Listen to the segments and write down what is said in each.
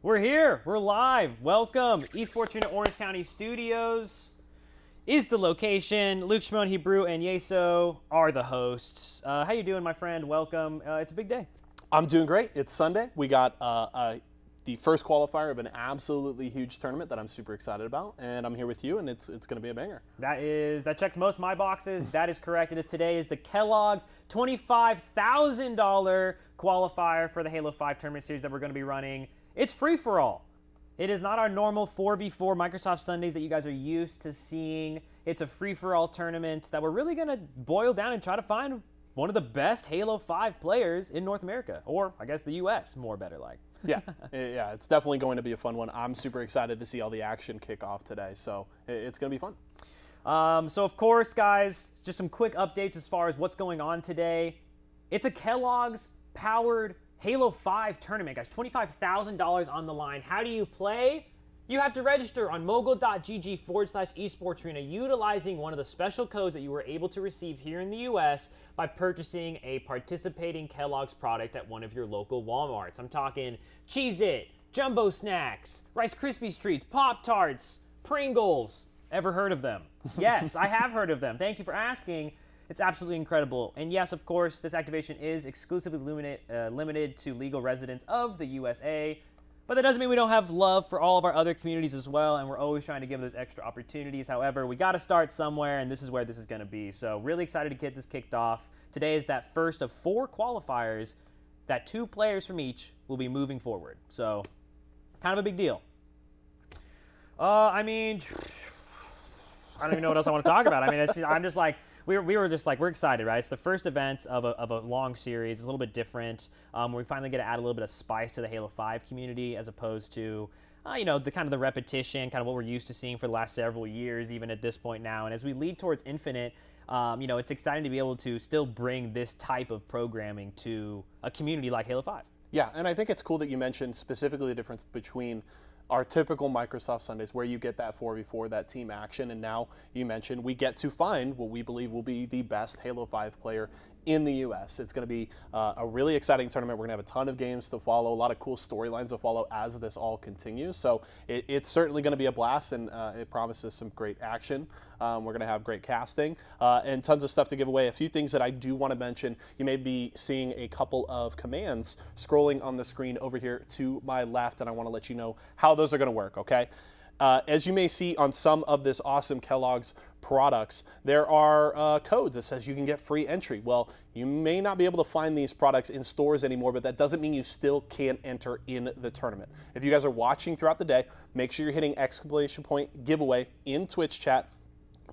We're here. We're live. Welcome. Esports Arena Orange County Studios is the location. Luke, Shimon, Hebrew, and Yeso are the hosts. How you doing, my friend? Welcome. It's a big day. I'm doing great. It's Sunday. We got the first qualifier of an absolutely huge tournament that I'm super excited about, and I'm here with you, and it's going to be a banger. That checks most of my boxes. That is correct. Today is the Kellogg's $25,000 qualifier for the Halo 5 tournament series that we're going to be running. It's free for all. It is not our normal 4v4 Microsoft Sundays that you guys are used to seeing. It's a free-for-all tournament that we're really going to boil down and try to find one of the best Halo 5 players in North America, or I guess the US, more better like. Yeah, it's definitely going to be a fun one. I'm super excited to see all the action kick off today, so it's going to be fun. So of course, guys, just some quick updates as far as what's going on today. It's a Kellogg's powered Halo 5 tournament, guys. $25,000 on the line. How do you play? You have to register on mogul.gg/esportsarena utilizing one of the special codes that you were able to receive here in the US by purchasing a participating Kellogg's product at one of your local Walmarts. I'm talking Cheez-It, Jumbo Snacks, Rice Krispies Treats, Pop-Tarts, Pringles. Ever heard of them? Yes, I have heard of them. Thank you for asking. It's absolutely incredible. And yes, of course, this activation is exclusively limited to legal residents of the USA. But that doesn't mean we don't have love for all of our other communities as well, and we're always trying to give those extra opportunities. However, we got to start somewhere, and this is where this is going to be. So really excited to get this kicked off. Today is that first of 4 qualifiers that 2 players from each will be moving forward. So kind of a big deal. I mean, I don't even know what else I want to talk about. I mean, I'm just like, we're excited, right? It's the first event of a long series. It's a little bit different. We finally get to add a little bit of spice to the Halo 5 community as opposed to, the kind of the repetition, kind of what we're used to seeing for the last several years, even at this point now. And as we lead towards Infinite, it's exciting to be able to still bring this type of programming to a community like Halo 5. Yeah, and I think it's cool that you mentioned specifically the difference between our typical Microsoft Sundays where you get that 4v4, that team action, and now you mentioned we get to find what we believe will be the best Halo 5 player in the US. It's going to be a really exciting tournament. We're going to have a ton of games to follow, a lot of cool storylines to follow as this all continues. So it's certainly going to be a blast, and it promises some great action. We're going to have great casting and tons of stuff to give away. A few things that I do want to mention. You may be seeing a couple of commands scrolling on the screen over here to my left, and I want to let you know how those are going to work, okay? As you may see on some of this awesome Kellogg's products, there are codes that says you can get free entry. Well, you may not be able to find these products in stores anymore, but that doesn't mean you still can't enter in the tournament. If you guys are watching throughout the day, make sure you're hitting exclamation point giveaway in Twitch chat.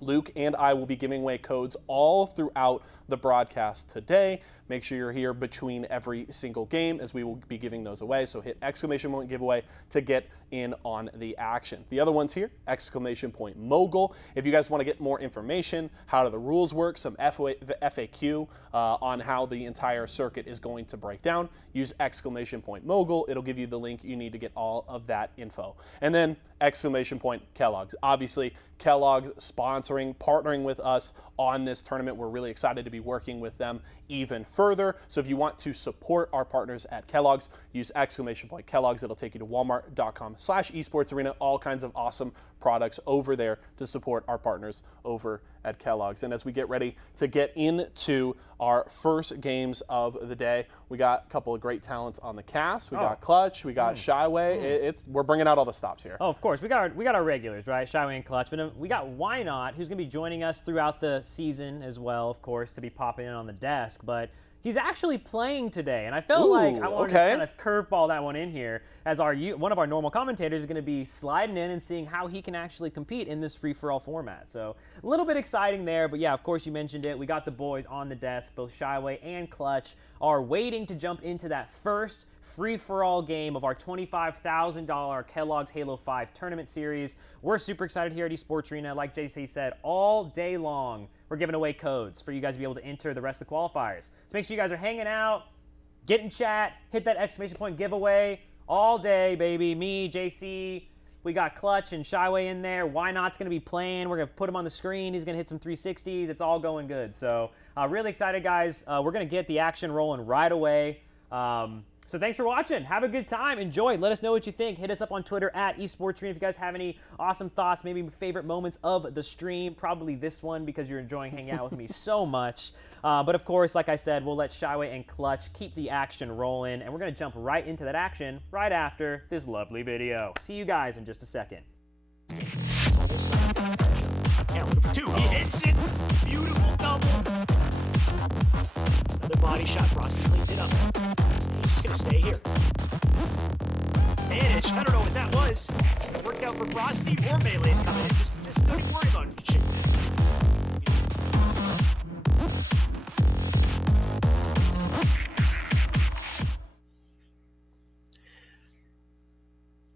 Luke and I will be giving away codes all throughout the broadcast today. Make sure you're here between every single game as we will be giving those away. So hit exclamation point giveaway to get in on the action. The other ones here, exclamation point mogul. If you guys want to get more information, how do the rules work, some FAQ on how the entire circuit is going to break down, use exclamation point mogul. It'll give you the link you need to get all of that info. And then exclamation point Kellogg's. Obviously, Kellogg's sponsoring, partnering with us on this tournament. We're really excited to be working with them even further. So if you want to support our partners at Kellogg's, use exclamation point Kellogg's. It'll take you to walmart.com/esportsarena. All kinds of awesome products over there to support our partners over at Kellogg's. And as we get ready to get into our first games of the day, we got a couple of great talents on the cast. We got Clutch, we got Shyway. We're bringing out all the stops here. Oh, of course. We got our regulars, right? Shyway and Clutch. But we got Why Not, who's going to be joining us throughout the season as well, of course, to be popping in on the desk. But he's actually playing today, and I felt like I wanted to kind of curveball that one in here, as one of our normal commentators is going to be sliding in and seeing how he can actually compete in this free-for-all format. So a little bit exciting there, but yeah, of course you mentioned it. We got the boys on the desk. Both Shyway and Clutch are waiting to jump into that first free-for-all game of our $25,000 Kellogg's Halo 5 tournament series. We're super excited here at Esports Arena. Like JC said, all day long, we're giving away codes for you guys to be able to enter the rest of the qualifiers. So make sure you guys are hanging out, get in chat, hit that exclamation point giveaway all day, baby. Me, JC, we got Clutch and Shyway in there. Why Not's going to be playing. We're going to put him on the screen. He's going to hit some 360s. It's all going good. So really excited, guys. We're going to get the action rolling right away. So thanks for watching. Have a good time. Enjoy. Let us know what you think. Hit us up on Twitter at Esports Arena if you guys have any awesome thoughts, maybe favorite moments of the stream. Probably this one because you're enjoying hanging out with me so much. But of course, like I said, we'll let Shyway and Clutch keep the action rolling, and we're going to jump right into that action right after this lovely video. See you guys in just a second. Two, he hits it. Beautiful double. Another body shot. Frosty cleans it up. He's just gonna stay here. Managed. I don't know what that was. It worked out for Frosty or Melee's coming in. Just don't worry about shit.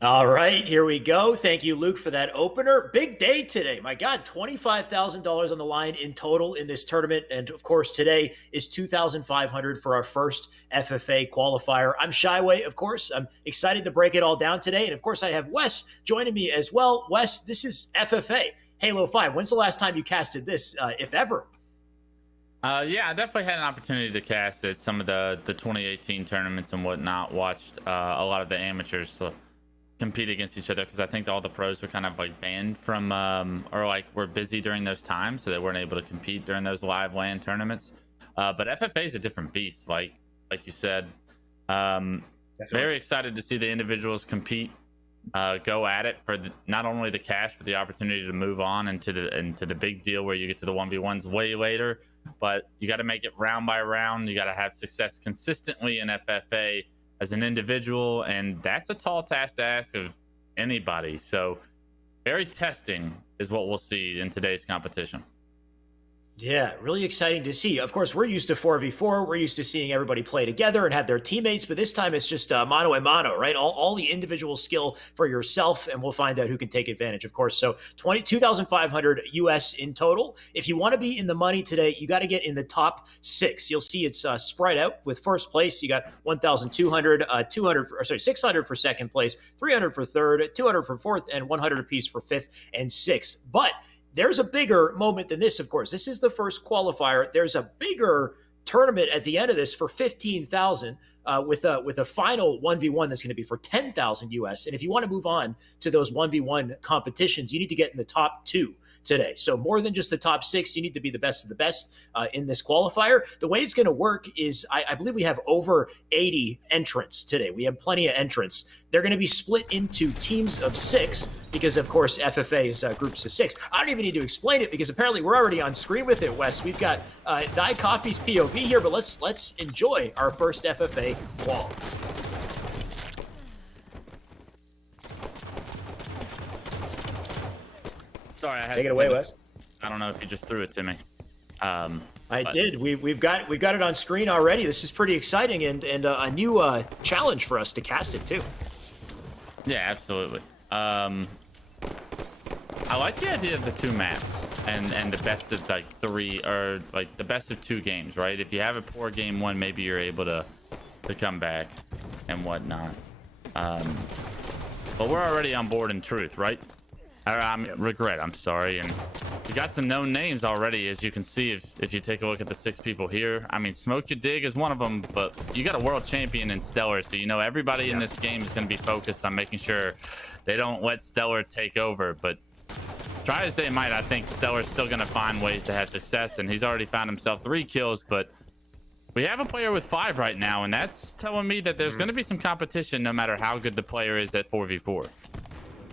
All right, here we go. Thank you, Luke, for that opener. Big day today. My God, $25,000 on the line in total in this tournament. And of course, today is $2,500 for our first FFA qualifier. I'm Shyway, of course. I'm excited to break it all down today. And of course, I have Wes joining me as well. Wes, this is FFA, Halo 5. When's the last time you casted this, if ever? Yeah, I definitely had an opportunity to cast at some of the 2018 tournaments and whatnot. Watched a lot of the amateurs compete against each other because I think all the pros were kind of like banned from or like were busy during those times, so they weren't able to compete during those live LAN tournaments. But FFA is a different beast, like you said. Very excited to see the individuals compete, go at it for not only the cash but the opportunity to move on into the big deal where you get to the 1v1s way later. But you got to make it round by round. You got to have success consistently in FFA as an individual, and that's a tall task to ask of anybody. So very testing is what we'll see in today's competition. Yeah, really exciting to see. Of course, we're used to 4v4. We're used to seeing everybody play together and have their teammates, but this time it's just mano a mano, right? All the individual skill for yourself, and we'll find out who can take advantage, of course. So 22,500 US in total. If you want to be in the money today, you got to get in the top 6. You'll see it's spread out with first place. You got 1,200, 600 for second place, 300 for third, 200 for fourth, and 100 apiece for fifth and sixth. But there's a bigger moment than this, of course. This is the first qualifier. There's a bigger tournament at the end of this for $15,000. with a final 1v1 that's going to be for 10,000 US. And if you want to move on to those 1v1 competitions, you need to get in the top 2 today. So more than just the top 6, you need to be the best of the best in this qualifier. The way it's going to work is I believe we have over 80 entrants today. We have plenty of entrants. They're going to be split into teams of 6 because, of course, FFA is groups of 6. I don't even need to explain it because apparently we're already on screen with it, Wes. We've got Die Coffee's POV here, but let's enjoy our first FFA wall. Sorry, I had Take it away, Wes. I don't know if you just threw it to me. I did. We've got it on screen already. This is pretty exciting and a new challenge for us to cast it too. Yeah, absolutely. I like the idea of the 2 maps and the best of like 3 or like the best of 2 games, right? If you have a poor game 1, maybe you're able to come back and whatnot. But we're already on board in truth, right? Regret, I'm sorry. And we got some known names already, as you can see if you take a look at the 6 people here. I mean, Smoke You Dig is one of them, but you got a world champion in Stellar, so you know everybody in this game is going to be focused on making sure they don't let Stellar take over. But try as they might, I think Stellar's still going to find ways to have success, and he's already found himself 3 kills, but we have a player with 5 right now, and that's telling me that there's going to be some competition no matter how good the player is at 4v4.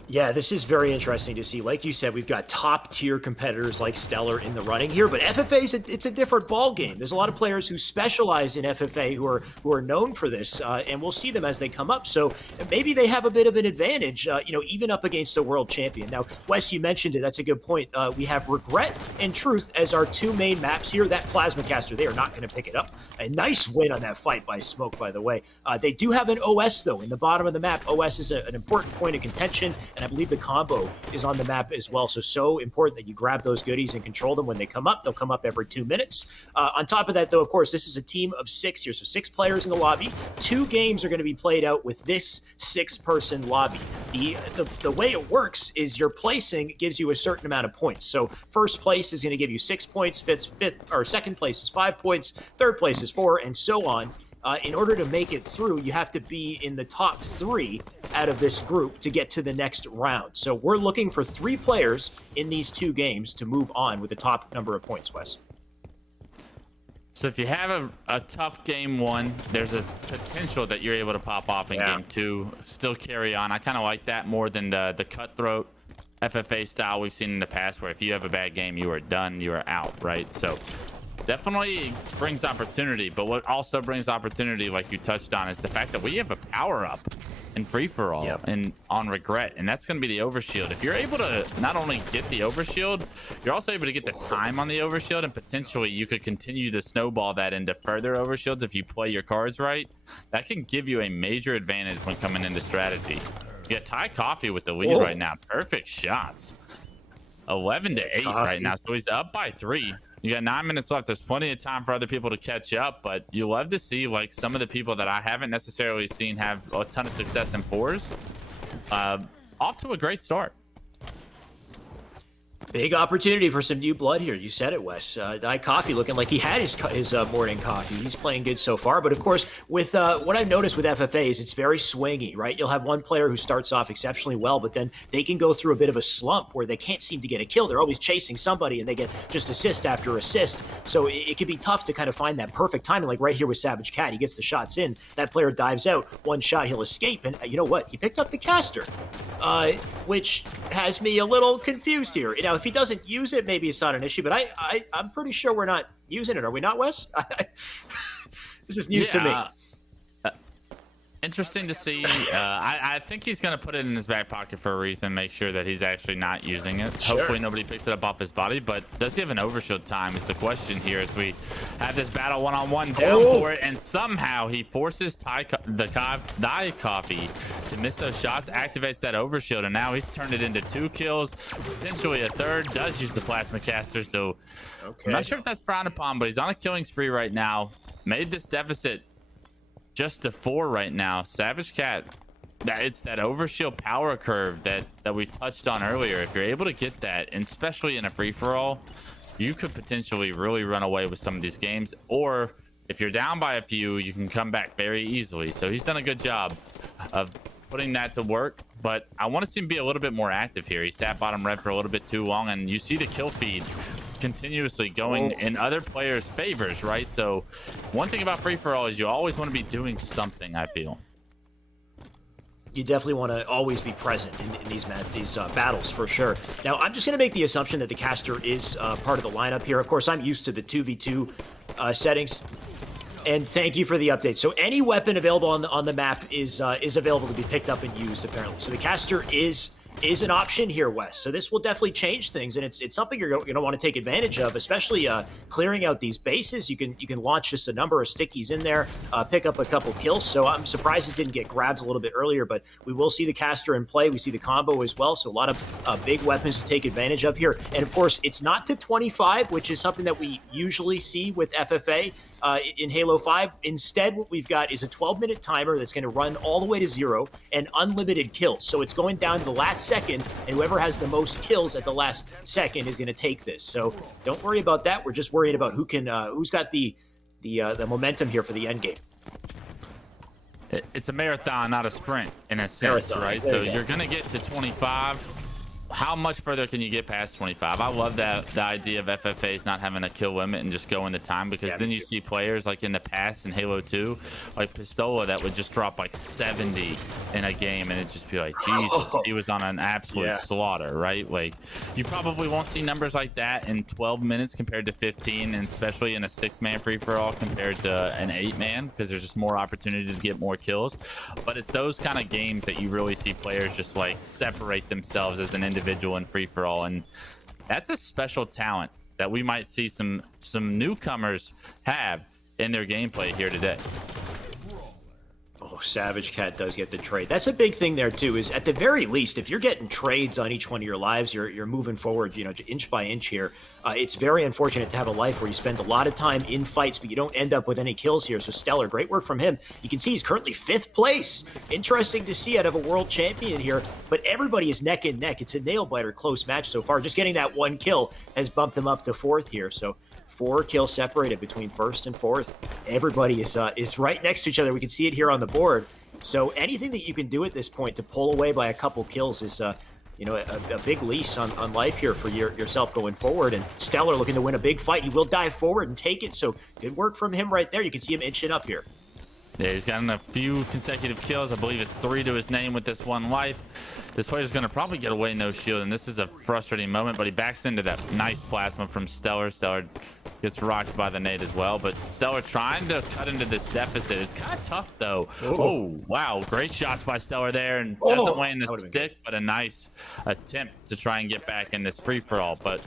Yeah, this is very interesting to see. Like you said, we've got top tier competitors like Stellar in the running here, but FFA it's a different ball game. There's a lot of players who specialize in FFA who are known for this, and we'll see them as they come up. So maybe they have a bit of an advantage, even up against a world champion. Now, Wes, you mentioned it. That's a good point. We have Regret and Truth as our 2 main maps here. That Plasma Caster, they are not going to pick it up. A nice win on that fight by Smoke, by the way. They do have an OS though in the bottom of the map. OS is an important point of contention. And I believe the combo is on the map as well. So important that you grab those goodies and control them when they come up. They'll come up every 2 minutes. On top of that, though, of course, this is a team of 6 here. So 6 players in the lobby. 2 games are going to be played out with this 6-person lobby. The way it works is your placing gives you a certain amount of points. So first place is going to give you 6 points. Second place is 5 points. Third place is 4, and so on. In order to make it through, you have to be in the top 3 out of this group to get to the next round. So we're looking for 3 players in these 2 games to move on with the top number of points, Wes. So if you have a tough game 1, there's a potential that you're able to pop off in game 2, still carry on. I kind of like that more than the cutthroat FFA style we've seen in the past, where if you have a bad game, you are done, you are out, right? So definitely brings opportunity, but what also brings opportunity, like you touched on, is the fact that we have a power-up in free-for-all and on Regret, and that's going to be the overshield. If you're able to not only get the overshield, you're also able to get the time on the overshield, and potentially you could continue to snowball that into further overshields if you play your cards right. That can give you a major advantage when coming into strategy. You got Ty Coffee with the lead right now. Perfect shots. 11-8 right now, so he's up by 3. You got 9 minutes left. There's plenty of time for other people to catch up, but you love to see like some of the people that I haven't necessarily seen have a ton of success in 4s. Off to a great start. Big opportunity for some new blood here. You said it, Wes. Die Coffee looking like he had his morning coffee. He's playing good so far. But of course, with what I've noticed with FFA is it's very swingy, right? You'll have one player who starts off exceptionally well, but then they can go through a bit of a slump where they can't seem to get a kill. They're always chasing somebody and they get just assist after assist. So it can be tough to kind of find that perfect timing. Like right here with Savage Cat, he gets the shots in. That player dives out. One shot, he'll escape. And you know what? He picked up the caster, which has me a little confused here. You know, if he doesn't use it, maybe it's not an issue, but I'm pretty sure we're not using it. Are we not, Wes? This is news to me. Interesting to see. I think he's going to put it in his back pocket for a reason, make sure that he's actually not using it. Sure. Hopefully nobody picks it up off his body, but does he have an overshield time is the question here as we have this battle one-on-one down for it, and somehow he forces Die Coffee to miss those shots, activates that overshield, and now he's turned it into 2 kills, potentially a third, does use the Plasma Caster, so I'm not sure if that's frowned upon, but he's on a killing spree right now, made this deficit just to 4 right now. Savage Cat, it's that overshield power curve that we touched on earlier. If you're able to get that, and especially in a free-for-all, you could potentially really run away with some of these games, or if you're down by a few, you can come back very easily. So he's done a good job of putting that to work, but I want to see him be a little bit more active here. He sat bottom red for a little bit too long, and you see the kill feed continuously going in other players' favors, right? So one thing about free-for-all is you always want to be doing something, I feel. You definitely want to always be present in these battles, for sure. Now, I'm just going to make the assumption that the caster is part of the lineup here. Of course, I'm used to the 2v2 settings. And thank you for the update. So any weapon available on the map is available to be picked up and used, apparently. So the caster is an option here, Wes. So this will definitely change things, and it's something you're going to want to take advantage of, especially clearing out these bases. You can launch just a number of stickies in there, pick up a couple kills. So I'm surprised it didn't get grabbed a little bit earlier, but we will see the caster in play. We see the combo as well, so a lot of big weapons to take advantage of here. And of course, it's not to 25, which is something that we usually see with FFA. In Halo 5. Instead, what we've got is a 12-minute timer that's going to run all the way to 0 and unlimited kills. So it's going down to the last second, and whoever has the most kills at the last second is going to take this. So don't worry about that. We're just worried about who's got the momentum here for the end game. It's a marathon, not a sprint, in a sense, right? So you're going to get to 25. How much further can you get past 25? I love the idea of FFAs not having a kill limit and just going to time, because then you see players like in the past in Halo 2, like Pistola, that would just drop like 70 in a game, and it'd just be like, Jesus, he was on an absolute slaughter, right? Like, you probably won't see numbers like that in 12 minutes compared to 15, and especially in a 6-man free-for-all compared to an 8-man, because there's just more opportunity to get more kills. But it's those kind of games that you really see players just like separate themselves as an individual in free-for-all, and that's a special talent that we might see some newcomers have in their gameplay here today. Oh, Savage Cat does get the trade. That's a big thing there too, is at the very least, if you're getting trades on each one of your lives, you're moving forward, inch by inch here. It's very unfortunate to have a life where you spend a lot of time in fights, but you don't end up with any kills here. So Stellar, great work from him. You can see he's currently 5th place. Interesting to see out of a world champion here, but everybody is neck and neck. It's a nail-biter close match so far. Just getting that 1 kill has bumped them up to 4th here. So 4 kills separated between 1st and 4th. Everybody is right next to each other. We can see it here on the board. So anything that you can do at this point to pull away by a couple kills is a big lease on life here for yourself going forward. And Stellar looking to win a big fight. He will dive forward and take it. So good work from him right there. You can see him inching up here. Yeah, he's gotten a few consecutive kills. I believe it's 3 to his name with this 1 life. This player's going to probably get away no shield, and this is a frustrating moment, but he backs into that nice plasma from Stellar. Stellar gets rocked by the nade as well, but Stellar trying to cut into this deficit. It's kind of tough, though. Oh, wow. Great shots by Stellar there, and doesn't land the stick, but a nice attempt to try and get back in this free-for-all. But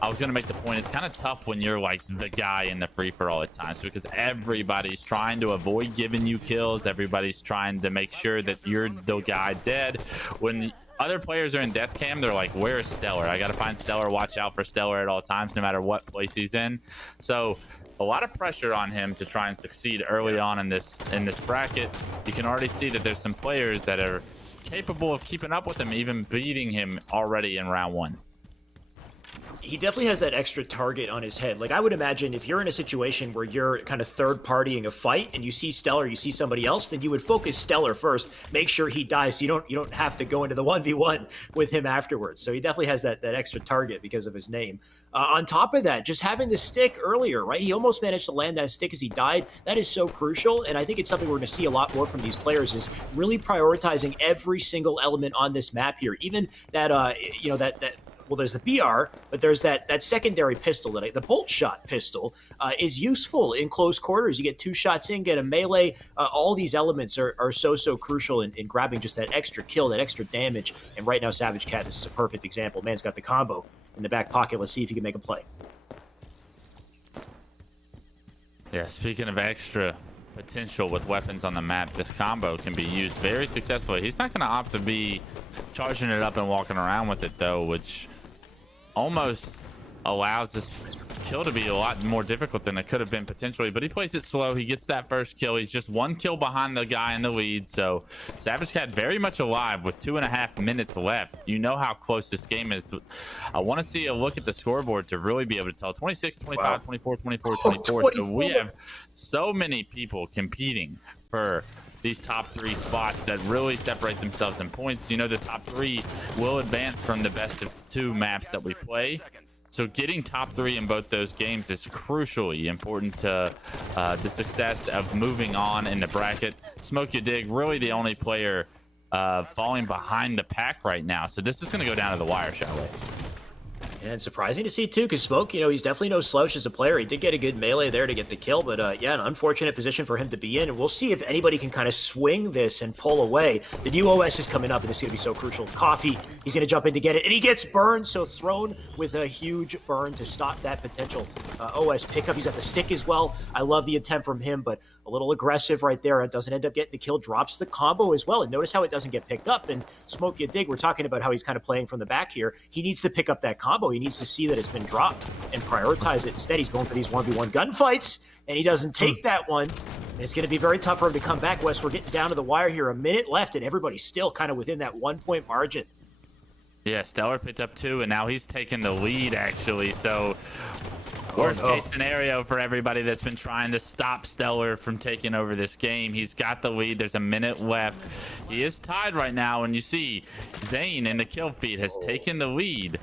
I was going to make the point, it's kind of tough when you're like the guy in the free-for-all at times, because everybody's trying to avoid giving you kills. Everybody's trying to make sure that you're the guy dead. When other players are in death cam, they're like, where is Stellar? I got to find Stellar, watch out for Stellar at all times, no matter what place he's in. So a lot of pressure on him to try and succeed early on in this bracket. You can already see that there's some players that are capable of keeping up with him, even beating him already in round 1. He definitely has that extra target on his head. Like, I would imagine if you're in a situation where you're kind of third-partying a fight and you see Stellar, you see somebody else, then you would focus Stellar first, make sure he dies so you don't have to go into the 1v1 with him afterwards. So he definitely has that extra target because of his name. On top of that, just having the stick earlier, right? He almost managed to land that stick as he died. That is so crucial, and I think it's something we're going to see a lot more from these players, is really prioritizing every single element on this map here. Even that, well, there's the BR, but there's that secondary pistol, the bolt shot pistol is useful in close quarters. You get 2 shots in, get a melee. All these elements are so crucial in grabbing just that extra kill, that extra damage. And right now, Savage Cat, this is a perfect example. Man's got the combo in the back pocket. Let's see if he can make a play. Yeah, speaking of extra potential with weapons on the map, this combo can be used very successfully. He's not going to opt to be charging it up and walking around with it, though, which almost allows this kill to be a lot more difficult than it could have been potentially, but he plays it slow. He gets that first kill. He's just 1 kill behind the guy in the lead. So Savage Cat very much alive with 2.5 minutes left. You know how close this game is. I want to see a look at the scoreboard to really be able to tell. 26, 25, wow. 24, 24, 24. So we have so many people competing for these top 3 spots that really separate themselves in points. You know, the top 3 will advance from the best of 2 maps that we play. So getting top 3 in both those games is crucially important to the success of moving on in the bracket. Smoke You Dig, really the only player falling behind the pack right now. So this is going to go down to the wire, shall we? And surprising to see, too, because Smoke, you know, he's definitely no slouch as a player. He did get a good melee there to get the kill, but yeah, an unfortunate position for him to be in. And we'll see if anybody can kind of swing this and pull away. The new OS is coming up, and this is going to be so crucial. Coffee, he's going to jump in to get it, and he gets burned, so Throne with a huge burn to stop that potential OS pickup. He's got the stick as well. I love the attempt from him, but a little aggressive right there. It doesn't end up getting the kill, drops the combo as well. And notice how it doesn't get picked up. And Smoke You Dig, we're talking about how he's kind of playing from the back here. He needs to pick up that combo. He needs to see that it's been dropped and prioritize it. Instead, he's going for these 1v1 gunfights, and he doesn't take that one. And it's going to be very tough for him to come back. Wes, we're getting down to the wire here. A minute left, and everybody's still kind of within that 1-point margin. Yeah, Stellar picked up 2, and now he's taking the lead, actually. So worst case scenario for everybody that's been trying to stop Stellar from taking over this game. He's got the lead. There's a minute left. He is tied right now, and you see Zane in the kill feed has taken the lead.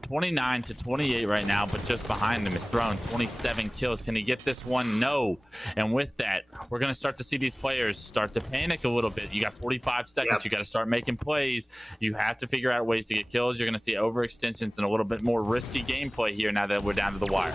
29 to 28 right now, but just behind him is Throne. 27 kills. Can he get this one? No. And with that, we're going to start to see these players start to panic a little bit. You got 45 seconds. Yep. You got to start making plays. You have to figure out ways to get kills. You're going to see overextensions and a little bit more risky gameplay here now that we're down to the wire.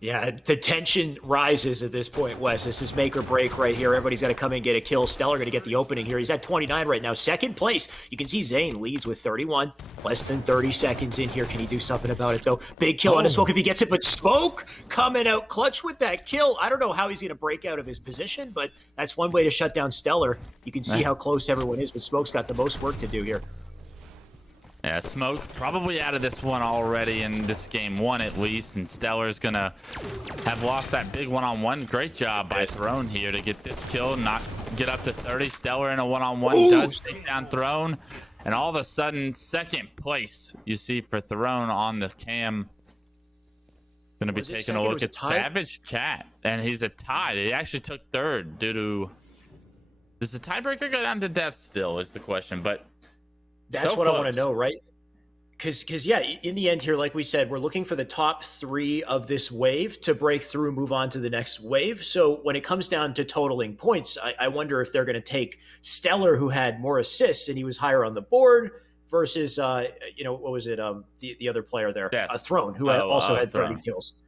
Yeah, the tension rises at this point, Wes. This is make or break right here. Everybody's got to come in and get a kill. Stellar going to get the opening here. He's at 29 right now. Second place. You can see Zane leads with 31. Less than 30 seconds in here. Can he do something about it, though? Big kill on a Smoke if he gets it, but Smoke coming out clutch with that kill. I don't know how he's going to break out of his position, but that's one way to shut down Stellar. You can see how close everyone is, but Smoke's got the most work to do here. Yeah, Smoke probably out of this one already in this game 1 at least, and Stellar's gonna have lost that big one-on-one. Great job by Throne here to get this kill, not get up to 30. Stellar in a one-on-one does take down Throne, and all of a sudden, second place you see for Throne on the cam. Gonna be taking a look at Savage Cat, and he's a tie. He actually took third due to. Does the tiebreaker go down to death still? Is the question, but. That's what I want to know, right? Because, yeah, in the end here, like we said, we're looking for the top 3 of this wave to break through, move on to the next wave. So when it comes down to totaling points, I wonder if they're going to take Stellar, who had more assists and he was higher on the board, versus, you know, what was it? The other player there, Throne, who also had 30 kills.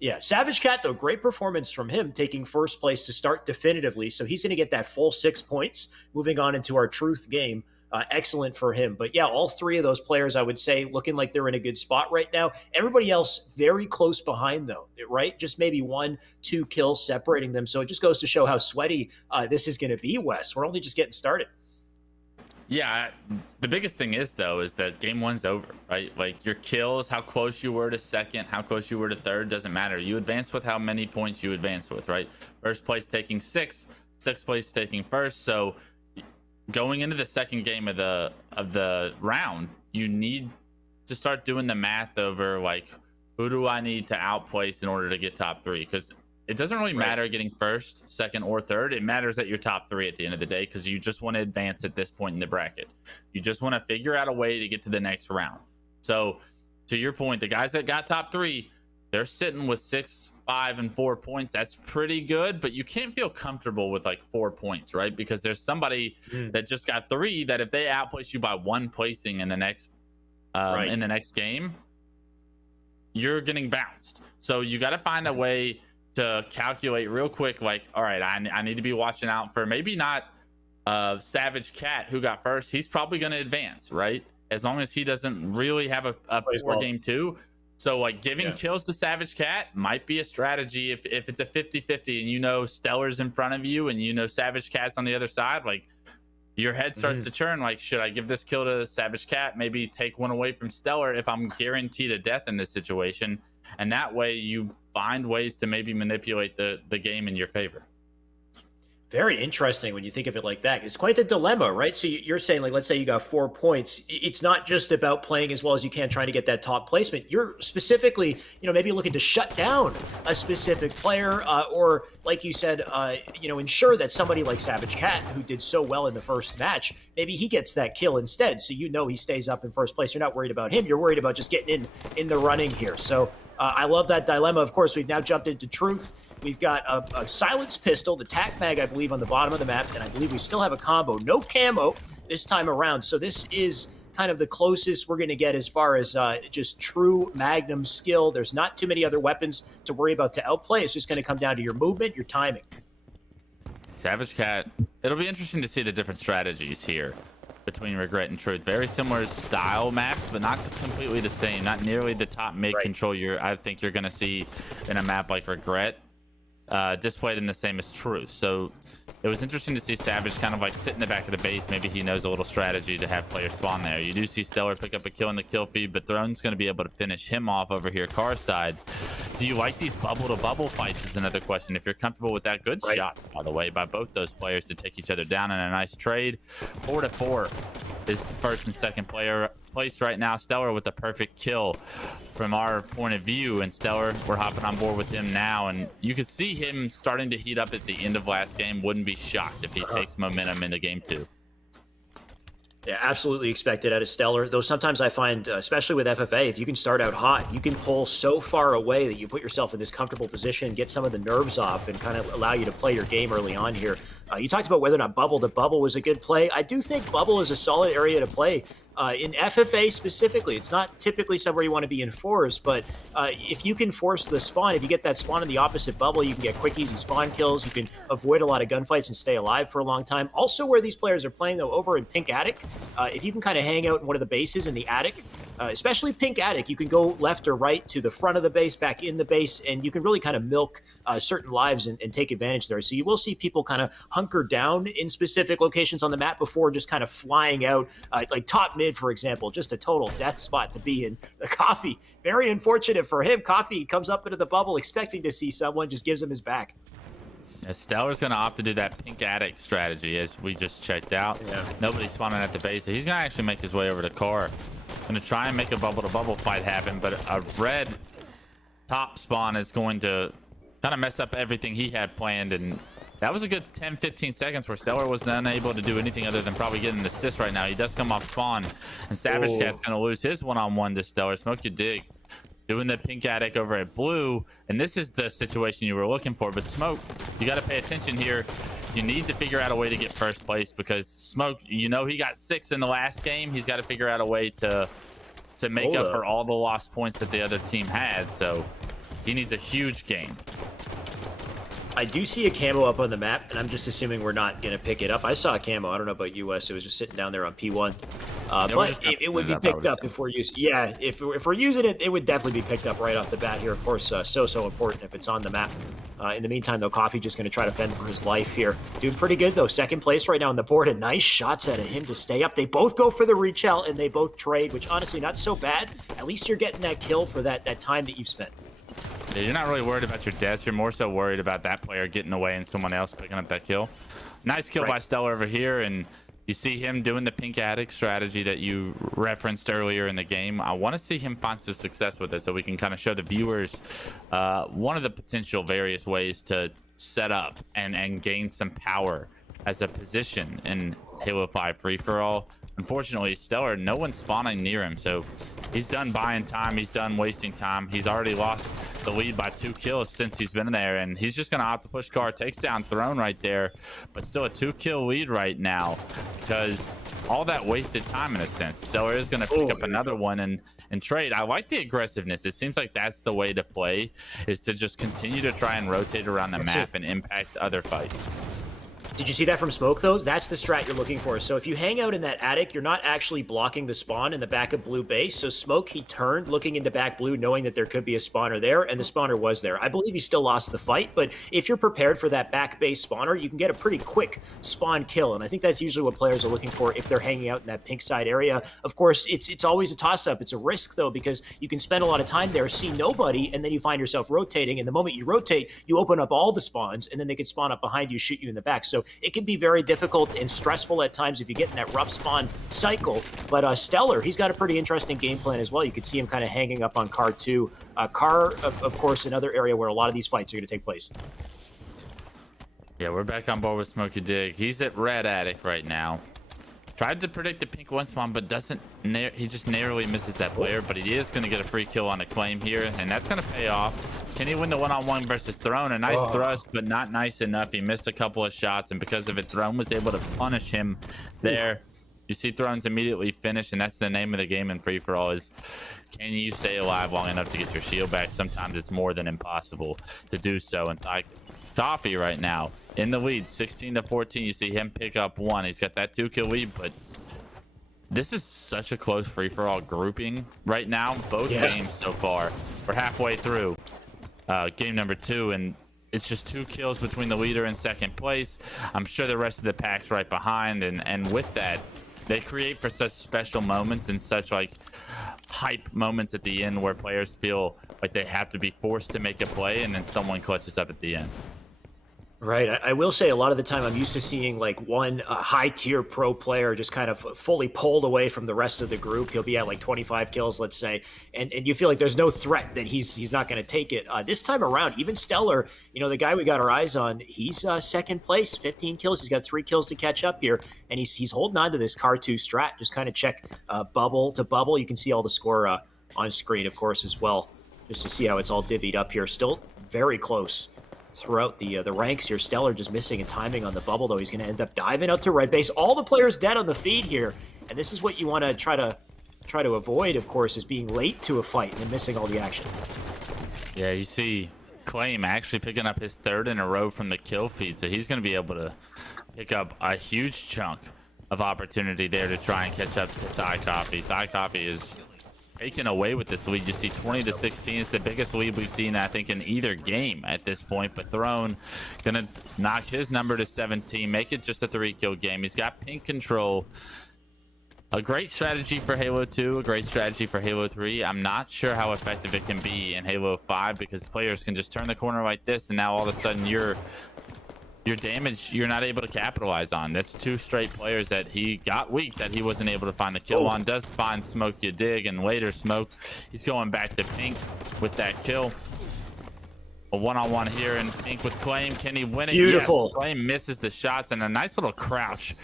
Yeah, Savage Cat, though, great performance from him, taking first place to start definitively. So he's going to get that full 6 points, moving on into our truth game. Excellent for him. But yeah, all 3 of those players, I would say, looking like they're in a good spot right now. Everybody else very close behind, though, right? Just maybe 1-2 kills separating them. So it just goes to show how sweaty this is going to be, Wes. We're only just getting started. Yeah, the biggest thing is, though, is that game 1's over, right? Like, your kills, how close you were to second, how close you were to third, doesn't matter. You advance with how many points you advance with, right? First place taking 6, sixth place taking first. So going into the second game of the round, you need to start doing the math over, like, who do I need to outplace in order to get top 3? Because it doesn't really matter getting first, second, or third. It matters that you're top 3 at the end of the day, because you just want to advance at this point in the bracket. You just want to figure out a way to get to the next round. So to your point, the guys that got top 3, they're sitting with 6, 5, and 4 points. That's pretty good, but you can't feel comfortable with like 4 points, right? Because there's somebody that just got 3 that if they outplace you by 1 placing in the next in the next game, you're getting bounced. So you got to find a way to calculate real quick, like, all right, I need to be watching out for maybe not Savage Cat, who got first. He's probably going to advance, right? As long as he doesn't really have a poor game too. So, like, giving kills to Savage Cat might be a strategy if it's a 50-50 and you know Stellar's in front of you and you know Savage Cat's on the other side. Like, your head starts to churn. Like, should I give this kill to Savage Cat? Maybe take one away from Stellar if I'm guaranteed a death in this situation. And that way you find ways to maybe manipulate the game in your favor. Very interesting when you think of it like that. It's quite the dilemma, right? So you're saying, like, let's say you got 4 points. It's not just about playing as well as you can, trying to get that top placement. You're specifically, maybe looking to shut down a specific player, or like you said, ensure that somebody like Savage Cat, who did so well in the first match, maybe he gets that kill instead. So he stays up in first place. You're not worried about him. You're worried about just getting in the running here. So I love that dilemma. Of course, we've now jumped into Truth. We've got a silenced pistol, the tac mag, I believe, on the bottom of the map, and I believe we still have a combo. No camo this time around, so this is kind of the closest we're going to get as far as just true Magnum skill. There's not too many other weapons to worry about to outplay. It's just going to come down to your movement, your timing. Savage Cat, it'll be interesting to see the different strategies here between Regret and Truth. Very similar style maps, but not completely the same. Not nearly the top mid control I think you're going to see in a map like Regret. Displayed in the same as Truth. So it was interesting to see Savage kind of like sit in the back of the base. Maybe he knows a little strategy to have players spawn there. You do see Stellar pick up a kill in the kill feed, but Throne's going to be able to finish him off over here car side. Do you like these bubble to bubble fights is another question. If you're comfortable with that, good shots, by the way, by both those players to take each other down in a nice trade. 4-4 is the first and second player place right now. Stellar with the perfect kill from our point of view, and Stellar, we're hopping on board with him now, and you could see him starting to heat up at the end of last game. Wouldn't be shocked if he takes momentum into game 2. Yeah, absolutely expected out of Stellar, though sometimes I find, especially with FFA, if you can start out hot, you can pull so far away that you put yourself in this comfortable position, get some of the nerves off, and kind of allow you to play your game early on here. You talked about whether or not bubble to bubble was a good play. I do think bubble is a solid area to play. In FFA specifically, it's not typically somewhere you want to be in fours, but if you can force the spawn, if you get that spawn in the opposite bubble, you can get quick, easy spawn kills. You can avoid a lot of gunfights and stay alive for a long time. Also, where these players are playing, though, over in Pink Attic, if you can kind of hang out in one of the bases in the attic, especially Pink Attic, you can go left or right to the front of the base, back in the base, and you can really kind of milk certain lives and take advantage there. So you will see people kind of hunker down in specific locations on the map before just kind of flying out, like top mid, for example, just a total death spot to be in. The Coffee, very unfortunate for him. Coffee comes up into the bubble expecting to see someone, just gives him his back. Stellar's going to opt to do that Pink Attic strategy, as we just checked out. Yeah. Nobody's spawning at the base. He's going to actually make his way over to car. Going to try and make a bubble-to-bubble fight happen, but a red top spawn is going to kind of mess up everything he had planned, and that was a good 10-15 seconds where Stellar was unable to do anything other than probably get an assist right now. He does come off spawn, and Savage Cat's going to lose his one-on-one to Stellar. Smoke you dig. Doing the Pink Attic over at blue, and this is the situation you were looking for. But Smoke, you got to pay attention here. You need to figure out a way to get first place, because Smoke, he got 6 in the last game. He's got to figure out a way to make up for all the lost points that the other team had. So he needs a huge game. I do see a camo up on the map, and I'm just assuming we're not going to pick it up. I saw a camo. I don't know about US. It was just sitting down there on P1. But it would be picked up if we're using it. Yeah, if we're using it, it would definitely be picked up right off the bat here. Of course, so important if it's on the map. In the meantime, though, Coffee just going to try to fend for his life here. Doing pretty good, though. Second place right now on the board, and nice shots out of him to stay up. They both go for the reach out, and they both trade, which honestly, not so bad. At least you're getting that kill for that time that you've spent. Yeah, you're not really worried about your deaths. You're more so worried about that player getting away and someone else picking up that kill. Nice kill by Stellar over here, and you see him doing the Pink Attic strategy that you referenced earlier in the game. I want to see him find some success with it so we can kind of show the viewers one of the potential various ways to set up and gain some power as a position in Halo 5 free-for-all. Unfortunately, Stellar, no one's spawning near him, so he's done buying time. He's done wasting time. He's already lost the lead by 2 kills since he's been there, and he's just going to opt to push car. Takes down Throne right there, but still a 2-kill lead right now because all that wasted time in a sense. Stellar is going to pick up another one and trade. I like the aggressiveness. It seems like that's the way to play, is to just continue to try and rotate around the map and impact other fights. Did you see that from Smoke, though? That's the strat you're looking for. So if you hang out in that attic, you're not actually blocking the spawn in the back of blue base. So Smoke, he turned looking into back blue, knowing that there could be a spawner there, and the spawner was there. I believe he still lost the fight, but if you're prepared for that back base spawner, you can get a pretty quick spawn kill, and I think that's usually what players are looking for if they're hanging out in that pink side area. Of course, it's always a toss-up. It's a risk, though, because you can spend a lot of time there, see nobody, and then you find yourself rotating, and the moment you rotate, you open up all the spawns, and then they can spawn up behind you, shoot you in the back. So it can be very difficult and stressful at times if you get in that rough spawn cycle. But Stellar, he's got a pretty interesting game plan as well. You could see him kind of hanging up on Car 2. Car, of course, another area where a lot of these fights are going to take place. Yeah, we're back on board with Smokey Dig. He's at red attic right now. Tried to predict the pink one spawn, but doesn't. He just narrowly misses that player, but he is going to get a free kill on a claim here, and that's going to pay off. Can he win the one-on-one versus Throne? A nice thrust, but not nice enough. He missed a couple of shots, and because of it, Throne was able to punish him there. You see Throne's immediately finished, and that's the name of the game in free-for-all is, can you stay alive long enough to get your shield back? Sometimes it's more than impossible to do so, and Coffee right now in the lead, 16-14. You see him pick up one. He's got that 2-kill lead, but this is such a close free-for-all grouping right now. Both games so far. We're halfway through game number 2, and it's just 2 kills between the leader and second place. I'm sure the rest of the pack's right behind, and with that, they create for such special moments and such like hype moments at the end where players feel like they have to be forced to make a play, and then someone clutches up at the end. Right. I will say a lot of the time I'm used to seeing like one high-tier pro player just kind of fully pulled away from the rest of the group. He'll be at like 25 kills, let's say, and you feel like there's no threat that he's not going to take it. This time around, even Stellar, you know, the guy we got our eyes on, he's second place, 15 kills. He's got 3 kills to catch up here, and he's holding on to this Car 2 strat. Just kind of check bubble to bubble. You can see all the score on screen, of course, as well, just to see how it's all divvied up here. Still very close throughout the ranks here. Stellar just missing in timing on the bubble, though. He's going to end up diving out to red base. All the players dead on the feed here, and this is what you want to try to avoid, of course, is being late to a fight and missing all the action. Yeah, you see Claim actually picking up his 3rd in a row from the kill feed, so he's going to be able to pick up a huge chunk of opportunity there to try and catch up to Thigh Coffee. Thigh Coffee is taken away with this lead. You see 20-16. It's the biggest lead we've seen, I think, in either game at this point. But Throne gonna knock his number to 17, make it just a 3-kill game. He's got pink control. A great strategy for Halo 2, a great strategy for Halo 3. I'm not sure how effective it can be in Halo 5 because players can just turn the corner like this, and now all of a sudden your damage you're not able to capitalize on. That's 2 straight players that he got weak that he wasn't able to find the kill on. Does find Smoke you dig, and later Smoke, he's going back to pink with that kill. A one-on-one here in pink with Claim. Can he win it? Beautiful. Yes. Claim misses the shots, and a nice little crouch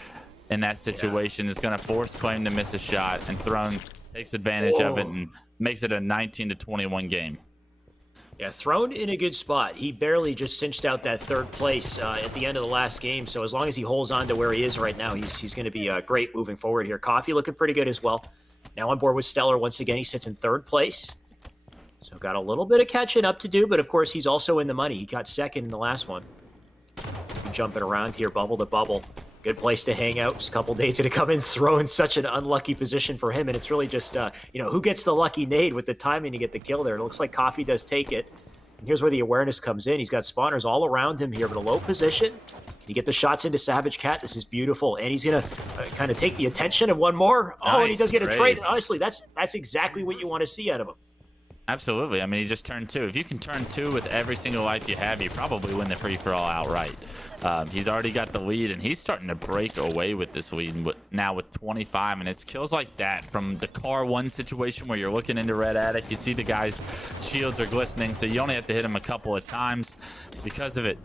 in that situation is going to force Claim to miss a shot, and Throne takes advantage of it and makes it a 19-21 game. Yeah, Throne in a good spot. He barely just cinched out that 3rd place at the end of the last game. So as long as he holds on to where he is right now, he's going to be great moving forward here. Coffee looking pretty good as well. Now on board with Stellar once again. He sits in 3rd place. So got a little bit of catching up to do, but of course he's also in the money. He got 2nd in the last one. Jumping around here, bubble to bubble. Good place to hang out. Just a couple days to come in. Throw in such an unlucky position for him, and it's really just, who gets the lucky nade with the timing to get the kill there. It looks like Coffee does take it. And here's where the awareness comes in. He's got spawners all around him here, but a low position. You get the shots into Savage Cat. This is beautiful. And he's going to kind of take the attention of one more. Nice, and he does get a great. trade. And honestly, that's exactly what you want to see out of him. Absolutely. I mean, he just turned 2. If you can turn 2 with every single life you have, you probably win the free-for-all outright. He's already got the lead, and he's starting to break away with this lead now with 25, and it's kills like that from the Car 1 situation where you're looking into red attic. You see the guy's shields are glistening, so you only have to hit him a couple of times. Because of it,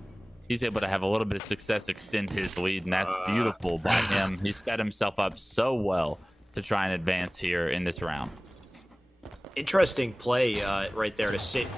he's able to have a little bit of success extend his lead, and that's beautiful by him. He set himself up so well to try and advance here in this round. Interesting play right there to sit.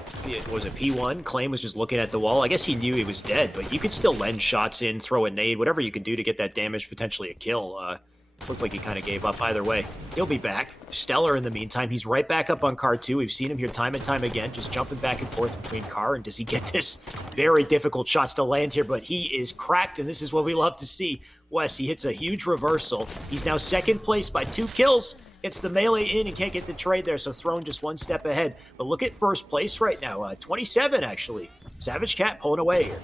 Was it P1? Claim was just looking at the wall. I guess he knew he was dead, but you could still lend shots in, throw a nade, whatever you can do to get that damage, potentially a kill. Looked like he kind of gave up. Either way, he'll be back. Stellar, in the meantime, he's right back up on car 2. We've seen him here time and time again, just jumping back and forth between car. And does he get this very difficult shots to land here? But he is cracked, and this is what we love to see. Wes, he hits a huge reversal. He's now second place by 2 kills. Gets the melee in and can't get the trade there, so Throne just one step ahead. But look at first place right now, 27 actually. Savage Cat pulling away here.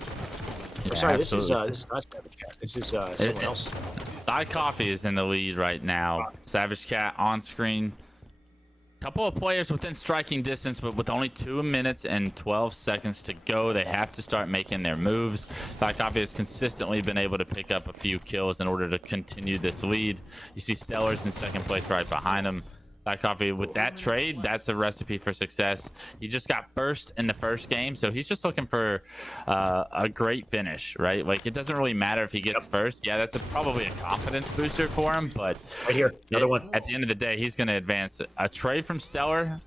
Yeah, sorry, this is absolutely. not Savage Cat. This is someone else. Thai Coffee is in the lead right now. Savage Cat on screen. Couple of players within striking distance, but with only 2 minutes and 12 seconds to go, they have to start making their moves. Thai Coffee has consistently been able to pick up a few kills in order to continue this lead. You see Stellar's in second place right behind him. Thai Coffee, with that trade, that's a recipe for success. He just got first in the first game, so he's just looking for a great finish, right? Like, it doesn't really matter if he gets first. Yeah, that's probably a confidence booster for him, but Right here, another one. at the end of the day, he's going to advance. A trade from Stellar,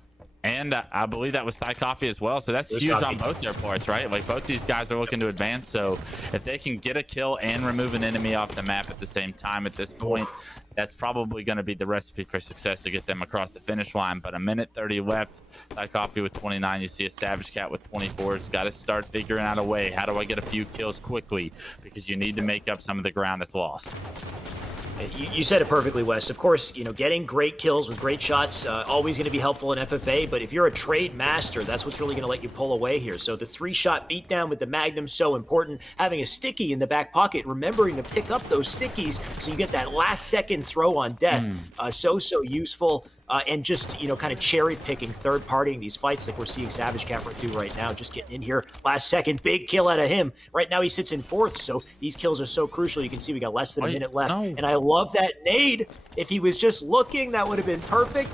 and I believe that was Thai Coffee as well, so that's huge on both their parts, right? Like, both these guys are looking to advance, so if they can get a kill and remove an enemy off the map at the same time at this point, that's probably going to be the recipe for success to get them across the finish line. But a minute 30 left. Thai Coffee with 29. You see a Savage Cat with 24. He's got to start figuring out a way. How do I get a few kills quickly? Because you need to make up some of the ground that's lost. You said it perfectly, Wes. Of course, getting great kills with great shots, always going to be helpful in FFA, but if you're a trade master, that's what's really going to let you pull away here. So the 3-shot beatdown with the Magnum, so important. Having a sticky in the back pocket, remembering to pick up those stickies so you get that last-second throw on death. So useful. And just, kind of cherry-picking, third-partying these fights like we're seeing Savage Cat do right now, just getting in here. Last second, big kill out of him. Right now he sits in 4th, so these kills are so crucial. You can see we got less than a minute left. And I love that nade. If he was just looking, that would have been perfect.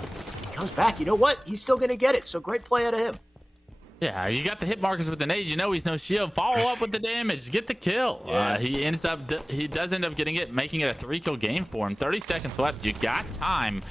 He comes back. You know what? He's still going to get it, so great play out of him. Yeah, you got the hit markers with the nade. You know he's no shield. Follow up with the damage. Get the kill. Yeah. He does end up getting it, making it a 3-kill game for him. 30 seconds left. You got time.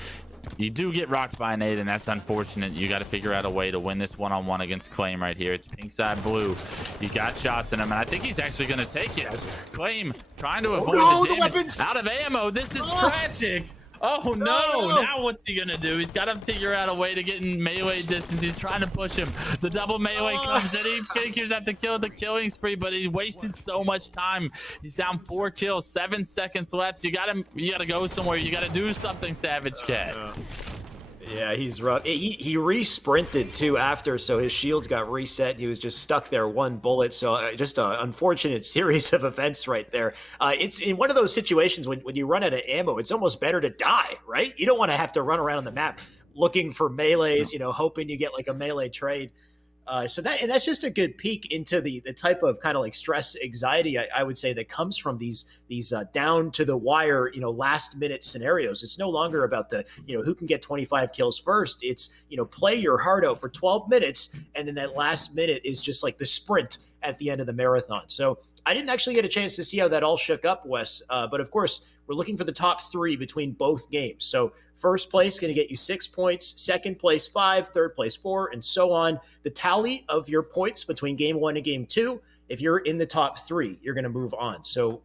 You do get rocked by a nade, and that's unfortunate. You got to figure out a way to win this one-on-one against Claim right here. It's pink side blue. You got shots in him, and I think he's actually going to take it. Claim trying to avoid the damage. Out of ammo. This is tragic. Oh no! Now what's he gonna do? He's got to figure out a way to get in melee distance. He's trying to push him. The double melee comes in. He figures out to kill the killing spree, but he wasted so much time. He's down 4 kills, 7 seconds left. You gotta go somewhere. You gotta do something, Savage Cat. Yeah, he's rough. He re-sprinted too after, so his shields got reset. He was just stuck there, 1 bullet. So just an unfortunate series of events right there. It's in one of those situations when you run out of ammo, it's almost better to die, right? You don't want to have to run around the map looking for melees, hoping you get like a melee trade. So that's just a good peek into the type of kind of like stress, anxiety, I would say, that comes from these down to the wire, last minute scenarios. It's no longer about the, who can get 25 kills first. It's, play your heart out for 12 minutes. And then that last minute is just like the sprint at the end of the marathon. So I didn't actually get a chance to see how that all shook up, Wes. But of course, we're looking for the top 3 between both games. So first place going to get you 6 points, second place 5, third place 4, and so on. The tally of your points between game 1 and game 2, if you're in the top 3, you're going to move on. So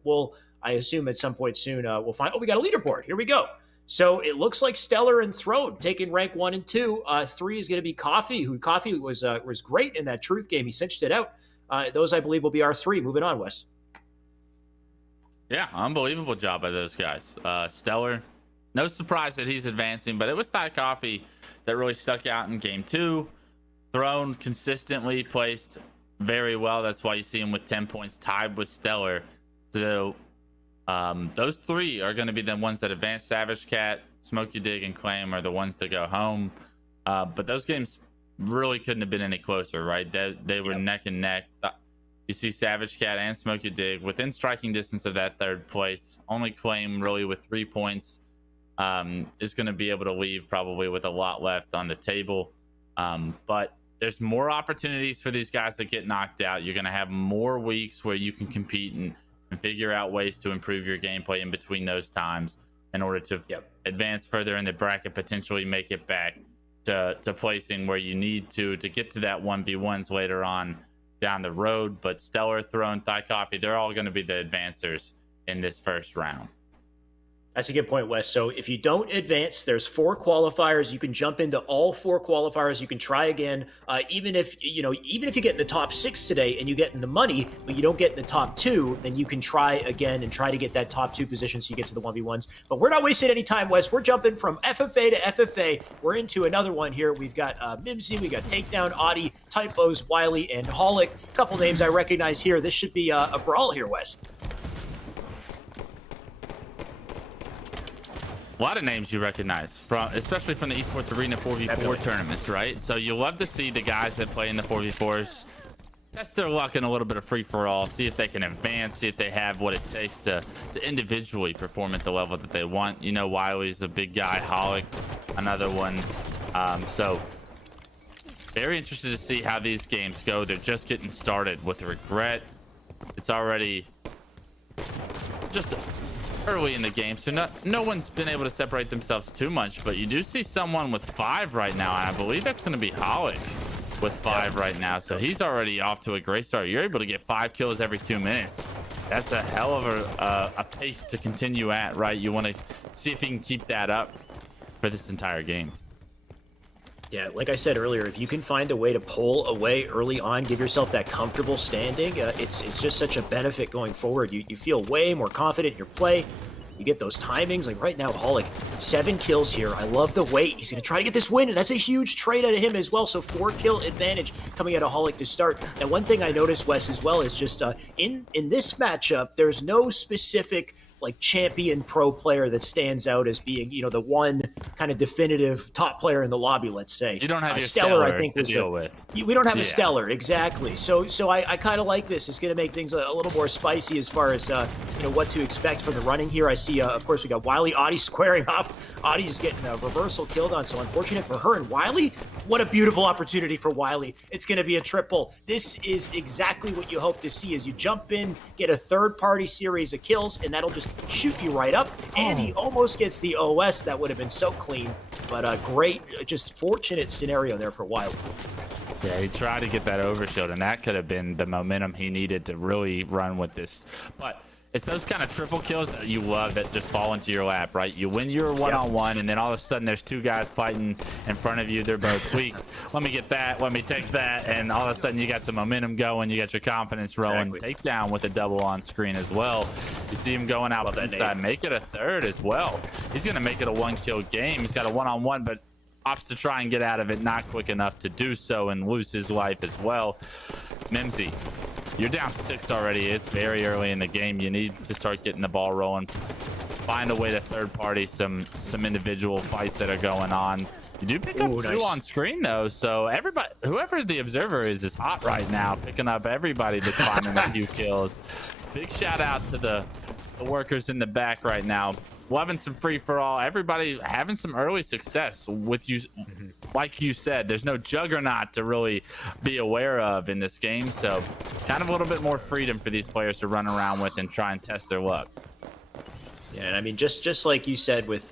I assume at some point soon, we'll find, we got a leaderboard. Here we go. So it looks like Stellar and Throne taking rank 1 and 2. 3 is going to be Coffee, who Coffee was great in that Truth game. He cinched it out. Those, I believe, will be our 3. Moving on, Wes. Yeah, unbelievable job by those guys. Stellar, no surprise that he's advancing, but it was Thai Coffee that really stuck out in game 2. Throne consistently placed very well. That's why you see him with 10 points, tied with Stellar. So those 3 are going to be the ones that advance. Savage Cat, Smokey Dig, and Claim are the ones that go home. But those games really couldn't have been any closer, right? They were neck and neck. You see Savage Cat and Smokey Dig within striking distance of that 3rd place. Only Claim really with 3 points is going to be able to leave probably with a lot left on the table. But there's more opportunities for these guys that get knocked out. You're going to have more weeks where you can compete and figure out ways to improve your gameplay in between those times in order to advance further in the bracket, potentially make it back to placing where you need to get to that 1v1s later on down the road. But Stellar, Throne, Thai Coffee, they're all going to be the advancers in this first round. That's a good point, Wes. So if you don't advance, there's 4 qualifiers. You can jump into all 4 qualifiers. You can try again. Even if you get in the top 6 today and you get in the money, but you don't get in the top 2, then you can try again and try to get that top 2 position so you get to the 1v1s. But we're not wasting any time, Wes. We're jumping from FFA to FFA. We're into another one here. We've got Mimsy, we got Takedown, Audi, Typos, Wiley, and Holic. A couple names I recognize here. This should be a brawl here, Wes. A lot of names you recognize, especially from the Esports Arena 4v4 tournaments, right? So you love to see the guys that play in the 4v4s test their luck in a little bit of free-for-all, see if they can advance, see if they have what it takes to individually perform at the level that they want. You know, Wiley's a big guy, Holic, another one. So very interested to see how these games go. They're just getting started with Regret. It's already just early in the game, so no one's been able to separate themselves too much, but you do see someone with 5 right now, and I believe that's going to be Holic with 5 right now. So he's already off to a great start. You're able to get 5 kills every 2 minutes. That's a hell of a pace to continue at, right? You want to see if you can keep that up for this entire game. Yeah, like I said earlier, if you can find a way to pull away early on, give yourself that comfortable standing, it's just such a benefit going forward. You feel way more confident in your play. You get those timings. Like right now, Holic, 7 kills here. I love the weight. He's going to try to get this win. That's a huge trade out of him as well. So 4-kill advantage coming out of Holic to start. And one thing I noticed, Wes, as well, is just in this matchup, there's no specific like champion pro player that stands out as being, you know, the one kind of definitive top player in the lobby, let's say. You don't have your Stellar, I think, to deal with. We don't have a Stellar, exactly. So I kind of like this. It's going to make things a little more spicy as far as, what to expect from the running here. I see, of course, we got Wiley, Audi squaring off. Audi is getting a reversal killed on, so unfortunate for her. And Wiley, what a beautiful opportunity for Wiley. It's going to be a triple. This is exactly what you hope to see as you jump in, get a third-party series of kills, and that'll just shoot you right up. And he almost gets the OS. That would have been so clean. But a great, just fortunate scenario there for Wiley. Yeah, he tried to get that overshield, and that could have been the momentum he needed to really run with this. But it's those kind of triple kills that you love that just fall into your lap, right? You win your one-on-one, and then all of a sudden there's 2 guys fighting in front of you. They're both weak. Let me get that. Let me take that. And all of a sudden you got some momentum going. You got your confidence rolling. Exactly. Takedown with a double on screen as well. You see him going out inside. Make it a third as well. He's going to make it a 1-kill game. He's got a one-on-one, but opts to try and get out of it, not quick enough to do so, and lose his life as well. Mimsy, you're down 6 already. It's very early in the game. You need to start getting the ball rolling. Find a way to third party some individual fights that are going on. You do pick up 2 on screen though, so everybody, whoever the observer is hot right now, picking up everybody that's finding a few kills. Big shout out to the workers in the back right now. Loving some free-for-all. Everybody having some early success with you. Like you said, there's no juggernaut to really be aware of in this game, so kind of a little bit more freedom for these players to run around with and try and test their luck. Yeah, and I mean, just like you said with,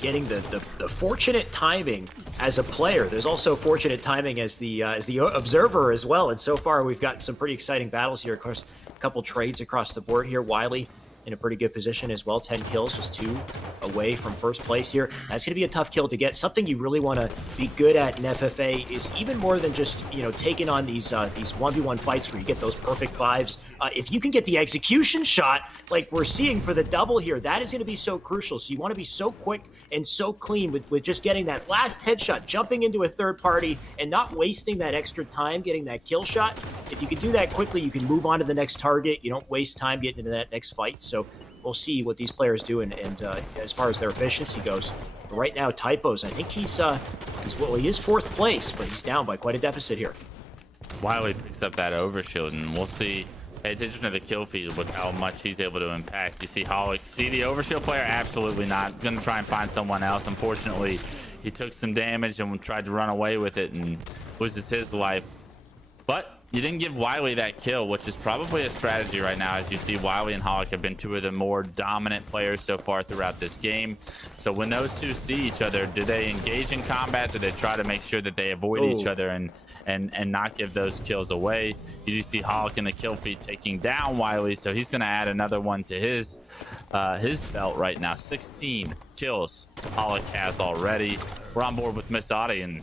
getting the fortunate timing as a player, there's also fortunate timing as the observer as well. And so far, we've got some pretty exciting battles here. Of course, a couple trades across the board here. Wiley in a pretty good position as well. 10 kills, just 2 away from first place here. That's going to be a tough kill to get. Something you really want to be good at in FFA is even more than just, taking on these 1v1 fights where you get those perfect 5s. If you can get the execution shot like we're seeing for the double here, that is going to be so crucial. So you want to be so quick and so clean with just getting that last headshot, jumping into a third party and not wasting that extra time getting that kill shot. If you can do that quickly, you can move on to the next target. You don't waste time getting into that next fight. So we'll see what these players do, and as far as their efficiency goes. But right now, Typos, I think he is 4th place, but he's down by quite a deficit here. Wiley picks up that overshield, and we'll see. Pay attention to the kill feed with how much he's able to impact. You see Holic, see the overshield player? Absolutely not. Going to try and find someone else. Unfortunately, he took some damage and tried to run away with it and loses his life. But you didn't give Wiley that kill, which is probably a strategy right now, as you see Wiley and Holic have been two of the more dominant players so far throughout this game. So when those two see each other, do they engage in combat? Do they try to make sure that they avoid each other and not give those kills away? You do see Holic in the kill feed taking down Wiley, so he's going to add another one to his belt right now. 16 kills Holic has already. We're on board with Miss Audie, and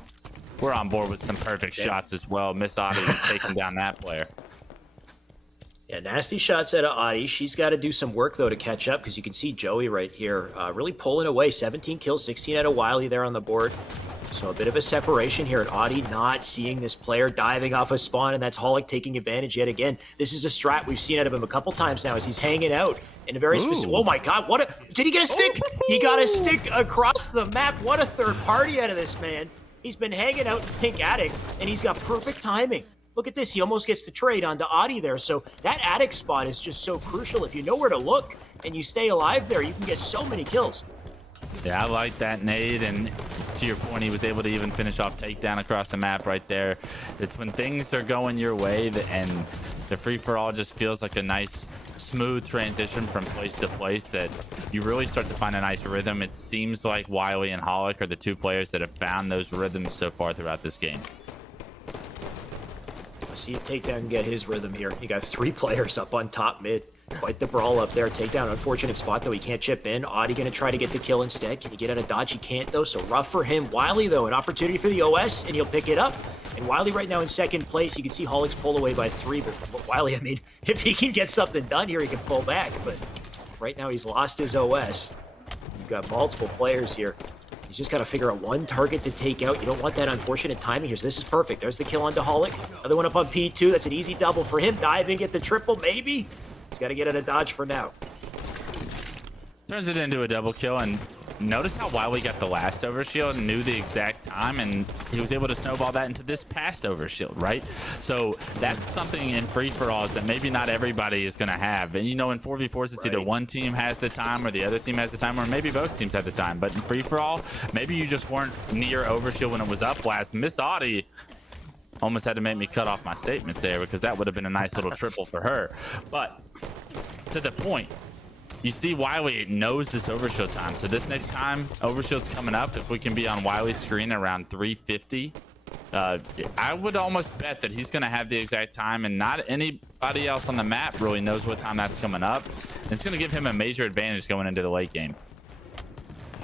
we're on board with some perfect shots as well. Miss Audie taking down that player. Yeah, nasty shots out of Audie. She's got to do some work, though, to catch up, because you can see Joey right here really pulling away. 17 kills, 16 out of Wiley there on the board. So a bit of a separation here at Audie, not seeing this player diving off a spawn, and that's Holic taking advantage yet again. This is a strat we've seen out of him a couple times now as he's hanging out in a very specific... Oh my god, did he get a stick? He got a stick across the map. What a third party out of this man. He's been hanging out in Pink Attic, and he's got perfect timing. Look at this. He almost gets the trade onto Audie there. So that attic spot is just so crucial. If you know where to look and you stay alive there, you can get so many kills. Yeah, I like that nade, and to your point, he was able to even finish off takedown across the map right there. It's when things are going your way and the free-for-all just feels like a nice smooth transition from place to place that you really start to find a nice rhythm. It seems like Wiley and Holic are the two players that have found those rhythms so far throughout this game. See Takedown and get his rhythm here. You got 3 players up on top mid. Quite the brawl up there. Takedown, unfortunate spot though. He can't chip in. Audie gonna try to get the kill instead. Can he get out of dodge? He can't though, so rough for him. Wiley though, an opportunity for the OS, and he'll pick it up. And Wiley right now in second place. You can see Holic's pull away by 3, but Wiley, I mean, if he can get something done here, he can pull back. But right now he's lost his OS. You've got multiple players here. He's just got to figure out one target to take out. You don't want that unfortunate timing here. So this is perfect. There's the kill onto Holic. Another one up on P2. That's an easy double for him. Dive in, get the triple, maybe. He's got to get out of dodge for now. Turns it into a double kill, and notice how Wiley got the last overshield and knew the exact time, and he was able to snowball that into this past overshield, right? So that's something in free-for-alls that maybe not everybody is going to have. And, you know, in 4v4s, it's either one team has the time or the other team has the time, or maybe both teams have the time. But in free-for-all, maybe you just weren't near overshield when it was up last. Miss Audie almost had to make me cut off my statements there because that would have been a nice little triple for her. But to the point, you see Wiley knows this overshield time. So this next time overshield's coming up, if we can be on Wiley's screen around 350, I would almost bet that he's going to have the exact time, and not anybody else on the map really knows what time that's coming up. And it's going to give him a major advantage going into the late game.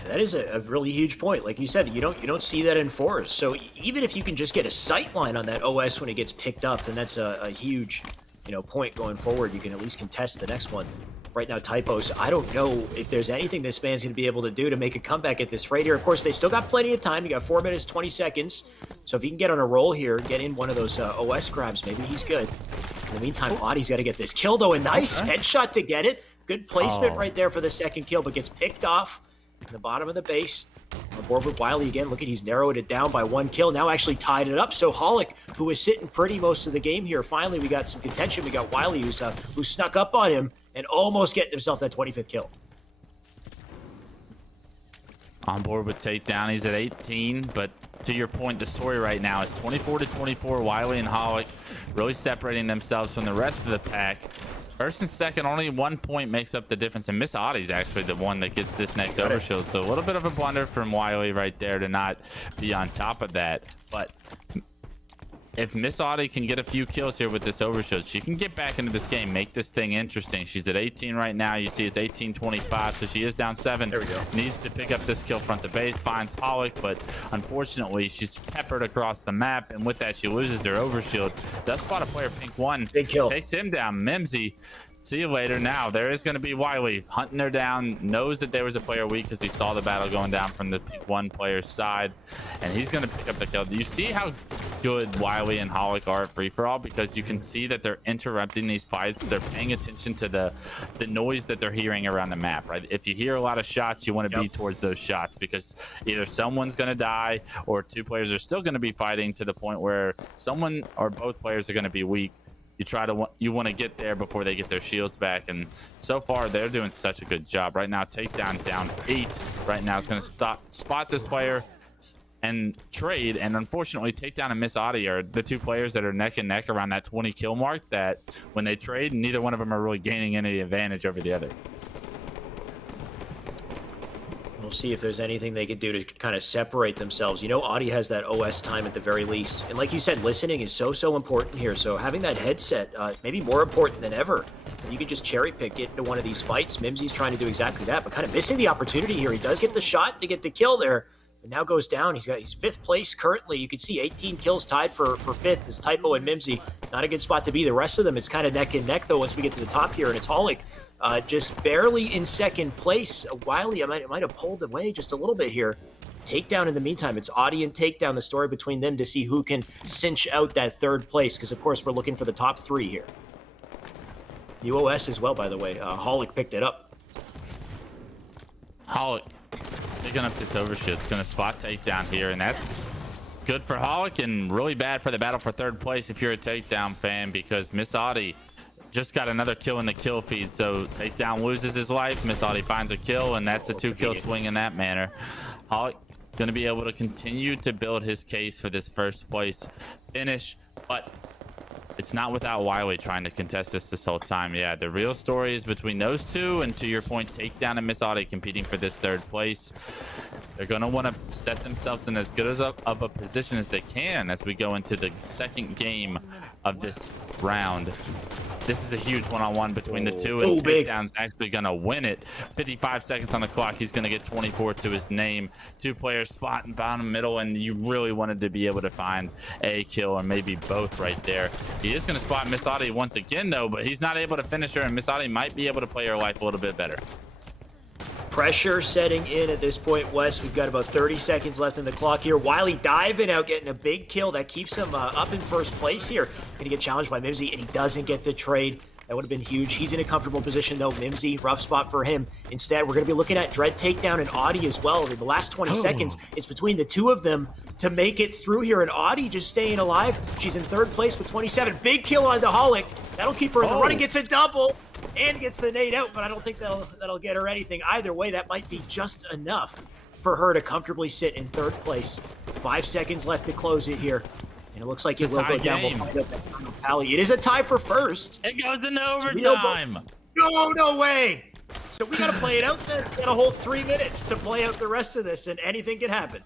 That is a really huge point. Like you said, you don't see that in fours. So even if you can just get a sight line on that OS when it gets picked up, then that's a huge, point going forward. You can at least contest the next one. Right now, Typos, I don't know if there's anything this man's going to be able to do to make a comeback at this rate here. Of course, they still got plenty of time. You got 4 minutes, 20 seconds. So if he can get on a roll here, get in one of those OS grabs, maybe he's good. In the meantime, Audie's got to get this kill, though. A nice headshot to get it. Good placement right there for the second kill, but gets picked off in the bottom of the base. On board with Wiley again. Look at, he's narrowed it down by 1 kill. Now actually tied it up. So Holic, who was sitting pretty most of the game here, finally we got some contention. We got Wiley who snuck up on him and almost getting himself that 25th kill. On board with takedown, he's at 18, but to your point, the story right now is 24-24. Wiley and Holic really separating themselves from the rest of the pack. First and second, only 1 point makes up the difference, and Miss Audie's actually the one that gets this next overshield. So a little bit of a blunder from Wiley right there to not be on top of that. But if Miss Audie can get a few kills here with this overshield, she can get back into this game, make this thing interesting. She's at 18 right now. You see it's 18-25, so she is down 7. There we go. Needs to pick up this kill front to base, finds Holic, but unfortunately she's peppered across the map, and with that she loses her overshield. Does spot a player, Pink 1. Big kill. Takes him down. Mimsy, see you later. Now there is going to be Wiley hunting her down, knows that there was a player weak because he saw the battle going down from the Pink 1 player's side, and he's going to pick up the kill. You see how good Wiley and Holic are at free-for-all, because you can see that they're interrupting these fights. They're paying attention to the noise that they're hearing around the map, right? If you hear a lot of shots, you want to be towards those shots, because either someone's going to die or 2 players are still going to be fighting to the point where someone or both players are going to be weak. You want to get there before they get their shields back, and so far they're doing such a good job. Right now, takedown down 8. Right now, it's going to spot this player, and trade, and unfortunately Takedown and Miss Audi are the two players that are neck and neck around that 20 kill mark, that when they trade, neither one of them are really gaining any advantage over the other. We'll see if there's anything they could do to kind of separate themselves. You know, Audi has that OS time at the very least. And like you said, listening is so important here. So having that headset, maybe more important than ever. You can just cherry pick, get into one of these fights. Mimsy's trying to do exactly that, but kind of missing the opportunity here. He does get the shot to get the kill there, but now goes down. He's 5th place currently. You can see 18 kills tied for 5th. It's Typo and Mimsy. Not a good spot to be. The rest of them, it's kind of neck and neck, though, once we get to the top here, and it's Hollick just barely in 2nd place. Wiley might have pulled away just a little bit here. Takedown in the meantime. It's Audi and Takedown, the story between them to see who can cinch out that 3rd place, because, of course, we're looking for the top 3 here. UOS as well, by the way. Hollick picked it up. Hollick picking up this overshield. It's going to spot Takedown here, and that's good for Hollick and really bad for the battle for 3rd place if you're a Takedown fan, because Miss Audi just got another kill in the kill feed. So Takedown loses his life, Miss Audi finds a kill, and that's a 2-kill swing in that manner. Hollick going to be able to continue to build his case for this 1st place finish, but it's not without Wiley trying to contest this whole time. Yeah, the real story is between those two, and to your point, Takedown and Miss Audi competing for this 3rd place. They're going to want to set themselves in as good of a position as they can as we go into the 2nd game of this round. This is a huge one-on-one between the two, and Takedown's actually going to win it. 55 seconds on the clock. He's going to get 24 to his name. 2 players spot in bottom middle, and you really wanted to be able to find a kill or maybe both right there. He is going to spot Miss Audi once again, though, but he's not able to finish her, and Miss Audi might be able to play her life a little bit better. Pressure setting in at this point, Wes. We've got about 30 seconds left in the clock here. Wiley diving out, getting a big kill. That keeps him up in 1st place here. Going to get challenged by Mimsy, and he doesn't get the trade. That would have been huge. He's in a comfortable position, though. Mimsy, rough spot for him. Instead, we're going to be looking at Dread Takedown and Audi as well. In the last 20 seconds, it's between the two of them to make it through here, and Audi just staying alive. She's in 3rd place with 27. Big kill on the Hollick. That'll keep her in the running. Gets a double and gets the nade out, but I don't think that'll get her anything. Either way, that might be just enough for her to comfortably sit in 3rd place. 5 seconds left to close it here. And it looks like it will go down. We'll find out that final tally. It is a tie for 1st. It goes into overtime. No way. So we got to play it out there. We got a whole 3 minutes to play out the rest of this, and anything can happen.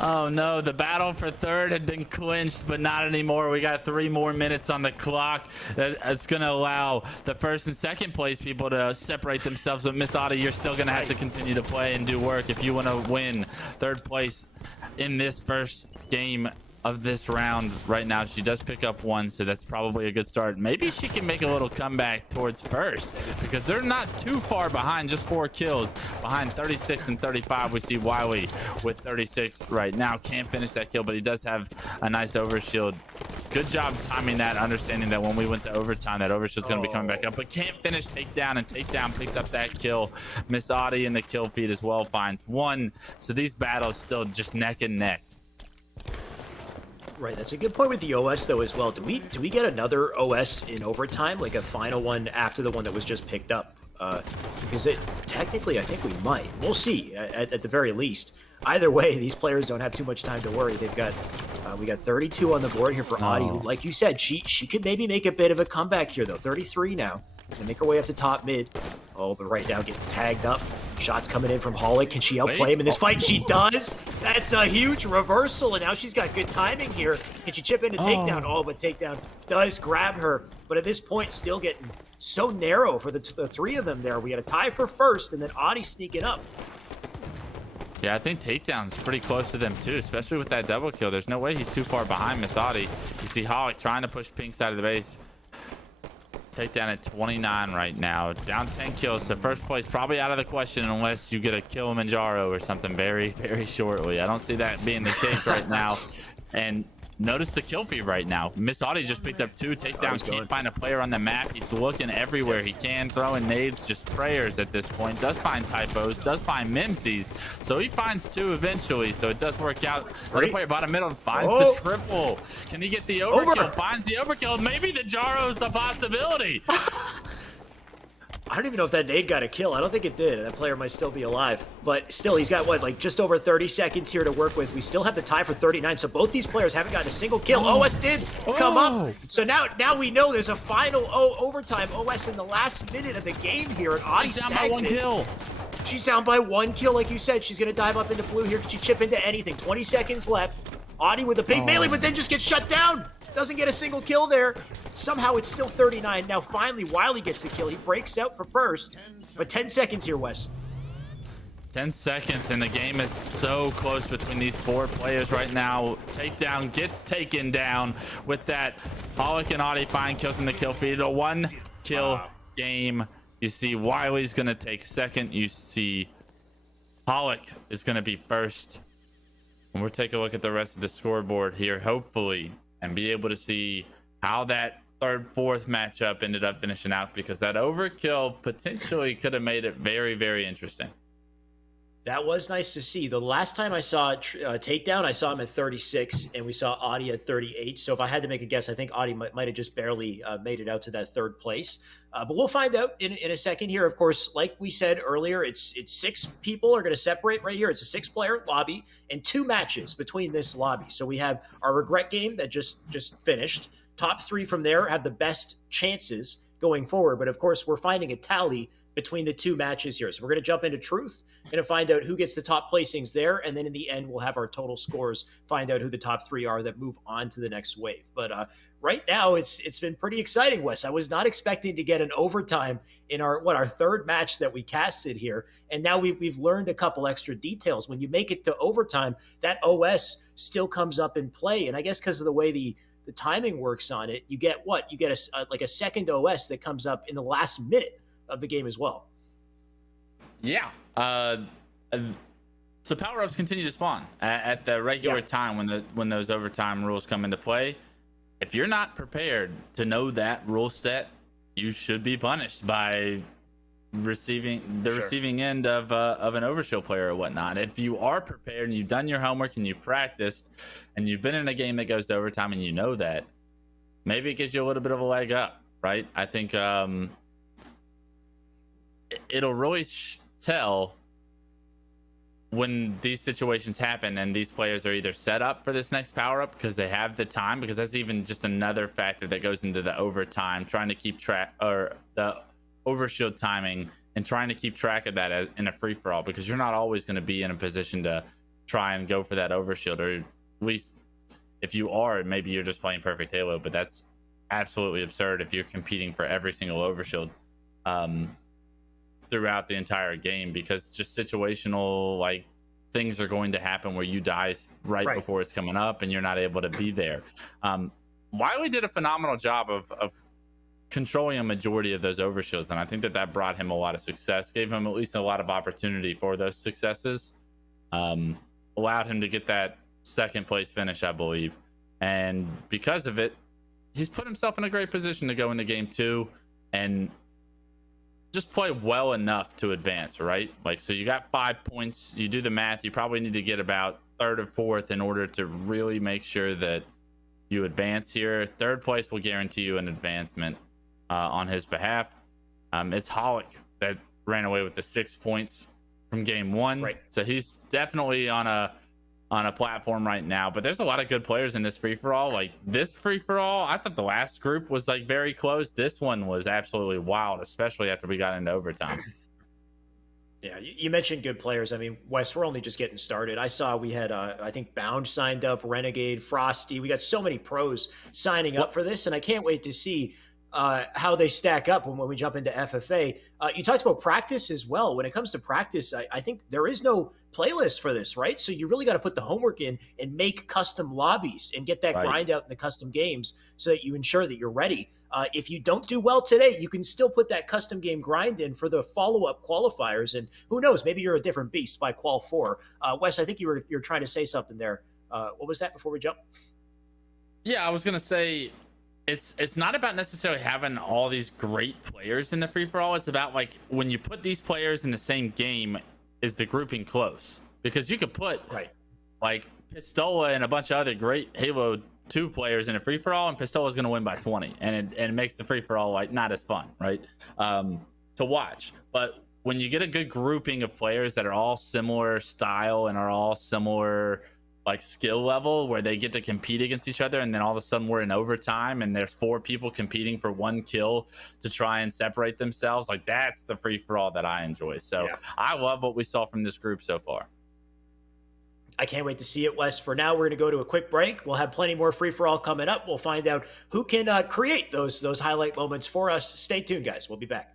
Oh no, the battle for 3rd had been clinched, but not anymore. We got 3 more minutes on the clock. That's going to allow the 1st and 2nd place people to separate themselves. But Miss Audi, you're still going to have to continue to play and do work if you want to win 3rd place in this 1st game of this round. Right now she does pick up 1, so that's probably a good start. Maybe she can make a little comeback towards 1st, because they're not too far behind, just 4 kills behind 36 and 35. We see Wiley with 36 right now. Can't finish that kill, but he does have a nice overshield. Good job timing that, understanding that when we went to overtime, that overshield's going to be coming back up, but can't finish Takedown, and Takedown picks up that kill. Miss Audi in the kill feed as well finds 1, so these battles still just neck and neck. Right, that's a good point with the OS though as well. Do we get another OS in overtime, like a final one after the one that was just picked up? Because technically, I think we might. We'll see at the very least. Either way, these players don't have too much time to worry. They've got we got 32 on the board here for Audi, who, like you said, she could maybe make a bit of a comeback here though. 33 now. Gonna make her way up to top mid. Oh, but right now getting tagged up. Shots coming in from Hollick. Can she outplay him in this fight? She does. That's a huge reversal, and now she's got good timing here. Can she chip into Takedown? Oh, but Takedown does grab her. But at this point, still getting so narrow for the 3 of them there. We got a tie for 1st, and then Audi sneaking up. Yeah, I think Takedown's pretty close to them too, especially with that double kill. There's no way he's too far behind Miss Audi. You see Hollick trying to push pink side of the base. Takedown at 29 right now, down 10 kills, so 1st place probably out of the question unless you get a Kilimanjaro or something very shortly. I don't see that being the case right now. And notice the kill feed right now. Miss Audi just picked up 2. Takedown can't find a player on the map. He's looking everywhere he can, throwing nades, just prayers at this point. Does find typos, does find Mimsies, so he finds 2 eventually, so it does work out. Another player bottom middle finds the triple. Can he get the overkill? Finds the overkill. Maybe the Jaro's a possibility. I don't even know if that nade got a kill. I don't think it did. That player might still be alive. But still, he's got, what, like just over 30 seconds here to work with. We still have the tie for 39, so both these players haven't gotten a single kill. OS did come up. So now we know there's a final overtime. OS in the last minute of the game here, and Audi She's down by snags 1 it. kill. She's down by 1 kill, like you said. She's going to dive up into blue here. Can she chip into anything? 20 seconds left. Audi with a big melee, but then just gets shut down. Doesn't get a single kill there. Somehow it's still 39. Now finally, Wiley gets a kill. He breaks out for first. But 10 seconds here, Wes. 10 seconds, and the game is so close between these 4 players right now. Takedown gets taken down with that. Pollock and Audi find kills in the kill feed. A 1-kill game. You see Wiley's going to take second. You see Pollock is going to be first. And we'll take a look at the rest of the scoreboard here, hopefully, and be able to see how that third, fourth matchup ended up finishing out, because that overkill potentially could have made it very, very interesting. That was nice to see. The last time I saw Takedown, I saw him at 36, and we saw Audi at 38. So if I had to make a guess, I think Audi might have just barely made it out to that third place. But we'll find out in a second here. Of course, like we said earlier, it's 6 people are going to separate right here. It's a 6-player lobby and 2 matches between this lobby. So we have our regret game that just finished. Top 3 from there have the best chances going forward. But of course, we're finding a tally between the 2 matches here. So we're going to jump into truth, going to find out who gets the top placings there, and then in the end, we'll have our total scores, find out who the top 3 are that move on to the next wave. But right now, it's been pretty exciting, Wes. I was not expecting to get an overtime in our third match that we casted here, and now we've learned a couple extra details. When you make it to overtime, that OS still comes up in play, and I guess because of the way the timing works on it, you get a second OS that comes up in the last minute of the game as well. Yeah. So power-ups continue to spawn at the regular time when those overtime rules come into play. If you're not prepared to know that rule set, you should be punished by receiving end of an overshield player or whatnot. If you are prepared and you've done your homework and you practiced and you've been in a game that goes to overtime and you know that, maybe it gives you a little bit of a leg up, right? I think it'll really tell when these situations happen and these players are either set up for this next power up because they have the time, because that's even just another factor that goes into the overtime, trying to keep track, or the overshield timing and trying to keep track of that in a free-for-all, because you're not always going to be in a position to try and go for that overshield, or at least if you are, maybe you're just playing perfect Halo, but that's absolutely absurd if you're competing for every single overshield throughout the entire game, because just situational, like, things are going to happen where you die right before it's coming up and you're not able to be there. Wiley did a phenomenal job of controlling a majority of those overshields, and I think that brought him a lot of success, gave him at least a lot of opportunity for those successes, allowed him to get that second place finish, I believe, and because of it, he's put himself in a great position to go into game 2 and just play well enough to advance, right? Like, so you got 5 points, you do the math, you probably need to get about 3rd or 4th in order to really make sure that you advance here. 3rd place will guarantee you an advancement on his behalf. It's Hollick that ran away with the 6 points from game 1. Right. So he's definitely on a platform right now, but there's a lot of good players in this free-for-all. Like, this free-for-all, I thought the last group was like very close. This one was absolutely wild, especially after we got into overtime. Yeah, you mentioned good players. I mean, Wes, we're only just getting started. I saw we had, I think, Bound signed up, Renegade, Frosty. We got so many pros signing up for this, and I can't wait to see how they stack up when we jump into FFA. You talked about practice as well. When it comes to practice, I think there is no playlist for this, right? So you really got to put the homework in and make custom lobbies and get that grind out in the custom games so that you ensure that you're ready. If you don't do well today, you can still put that custom game grind in for the follow-up qualifiers, and who knows, maybe you're a different beast by Qual 4. Wes, I think you're trying to say something there. What was that before we jump? Yeah, I was going to say, it's not about necessarily having all these great players in the free-for-all. It's about, like, when you put these players in the same game, is the grouping close? Because you could put like Pistola and a bunch of other great Halo 2 players in a free-for-all, and Pistola's going to win by 20, and it makes the free-for-all like not as fun, right? to watch. But when you get a good grouping of players that are all similar style and are all similar like skill level, where they get to compete against each other, and then all of a sudden we're in overtime and there's 4 people competing for 1 kill to try and separate themselves, like that's the free-for-all that I enjoy. So yeah. I love what we saw from this group so far. I can't wait to see it, Wes. For now, we're going to go to a quick break. We'll have plenty more free-for-all coming up. We'll find out who can create those highlight moments for us. Stay tuned, guys. We'll be back.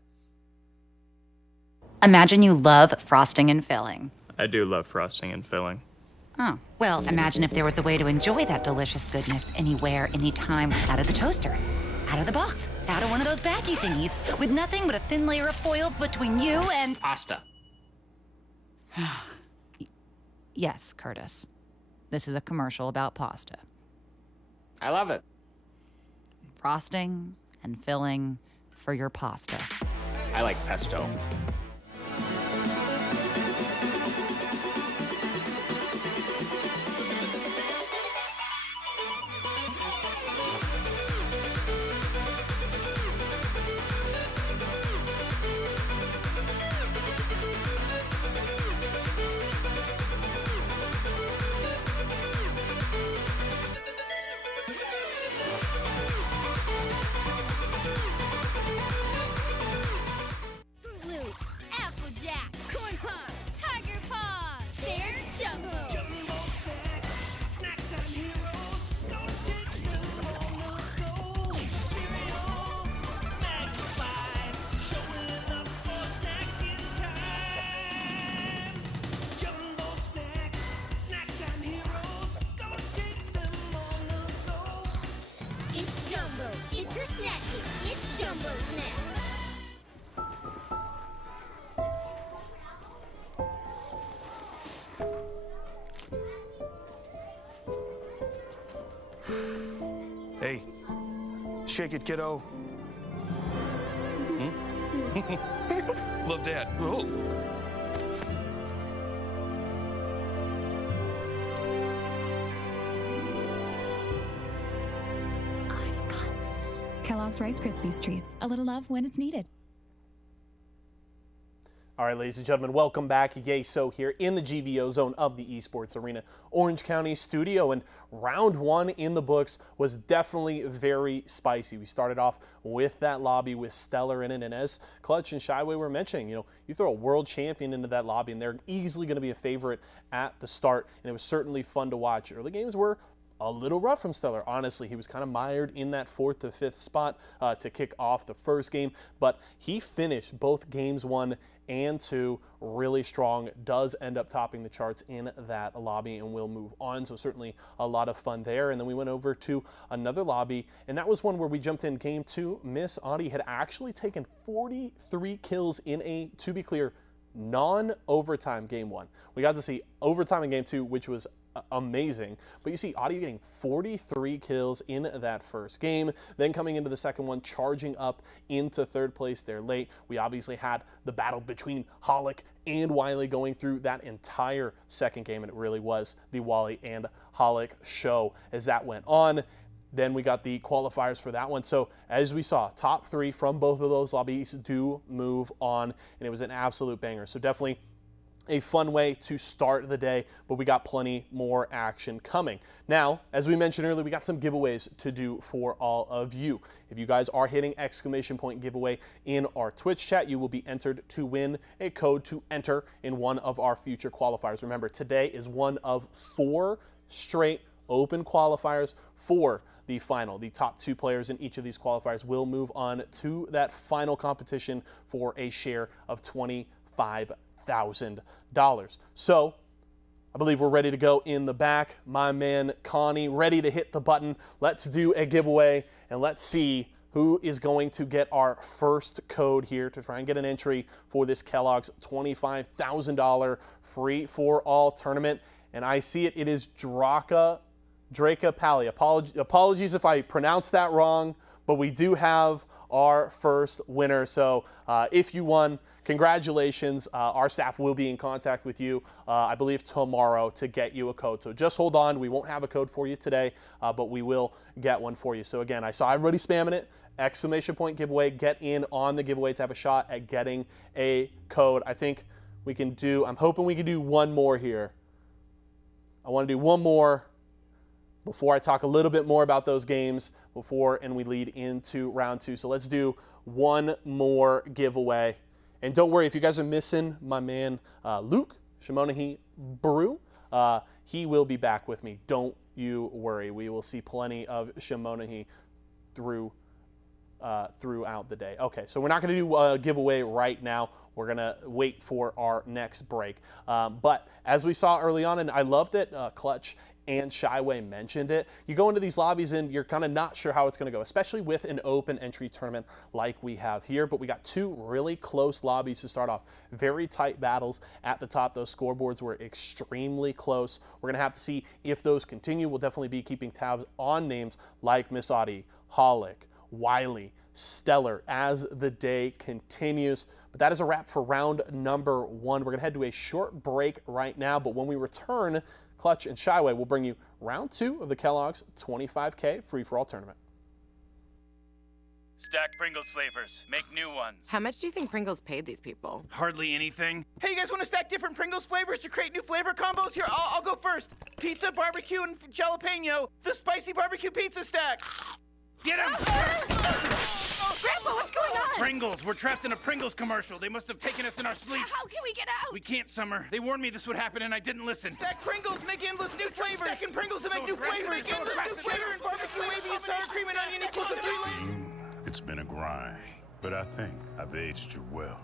Imagine you love frosting and filling. I do love frosting and filling. Oh, well, imagine if there was a way to enjoy that delicious goodness anywhere, anytime, out of the toaster, out of the box, out of one of those baggy thingies, with nothing but a thin layer of foil between you and... Pasta. Yes, Curtis. This is a commercial about pasta. I love it. Frosting and filling for your pasta. I like pesto. Hey, shake it, kiddo. Love Dad. Whoa. I've got this. Kellogg's Rice Krispies Treats. A little love when it's needed. All right, ladies and gentlemen, welcome back. Yeso here in the GVO zone of the Esports Arena Orange County studio. And round 1 in the books was definitely very spicy. We started off with that lobby with Stellar in it. And as Clutch and Shyway were mentioning, you throw a world champion into that lobby and they're easily going to be a favorite at the start. And it was certainly fun to watch. Early games were a little rough from Stellar. Honestly, he was kind of mired in that 4th to 5th spot to kick off the first game. But he finished both games 1 and 2 really strong, does end up topping the charts in that lobby and will move on. So certainly a lot of fun there. And then we went over to another lobby, and that was one where we jumped in game 2. Miss Audie had actually taken 43 kills in a, to be clear, non-overtime game 1. We got to see overtime in game 2, which was amazing. But you see Audie getting 43 kills in that first game, then coming into the second one, charging up into 3rd place there late. We obviously had the battle between Hollick and Wiley going through that entire second game, and it really was the Wally and Hollick show as that went on. Then we got the qualifiers for that one. So as we saw, top 3 from both of those lobbies do move on, and it was an absolute banger. So definitely a fun way to start the day, but we got plenty more action coming. Now, as we mentioned earlier, we got some giveaways to do for all of you. If you guys are hitting !point giveaway in our Twitch chat, you will be entered to win a code to enter in one of our future qualifiers. Remember, today is one of 4 straight open qualifiers for the final. The top 2 players in each of these qualifiers will move on to that final competition for a share of $25,000. So I believe we're ready to go in the back. My man Connie ready to hit the button. Let's do a giveaway and let's see who is going to get our first code here to try and get an entry for this Kellogg's $25,000 free-for-all tournament. And I see it. It is Draka Pally. Apologies if I pronounced that wrong, but we do have our first winner. So if you won, congratulations. Our staff will be in contact with you, I believe, tomorrow to get you a code. So just hold on. We won't have a code for you today, but we will get one for you. So again, I saw everybody spamming it. Exclamation point giveaway. Get in on the giveaway to have a shot at getting a code. I think we can do, I'm hoping we can do one more here. I want to do one more before I talk a little bit more about those games and we lead into round 2. So let's do one more giveaway. And don't worry, if you guys are missing my man Luke Shimonahi Brew, he will be back with me. Don't you worry. We will see plenty of Shimonahi throughout the day. Okay, so we're not going to do a giveaway right now. We're going to wait for our next break. But as we saw early on, and I love that Clutch and Shyway mentioned it, you go into these lobbies and you're kind of not sure how it's going to go, especially with an open entry tournament like we have here. But we got 2 really close lobbies to start off. Very tight battles at the top. Those scoreboards were extremely close. We're going to have to see if those continue. We'll definitely be keeping tabs on names like Miss Audie, Hollick, Wiley, Stellar as the day continues. But that is a wrap for round number 1. We're going to head to a short break right now, but when we return, Clutch and Shyway will bring you round 2 of the Kellogg's 25K free-for-all tournament. Stack Pringles flavors. Make new ones. How much do you think Pringles paid these people? Hardly anything. Hey, you guys want to stack different Pringles flavors to create new flavor combos? Here, I'll go first. Pizza, barbecue, and jalapeno. The spicy barbecue pizza stack. Get him! Grandpa, what's going on? Pringles. We're trapped in a Pringles commercial. They must have taken us in our sleep. How can we get out? We can't, Summer. They warned me this would happen, and I didn't listen. Stack Pringles, make endless new flavors. Stacking Pringles to make new flavors. Make endless new flavor and barbecue, wavy, and sour cream and onion equals a 3-layer. It's been a grind, but I think I've aged you well.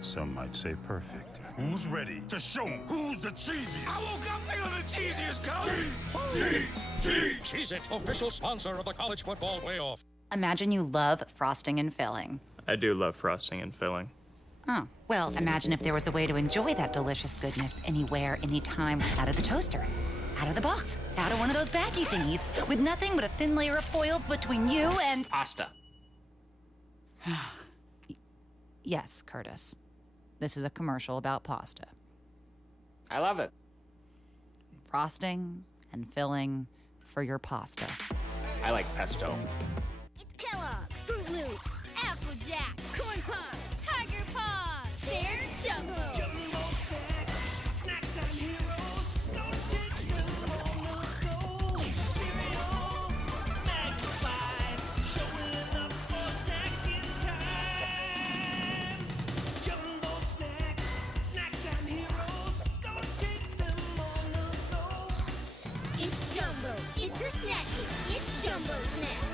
Some might say perfect. Who's ready to show 'em who's the cheesiest? I woke up feeling the cheesiest, coach! Cheez-It, official sponsor of the college football playoff. Imagine you love frosting and filling. I do love frosting and filling. Oh, well, imagine if there was a way to enjoy that delicious goodness anywhere, anytime, out of the toaster, out of the box, out of one of those baggy thingies, with nothing but a thin layer of foil between you and... Pasta. Yes, Curtis. This is a commercial about pasta. I love it. Frosting and filling for your pasta. I like pesto. It's Kellogg's, Fruit Loops, Apple Jacks, Corn Pops, Tiger Paws. They're Jumbo. Jumbo snacks, snack time heroes. Gonna take them on the go. Cereal, magnified, showing up for snacking time. Jumbo snacks, snack time heroes. Gonna take them on the go. It's Jumbo. It's for snacking. It's Jumbo Snacks.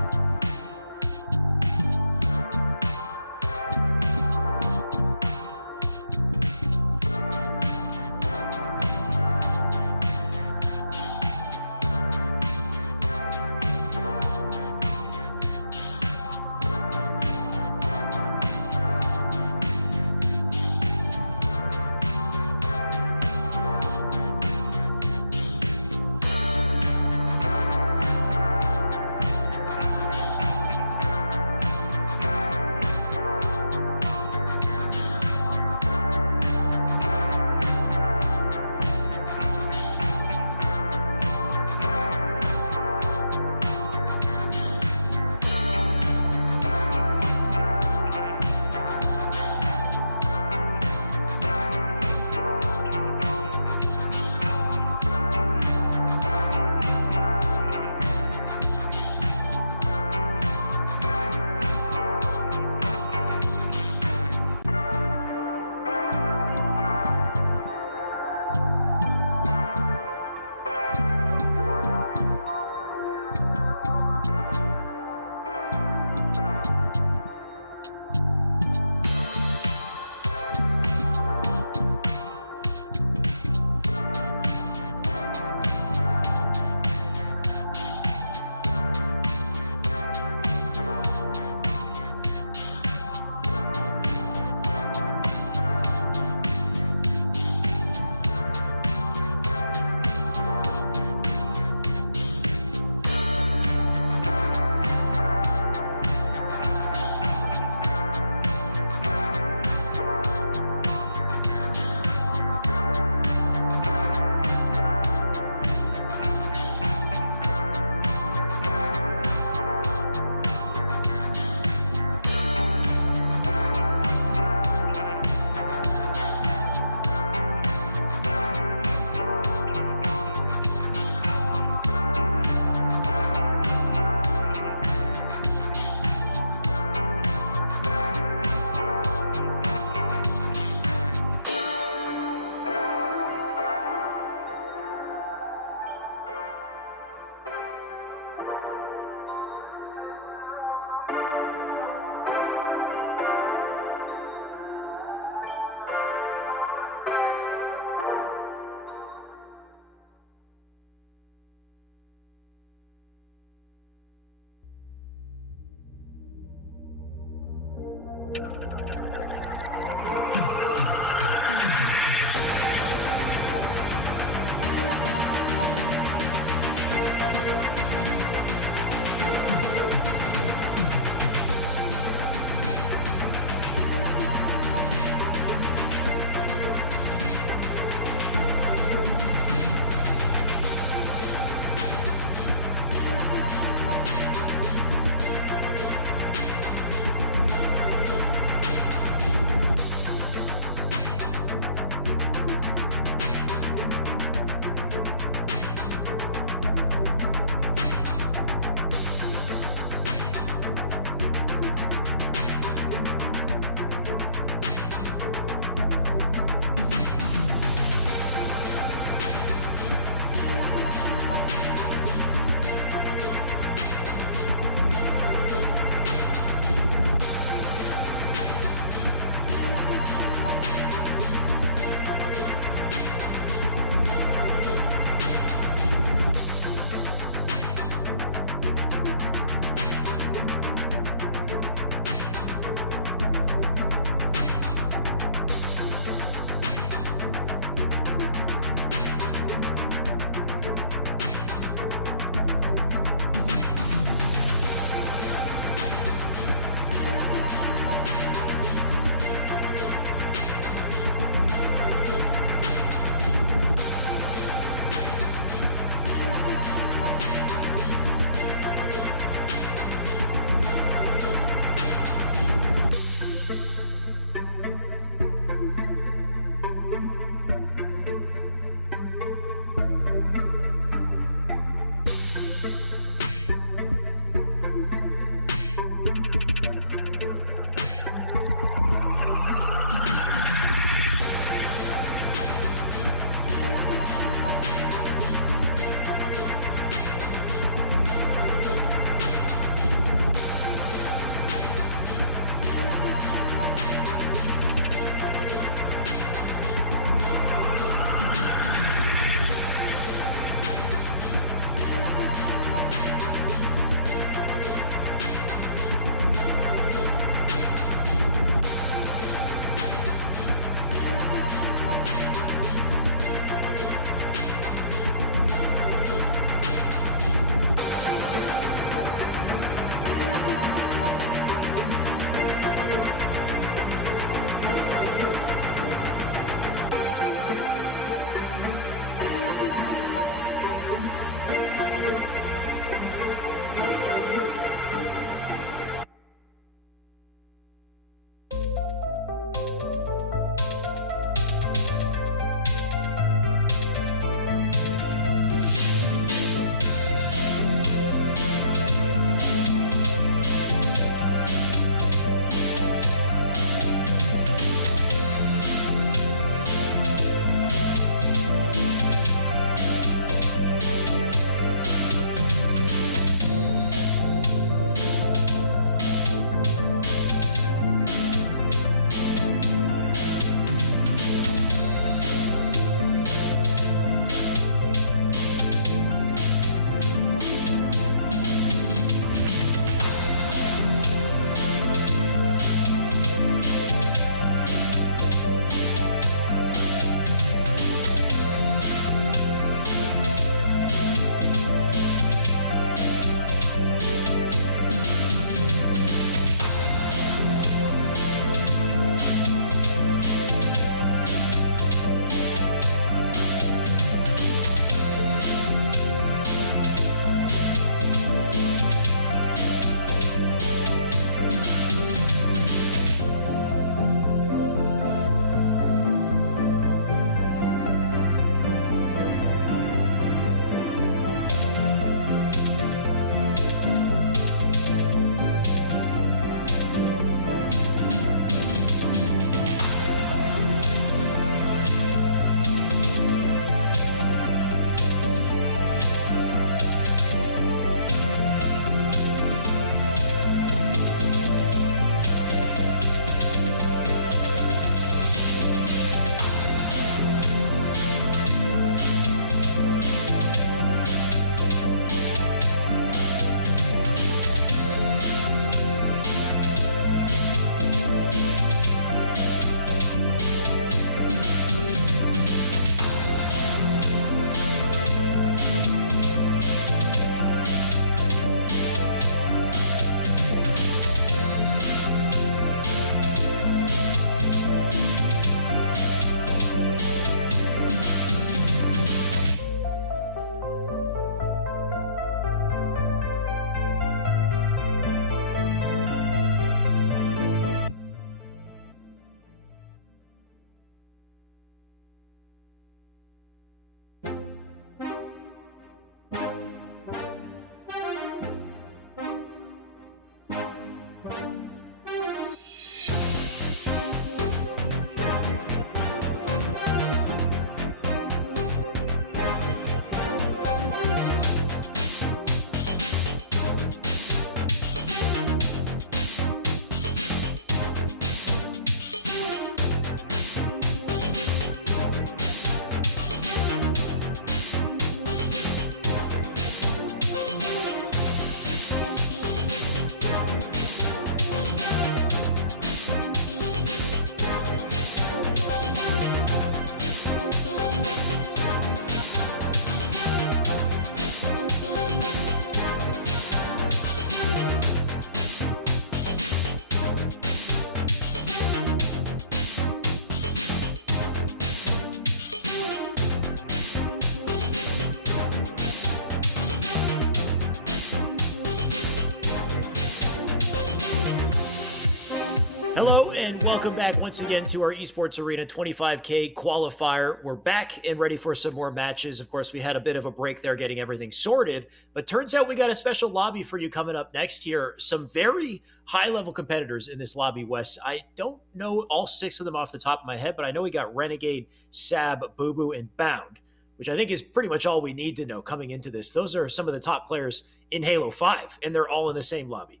Hello and welcome back once again to our Esports Arena 25K qualifier. We're back and ready for some more matches. Of course, we had a bit of a break there getting everything sorted, but turns out we got a special lobby for you coming up next here. Some very high-level competitors in this lobby, Wes. I don't know all 6 of them off the top of my head, but I know we got Renegade, Sab, Boo Boo, and Bound. which I think is pretty much all we need to know coming into this. Those are some of the top players in Halo 5, and they're all in the same lobby.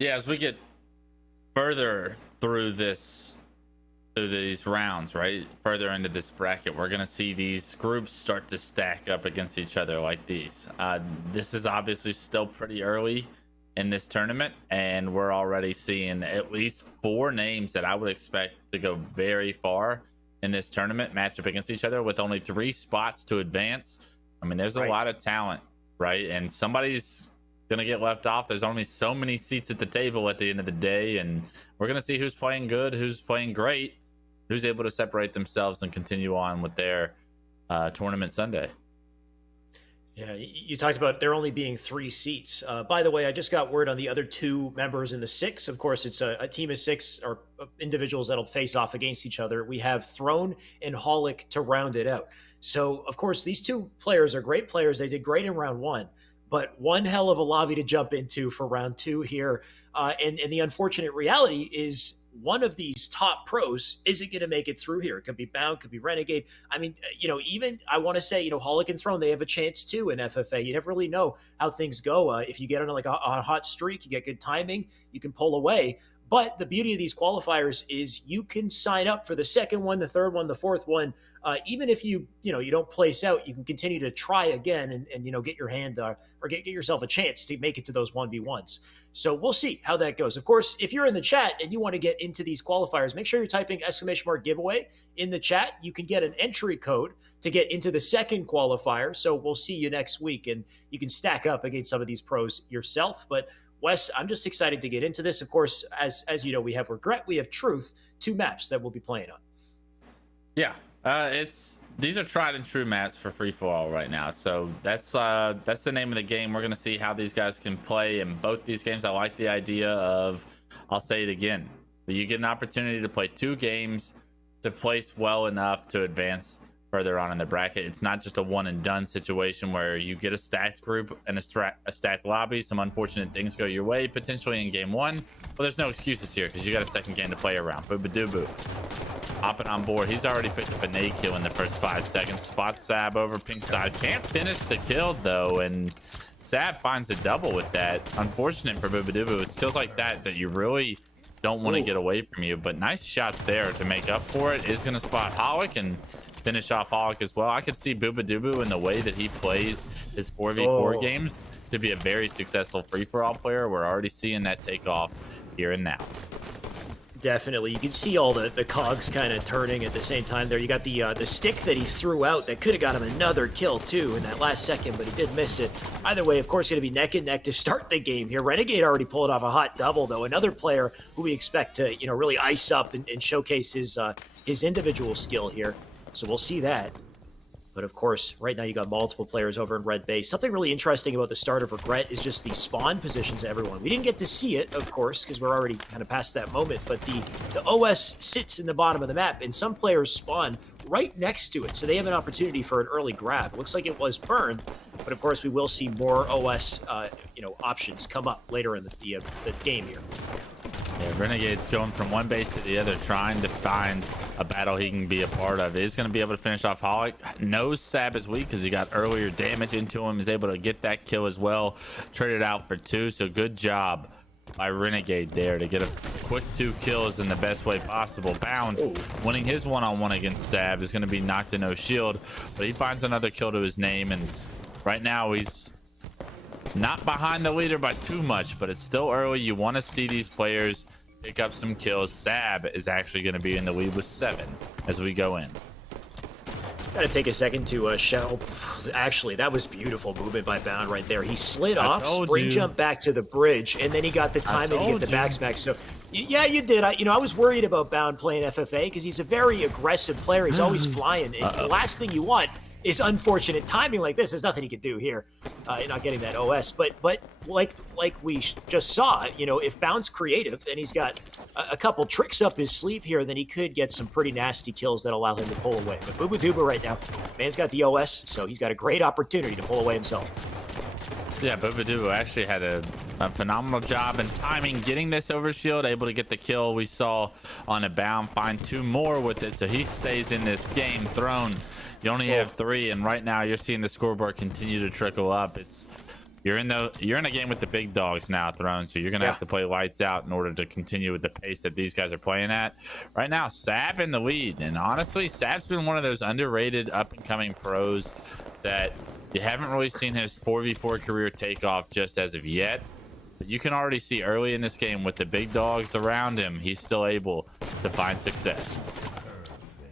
Yeah, as we get further through these rounds, right, further into this bracket, we're going to see these groups start to stack up against each other like these. This is obviously still pretty early in this tournament, and we're already seeing at least 4 names that I would expect to go very far in this tournament match up against each other with only 3 spots to advance. I mean, there's a lot of talent, right? And somebody's going to get left off. There's only so many seats at the table at the end of the day, and we're going to see who's playing good, who's playing great, who's able to separate themselves and continue on with their tournament Sunday. Yeah, you talked about there only being 3 seats. By the way, I just got word on the other 2 members in the 6. Of course, it's a team of 6 or individuals that'll face off against each other. We have Throne and Holic to round it out. So, of course, these 2 players are great players. They did great in round 1, but one hell of a lobby to jump into for round 2 here. And the unfortunate reality is one of these top pros isn't going to make it through here. It could be Bound, could be Renegade. I mean, even I want to say, Holic and Throne, they have a chance too in FFA. You never really know how things go. If you get on like a hot streak, you get good timing, you can pull away. But the beauty of these qualifiers is you can sign up for the second one, the third one, the fourth one. Even if you don't place out, you can continue to try again and get your hand or get yourself a chance to make it to those 1v1s. So we'll see how that goes. Of course, if you're in the chat and you want to get into these qualifiers, make sure you're typing !giveaway in the chat. You can get an entry code to get into the second qualifier. So we'll see you next week, and you can stack up against some of these pros yourself. But Wes, I'm just excited to get into this. Of course, as you know, we have Regret, we have Truth, 2 maps that we'll be playing on. Yeah, these are tried and true maps for free for all right now. So that's the name of the game. We're gonna see how these guys can play in both these games. I like the idea of, I'll say it again, that you get an opportunity to play 2 games to place well enough to advance further on in the bracket. It's not just a one and done situation where you get a stacked group and a stacked lobby. Some unfortunate things go your way potentially in game 1, but there's no excuses here because you got a second game to play around. Boo hopping on board. He's already picked up a nade kill in the first 5 seconds. Spots Sab over pink side. Can't finish the kill though, and Sab finds a double with that. Unfortunate for Boobadooboo. It's kills like that you really don't want to get away from you, but nice shots there to make up for it. Is going to spot Holic and finish off Holic as well. I could see Boobadooboo in the way that he plays his 4v4 games to be a very successful free-for-all player. We're already seeing that take off here and now. Definitely. You can see all the cogs kind of turning at the same time there. You got the stick that he threw out that could have got him another kill too in that last second, but he did miss it. Either way, of course, going to be neck and neck to start the game here. Renegade already pulled off a hot double, though. Another player who we expect to, really ice up and showcase his individual skill here. So we'll see that. But of course, right now you got multiple players over in red base. Something really interesting about the start of Regret is just the spawn positions of everyone. We didn't get to see it, of course, because we're already kind of past that moment, but the OS sits in the bottom of the map, and some players spawn right next to it, so they have an opportunity for an early grab. It looks like it was burned, but of course we will see more OS options come up later in the game here. Yeah, Renegade's going from one base to the other, trying to find a battle he can be a part of. Is going to be able to finish off Holic. Knows Sab is weak because he got earlier damage into him. Is able to get that kill as well. Traded out for 2, so good job by Renegade there to get a quick 2 kills in the best way possible. Bound winning his one-on-one against Sab is going to be knocked to no shield, but he finds another kill to his name, and right now he's not behind the leader by too much, but it's still early. You want to see these players pick up some kills. Sab is actually going to be in the lead with 7 as we go in. Got to take a second to show. Actually, that was beautiful movement by Bound right there. He slid off, spring jump back to the bridge, and then he got the timing to get the back smack. So, yeah, you did. I was worried about Bound playing FFA because he's a very aggressive player. He's always flying. And the last thing you want is unfortunate timing like this. There's nothing he could do here. You're not getting that OS. But like we just saw, if Bound's creative and he's got a couple tricks up his sleeve here, then he could get some pretty nasty kills that allow him to pull away. But Boobadooboo right now, man's got the OS, so he's got a great opportunity to pull away himself. Yeah, Boobadooboo actually had a a phenomenal job and timing getting this overshield, able to get the kill we saw on a bound, find 2 more with it, so he stays in this game. Throne, you only have 3, and right now you're seeing the scoreboard continue to trickle up. You're in a game with the big dogs now, Throne, so you're gonna have to play lights out in order to continue with the pace that these guys are playing at. Right now, Sab in the lead, and honestly, Sab's been one of those underrated up-and-coming pros that you haven't really seen his 4v4 career take off just as of yet. But you can already see early in this game with the big dogs around him, he's still able to find success.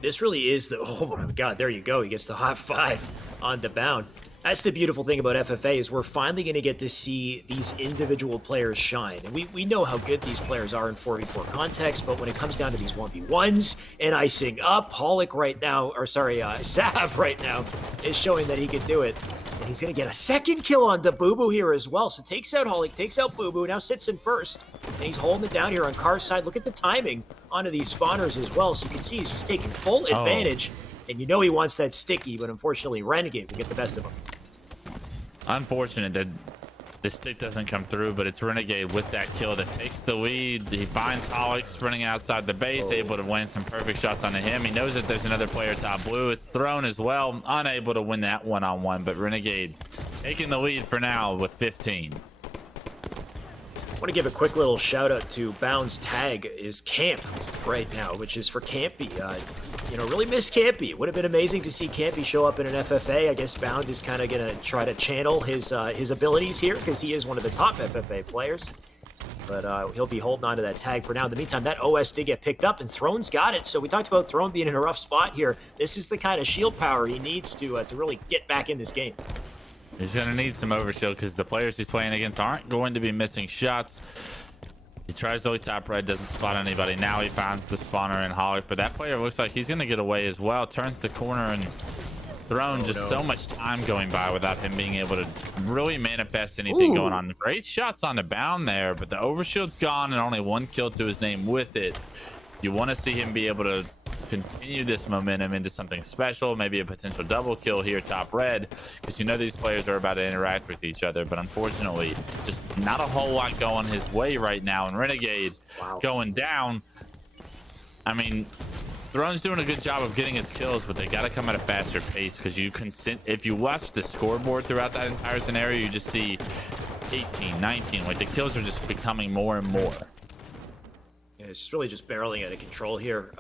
This really is the, oh my God, there you go. He gets the hot 5 on the bound. That's the beautiful thing about FFA is we're finally going to get to see these individual players shine. And we know how good these players are in 4v4 context, but when it comes down to these 1v1s and icing up, Holic right now, or sorry, Sab right now is showing that he can do it. And he's going to get a second kill on the Boo Boo here as well. So takes out Holic, takes out Boo Boo, now sits in first. And he's holding it down here on Car's side. Look at the timing onto these spawners as well. So you can see he's just taking full advantage. And you know he wants that sticky, but unfortunately Renegade will get the best of him. Unfortunate that the stick doesn't come through, but it's Renegade with that kill that takes the lead. He finds Holic sprinting outside the base, able to win some perfect shots onto him. He knows that there's another player top blue. It's Thrown as well, unable to win that one-on-one, but Renegade taking the lead for now with 15. I want to give a quick little shout out to Bound's tag is Camp right now, which is for Campy. You know, really miss Campy. It would have been amazing to see Campy show up in an FFA. I guess Bound is kind of going to try to channel his abilities here because he is one of the top FFA players. But he'll be holding on to that tag for now. In the meantime, that OS did get picked up, and Throne's got it. So we talked about Throne being in a rough spot here. This is the kind of shield power he needs to really get back in this game. He's going to need some overshield because the players he's playing against aren't going to be missing shots. He tries to top red, doesn't spot anybody. Now he finds the spawner in Holic, but that player looks like he's going to get away as well. Turns the corner and Throne so much time going by without him being able to really manifest anything going on. Great shots on the bound there, but the overshield's gone and only 1 kill to his name with it. You want to see him be able to continue this momentum into something special, maybe a potential double kill here top red, because you know these players are about to interact with each other, but unfortunately just not a whole lot going his way right now, and Renegade going down. I mean, Throne's doing a good job of getting his kills, but they got to come at a faster pace, because you can if you watch the scoreboard throughout that entire scenario, you just see 18, 19, like the kills are just becoming more and more. It's really just barreling out of control here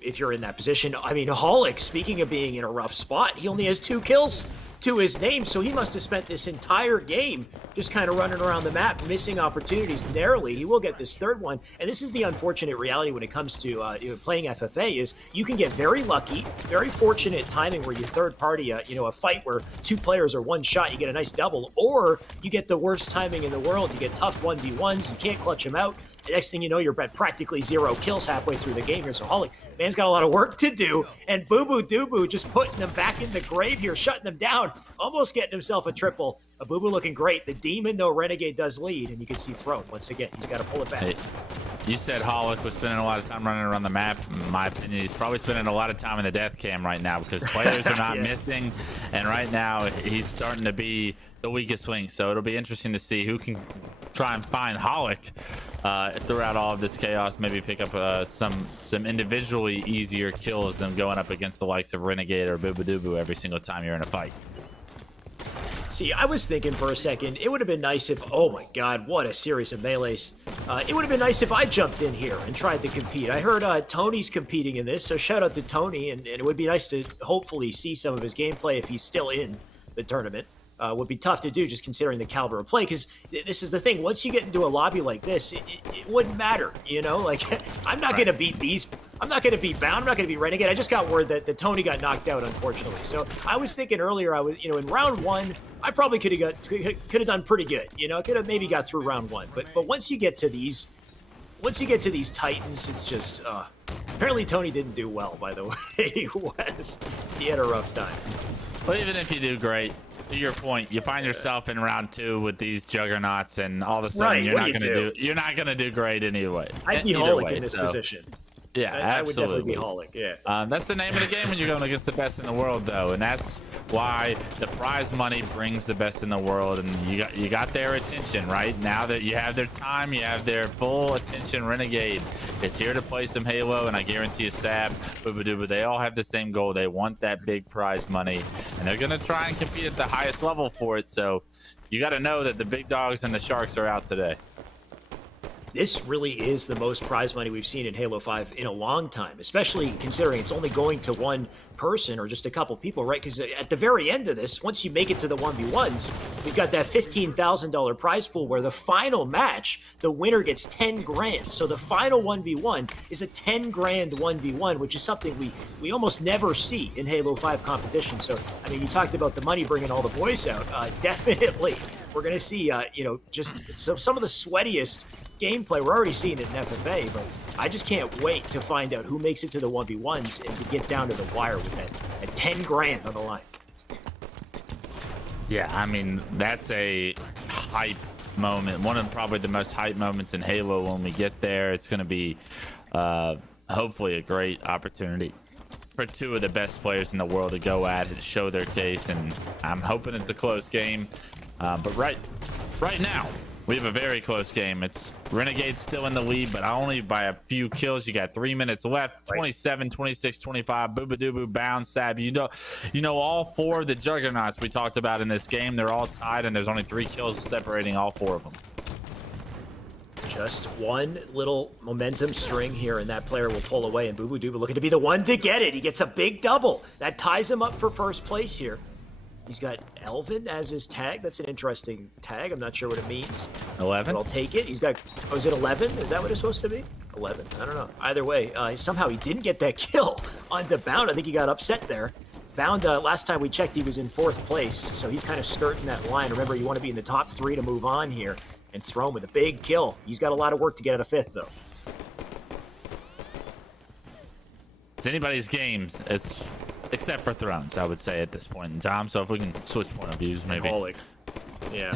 if you're in that position. I mean, Holic, speaking of being in a rough spot, he only has 2 kills to his name, so he must have spent this entire game just kind of running around the map, missing opportunities narrowly. He will get this 3rd one, and this is the unfortunate reality when it comes to playing FFA is you can get very lucky, very fortunate timing where you third party a fight where 2 players are 1 shot, you get a nice double, or you get the worst timing in the world, you get tough 1v1s, you can't clutch them out. The next thing you know, you're at practically 0 kills halfway through the game here. So Holic, man's got a lot of work to do. And Boo Boo Doo Boo just putting them back in the grave here, shutting them down, almost getting himself a triple. A Boo Boo looking great. The Demon, though, Renegade does lead, and you can see Throne once again. He's got to pull it back. Hey, you said Holic was spending a lot of time running around the map. In my opinion, he's probably spending a lot of time in the death cam right now because players are not missing, and right now he's starting to be the weakest link. So it'll be interesting to see who can try and find Holic throughout all of this chaos. Maybe pick up some individually easier kills than going up against the likes of Renegade or Boo Boo Doo Boo every single time you're in a fight. See, I was thinking for a second, it would have been nice if, oh my god, what a series of melees. It would have been nice if I jumped in here and tried to compete. I heard Tony's competing in this, so shout out to Tony, and it would be nice to hopefully see some of his gameplay if he's still in the tournament. Would be tough to do just considering the caliber of play, because this is the thing, once you get into a lobby like this, it wouldn't matter, you know? Like, I'm not going to beat these, I'm not going to beat Bound, I'm not going to beat Renegade. I just got word that Tony got knocked out, unfortunately. So I was thinking earlier, I was, in round 1, I probably could have done pretty good, could have maybe got through round 1. But once you get to these, Titans, it's just, apparently Tony didn't do well, by the way. He had a rough time. Well, even if you do great, to your point, you find yourself in round 2 with these juggernauts, and all of a sudden you're not gonna do great anyway. I'd be Holic in this position. Yeah, I would absolutely. definitely be Holic. Yeah. That's the name of the game when you're going against the best in the world, though, and that's why the prize money brings the best in the world, and you got their attention right now. That you have their time, you have their full attention. Renegade is here to play some Halo, and I guarantee you Sab, Booba, they all have the same goal. They want that big prize money, and they're gonna try and compete at the highest level for it. So you got to know that the big dogs and the sharks are out today. This really is the most prize money we've seen in Halo 5 in a long time, especially considering it's only going to one person or just a couple people, right? Because at the very end of this, once you make it to the 1v1s, we've got that $15,000 prize pool where the final match, the winner gets 10 grand. So the final 1v1 is a 10 grand 1v1, which is something we almost never see in Halo 5 competition. So, I mean, you talked about the money bringing all the boys out. Definitely, we're going to see, just some of the sweatiest gameplay. We're already seeing it in FFA, but I just can't wait to find out who makes it to the 1v1s and to get down to the wire with that 10 grand on the line. Yeah, I mean, that's a hype moment. One of probably the most hype moments in Halo when we get there. It's going to be hopefully a great opportunity for two of the best players in the world to go at it, show their case, and I'm hoping it's a close game. But right now, we have a very close game. It's Renegade still in the lead, but only by a few kills. You got 3 minutes left. 27, 26, 25. Booba, Bound, Sab. You know all four of the juggernauts we talked about in this game. They're all tied, and there's only 3 kills separating all 4 of them. Just one little momentum string here, and that player will pull away, and Booba looking to be the one to get it. He gets a big double. That ties him up for first place here. He's got Elvin as his tag. That's an interesting tag. I'm not sure what it means. 11? But I'll take it. He's got... Oh, is it 11? Is that what it's supposed to be? 11. I don't know. Either way, somehow he didn't get that kill onto Bound. I think he got upset there. Bound, last time we checked, he was in 4th place, so he's kind of skirting that line. Remember, you want to be in the top 3 to move on here and throw him with a big kill. He's got a lot of work to get out of 5th, though. It's anybody's games. It's... Except for Thrones, I would say at this point in time. So if we can switch point of views, maybe. Yeah.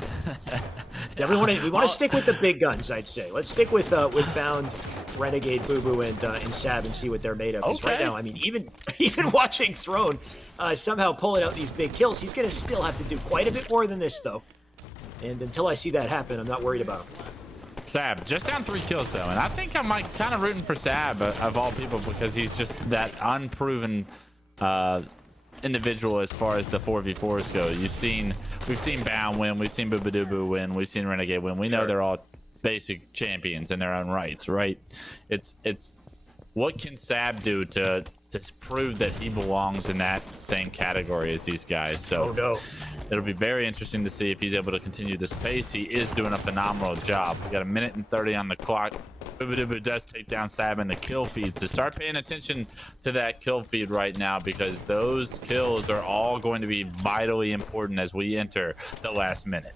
Yeah, we want to stick with the big guns, I'd say. Let's stick with Bound, Renegade, Boo, and Sab and see what they're made of. Because right now, I mean, even watching Throne somehow pulling out these big kills, he's going to still have to do quite a bit more than this, though. And until I see that happen, I'm not worried about him. Sab just down 3 kills though, and I think I'm like kind of rooting for Sab of all people because he's just that unproven individual as far as the 4v4s go. We've seen Bound win, we've seen Booba win, we've seen Renegade win. We know they're all basic champions in their own rights, right? It's what can Sab do to prove that he belongs in that same category as these guys. So it'll be very interesting to see if he's able to continue this pace. He is doing a phenomenal job. We got 1:30 on the clock. Booba does take down Sab in the kill feed, so start paying attention to that kill feed right now because those kills are all going to be vitally important as we enter the last minute.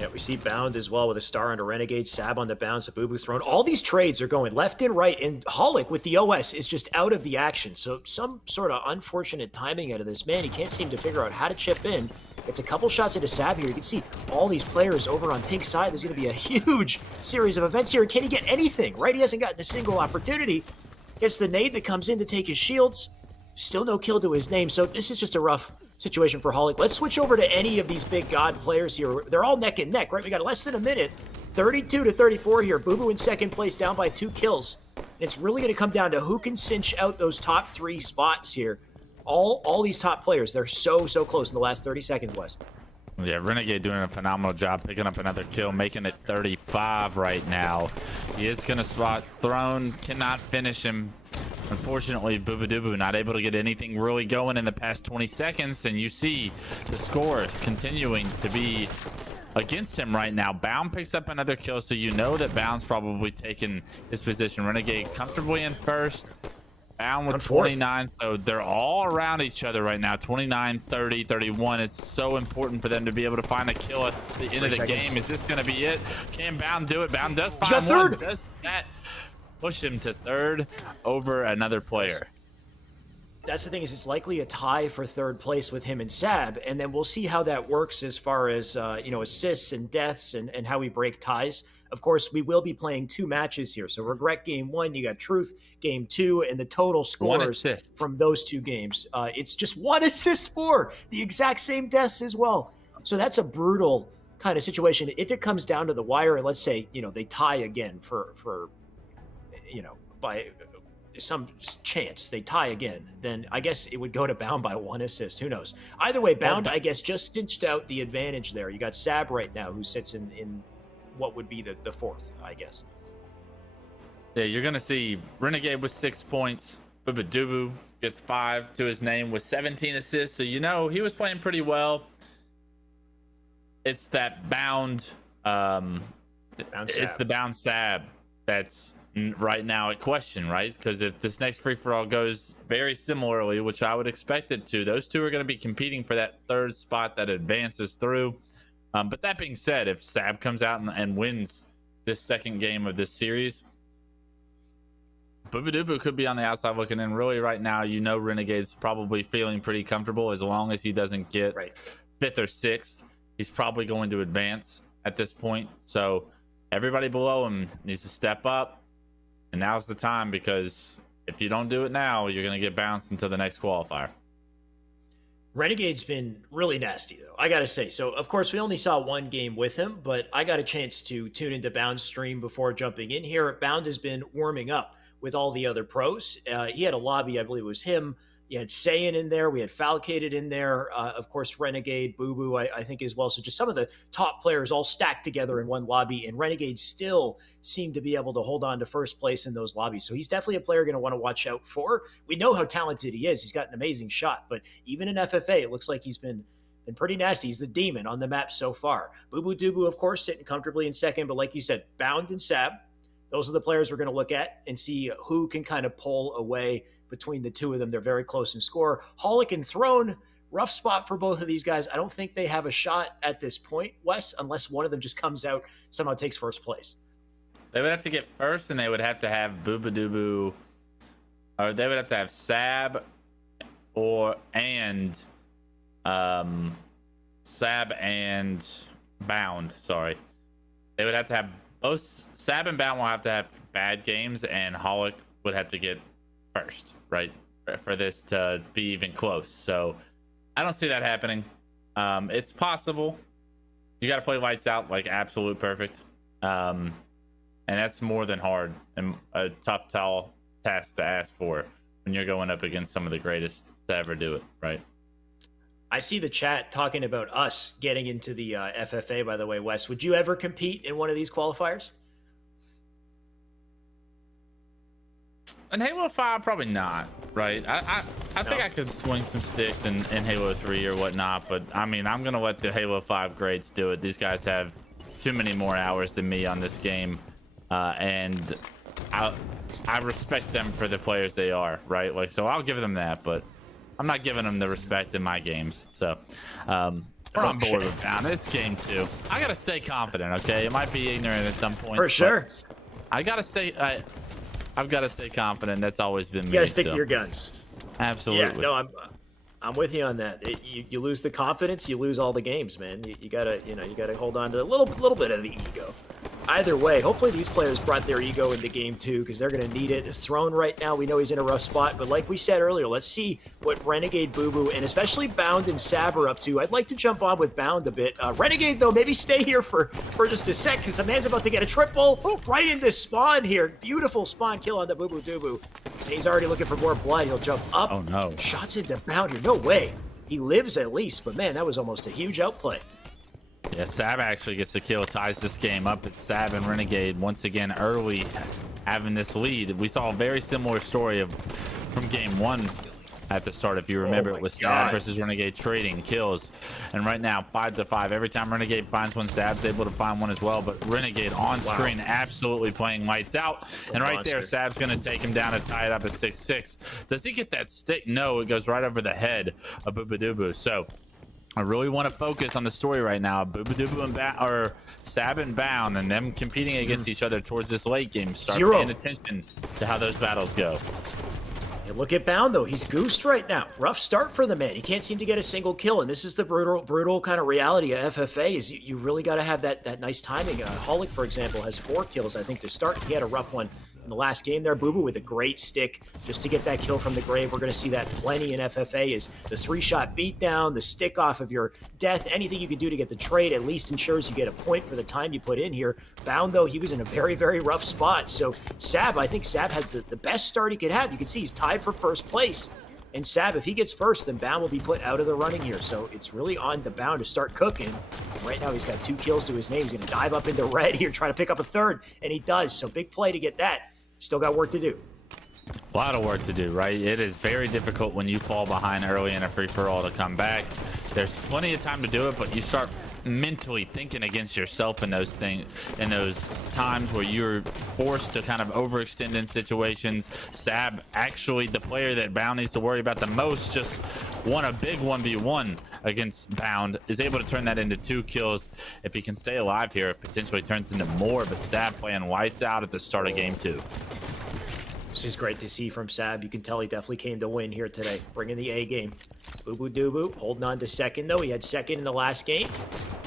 Yeah, we see Bound as well with a star under Renegade, Sab on the Bound, so Boo thrown. All these trades are going left and right, and Holic with the OS is just out of the action. So some sort of unfortunate timing out of this. Man, he can't seem to figure out how to chip in. It's a couple shots into Sab here. You can see all these players over on pink side. There's going to be a huge series of events here. Can he get anything, right? He hasn't gotten a single opportunity. Gets the nade that comes in to take his shields. Still no kill to his name, so this is just a rough situation for Holic. Let's switch over to any of these big god players here. They're all neck and neck, right? We got less than a minute. 32-34 here. Boo in second place, down by 2 kills. And it's really going to come down to who can cinch out those top 3 spots here. All these top players, they're so close in the last 30 seconds, Wes. Yeah, Renegade doing a phenomenal job picking up another kill, making it 35 right now. He is going to spot Throne, cannot finish him. Unfortunately, Booba not able to get anything really going in the past 20 seconds, and you see the score continuing to be against him right now. Bound picks up another kill, so you know that Bound's probably taking his position. Renegade comfortably in first. Bound with 29, so they're all around each other right now. 29, 30, 31. It's so important for them to be able to find a kill at the end of the game. Is this going to be it? Can Bound do it? Bound does find one. Does that push him to 3rd over another player? That's the thing, is it's likely a tie for 3rd place with him and Sab, and then we'll see how that works as far as assists and deaths and how we break ties. Of course, we will be playing 2 matches here. So Regret game 1, you got Truth game 2, and the total scores from those 2 games. It's just 1 assist for the exact same deaths as well. So that's a brutal kind of situation. If it comes down to the wire, and let's say, they tie again for by some chance they tie again, then I guess it would go to Bound by 1 assist. Who knows? Either way, Bound, I guess, just cinched out the advantage there. You got Sab right now, who sits in what would be the 4th, I guess. Yeah, you're going to see Renegade with 6 points. Bubadubu gets 5 to his name with 17 assists. So, he was playing pretty well. It's that Bound. It's the Bound Sab that's right now at question, right? Because if this next free-for-all goes very similarly, which I would expect it to, those 2 are going to be competing for that 3rd spot that advances through. But that being said, if Sab comes out and wins this 2nd game of this series, Bubadubu could be on the outside looking in. Really, right now, Renegade's probably feeling pretty comfortable as long as he doesn't get 5th or 6th. He's probably going to advance at this point. So everybody below him needs to step up. And now's the time, because if you don't do it now, you're going to get bounced into the next qualifier. Renegade's been really nasty, though, I got to say. So, of course, we only saw 1 game with him, but I got a chance to tune into Bound's stream before jumping in here. Bound has been warming up with all the other pros. He had a lobby, I believe it was him. You had Saiyan in there. We had Falcated in there. Of course, Renegade, Boo Boo, I think as well. So just some of the top players all stacked together in one lobby, and Renegade still seemed to be able to hold on to first place in those lobbies. So he's definitely a player you're going to want to watch out for. We know how talented he is. He's got an amazing shot, but even in FFA, it looks like he's been pretty nasty. He's the demon on the map so far. Boo Boo Doo, of course, sitting comfortably in 2nd, but like you said, Bound and Sab, those are the players we're going to look at and see who can kind of pull away between the 2 of them. They're very close in score. Holic and Throne, rough spot for both of these guys. I don't think they have a shot at this point, Wes, unless one of them just comes out, somehow takes first place. They would have to get first, and they would have to have Bubadubu, or they would have to have Sab and Bound. Sorry. They would have to have both. Sab and Bound will have to have bad games, and Holic would have to get first, right, for this to be even close. So I don't see that happening. It's possible. You got to play lights out, like absolute perfect, and that's more than hard and a tough task to ask for when you're going up against some of the greatest to ever do it, right? I see the chat talking about us getting into the FFA, by the way, Wes. Would you ever compete in one of these qualifiers? In Halo 5, probably not, right? I think I could swing some sticks in Halo 3 or whatnot, but I mean, I'm going to let the Halo 5 grades do it. These guys have too many more hours than me on this game, and I respect them for the players they are, right? Like, so I'll give them that, but I'm not giving them the respect in my games. So we're on board with Bound. It's game 2. I got to stay confident, okay? It might be ignorant at some point. For sure. I got to stay... I've got to stay confident. That's always been me. You got to stick to your guns. Absolutely. Yeah, no, I'm with you on that. You lose the confidence, you lose all the games, man. You gotta hold on to a little bit of the ego. Either way, hopefully these players brought their ego into game 2 because they're going to need it. Throne right now, we know he's in a rough spot, but like we said earlier, let's see what Renegade, Boo Boo, and especially Bound and Sab are up to. I'd like to jump on with Bound a bit. Renegade, though, maybe stay here for just a sec because the man's about to get a triple right into spawn here. Beautiful spawn kill on the Boo Boo Doo Boo. And he's already looking for more blood. He'll jump up. Oh, no. Shots into Bound here. No way. He lives at least, but man, that was almost a huge outplay. Yeah, Sab actually gets the kill, ties this game up. It's Sab and Renegade once again early having this lead. We saw a very similar story from game 1 at the start. If you remember, it was Sab versus Renegade trading kills. And right now, 5-5. Every time Renegade finds one, Sab's able to find one as well. But Renegade on screen absolutely playing lights out. And right there, Sab's going to take him down and tie it up at 6-6. Does he get that stick? No, it goes right over the head of Bubadubu. So I really want to focus on the story right now. Bubadubu and Sab and Bound, and them competing against each other towards this late game. Start paying attention to how those battles go. And look at Bound, though. He's goosed right now. Rough start for the man. He can't seem to get a single kill, and this is the brutal kind of reality of FFA is you really got to have that nice timing. Holic, for example, has 4 kills, I think, to start. He had a rough one in the last game there. Boo Boo with a great stick just to get that kill from the grave. We're going to see that plenty in FFA is the 3-shot beatdown, the stick off of your death. Anything you can do to get the trade at least ensures you get a point for the time you put in here. Bound, though, he was in a very, very rough spot. So Sab, I think Sab had the best start he could have. You can see he's tied for first place. And Sab, if he gets first, then Bound will be put out of the running here. So it's really on the Bound to start cooking. And right now he's got 2 kills to his name. He's going to dive up into red here, try to pick up a third. And he does. So big play to get that. Still got work to do. A lot of work to do, right? It is very difficult when you fall behind early in a free-for-all to come back. There's plenty of time to do it, but you start mentally thinking against yourself in those times where you're forced to kind of overextend in situations. Sab, actually the player that Bound needs to worry about the most, just won a big 1v1 against Bound, is able to turn that into 2 kills. If he can stay alive here, it potentially turns into more, but Sab playing lights out at the start of game 2. This is great to see from Sab. You can tell he definitely came to win here today, bringing the A game. Boo Boo Doo Boo holding on to second, though. He had second in the last game.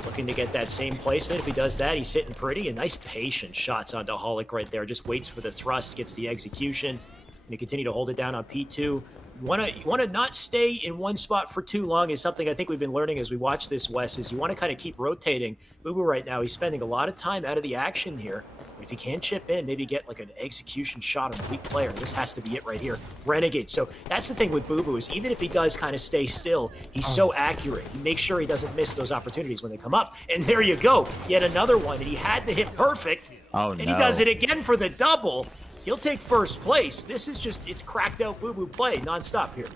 Looking to get that same placement. If he does that, he's sitting pretty. And nice patient shots onto Holic right there. Just waits for the thrust, gets the execution. And you continue to hold it down on P2. You want to not stay in one spot for too long is something I think we've been learning as we watch this, Wes, is you want to kind of keep rotating. Boo Boo right now, he's spending a lot of time out of the action here. If he can chip in, maybe get like an execution shot on a weak player. This has to be it right here. Renegade. So that's the thing with Boo Boo is even if he does kind of stay still, he's so accurate. He makes sure he doesn't miss those opportunities when they come up. And there you go. Yet another one. And he had to hit perfect. Oh, and he does it again for the double. He'll take first place. This is just, it's cracked out Boo Boo play nonstop here.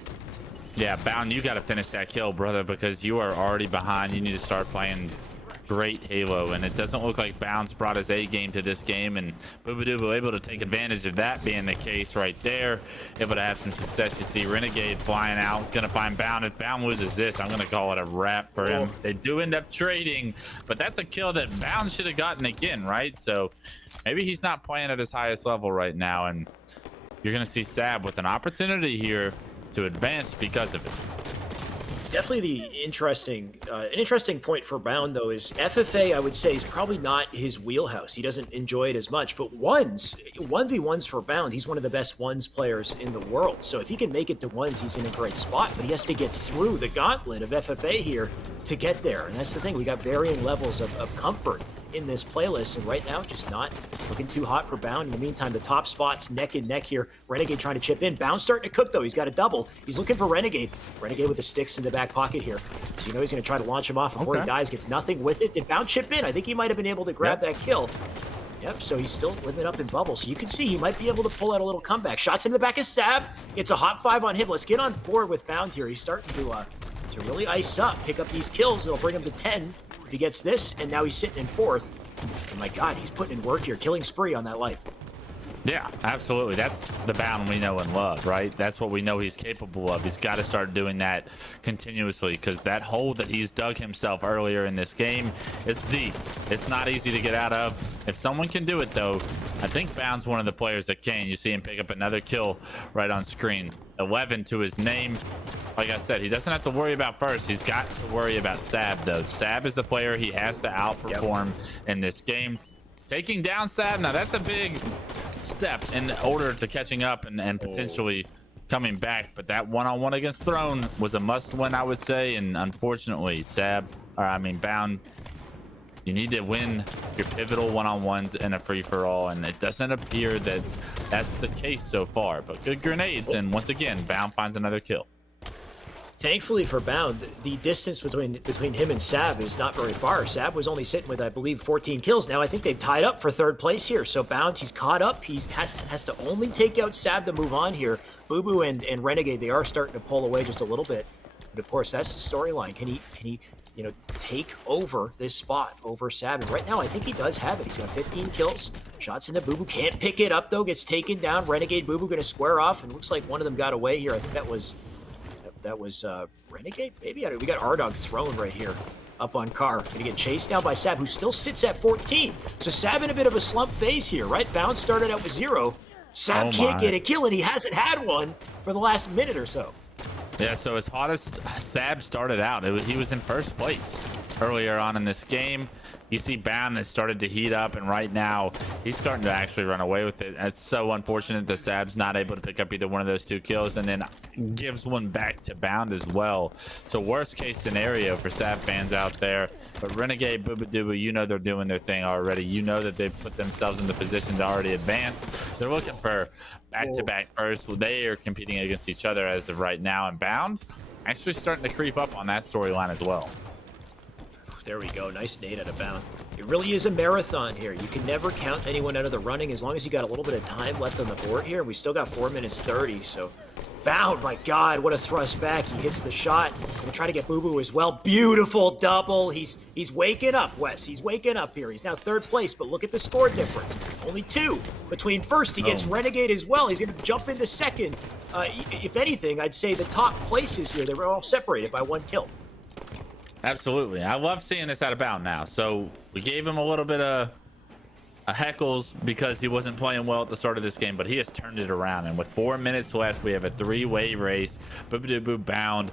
Yeah, Bound, you got to finish that kill, brother, because you are already behind. You need to start playing great Halo, and it doesn't look like Bounds brought his A game to this game, and Boo Boo Doo Boo able to take advantage of that being the case right there, able to have some success. You see Renegade flying out, gonna find Bound. If Bound loses this, I'm gonna call it a wrap for him. They do end up trading, but that's a kill that Bound should have gotten again, right? So maybe he's not playing at his highest level right now, and you're gonna see Sab with an opportunity here to advance because of it. Definitely the an interesting point for Bound, though, is FFA, I would say, is probably not his wheelhouse. He doesn't enjoy it as much, but 1v1s for Bound, he's one of the best ones players in the world. So if he can make it to ones, he's in a great spot, but he has to get through the gauntlet of FFA here to get there. And that's the thing, we got varying levels of comfort in this playlist, and right now just not looking too hot for Bound. In the meantime, the top spots neck and neck here. Renegade trying to chip in. Bound starting to cook, though. He's got a double. He's looking for Renegade. Renegade with the sticks in the back pocket here. So you know he's going to try to launch him off before he dies. Gets nothing with it. Did Bound chip in? I think he might have been able to grab that kill. Yep, so he's still living up in bubble. So you can see he might be able to pull out a little comeback. Shots in the back of Sab. Gets a hot 5 on him. Let's get on board with Bound here. He's starting to really ice up, pick up these kills. It'll bring him to 10 if he gets this, and now he's sitting in 4th. Oh my God, he's putting in work here. Killing spree on that life. Yeah, absolutely. That's the Bound we know and love, right? That's what we know he's capable of. He's got to start doing that continuously, because that hole that he's dug himself earlier in this game, it's deep. It's not easy to get out of. If someone can do it, though, I think Bound's one of the players that can. You see him pick up another kill right on screen. 11 to his name. Like I said, he doesn't have to worry about first. He's got to worry about Sab, though. Sab is the player he has to outperform in this game. Taking down Sab, now that's a big step in order to catching up and potentially coming back. But that one-on-one against Throne was a must-win, I would say. And unfortunately, Bound, you need to win your pivotal one-on-ones in a free-for-all, and it doesn't appear that that's the case so far. But good grenades, and once again, Bound finds another kill. Thankfully for Bound, the distance between him and Sab is not very far. Sab was only sitting with, I believe, 14 kills. Now I think they've tied up for 3rd place here. So Bound, he's caught up. He has to only take out Sab to move on here. Boo Boo and Renegade, they are starting to pull away just a little bit. But of course, that's the storyline. Can he take over this spot over Sab? And right now, I think he does have it. He's got 15 kills. Shots into Boo Boo. Can't pick it up, though. Gets taken down. Renegade, Boo Boo going to square off. And looks like one of them got away here. I think that was Renegade, maybe. We got Ardog Throne right here up on Car. Gonna get chased down by Sab, who still sits at 14. So Sab in a bit of a slump phase here, right? Bound started out with 0. Sab Oh can't my. get a kill, and he hasn't had one for the last minute or so. Yeah, so as hot as Sab started out, he was in first place earlier on in this game. You see Bound has started to heat up, and right now he's starting to actually run away with it. It's so unfortunate that Sab's not able to pick up either one of those 2 kills, and then gives one back to Bound as well. So worst case scenario for Sab fans out there. But Renegade, Booba you know they're doing their thing already. You know that they've put themselves in the position to already advance. They're looking for back-to-back first. They are competing against each other as of right now, and Bound actually starting to creep up on that storyline as well. There we go. Nice nade out of Bound. It really is a marathon here. You can never count anyone out of the running as long as you got a little bit of time left on the board here. We still got 4 minutes 30, so Bound, my God, what a thrust back. He hits the shot. Gonna try to get Boo Boo as well. Beautiful double. He's waking up, Wes. He's waking up here. He's now 3rd place, but look at the score difference. Only 2 between first. He gets Renegade as well. He's gonna jump into 2nd. If anything, I'd say the top places here, they were all separated by 1 kill. Absolutely. I love seeing this out of Bound now. So we gave him a little bit of heckles because he wasn't playing well at the start of this game, but he has turned it around. And with 4 minutes left, we have a 3-way race. Boo Bound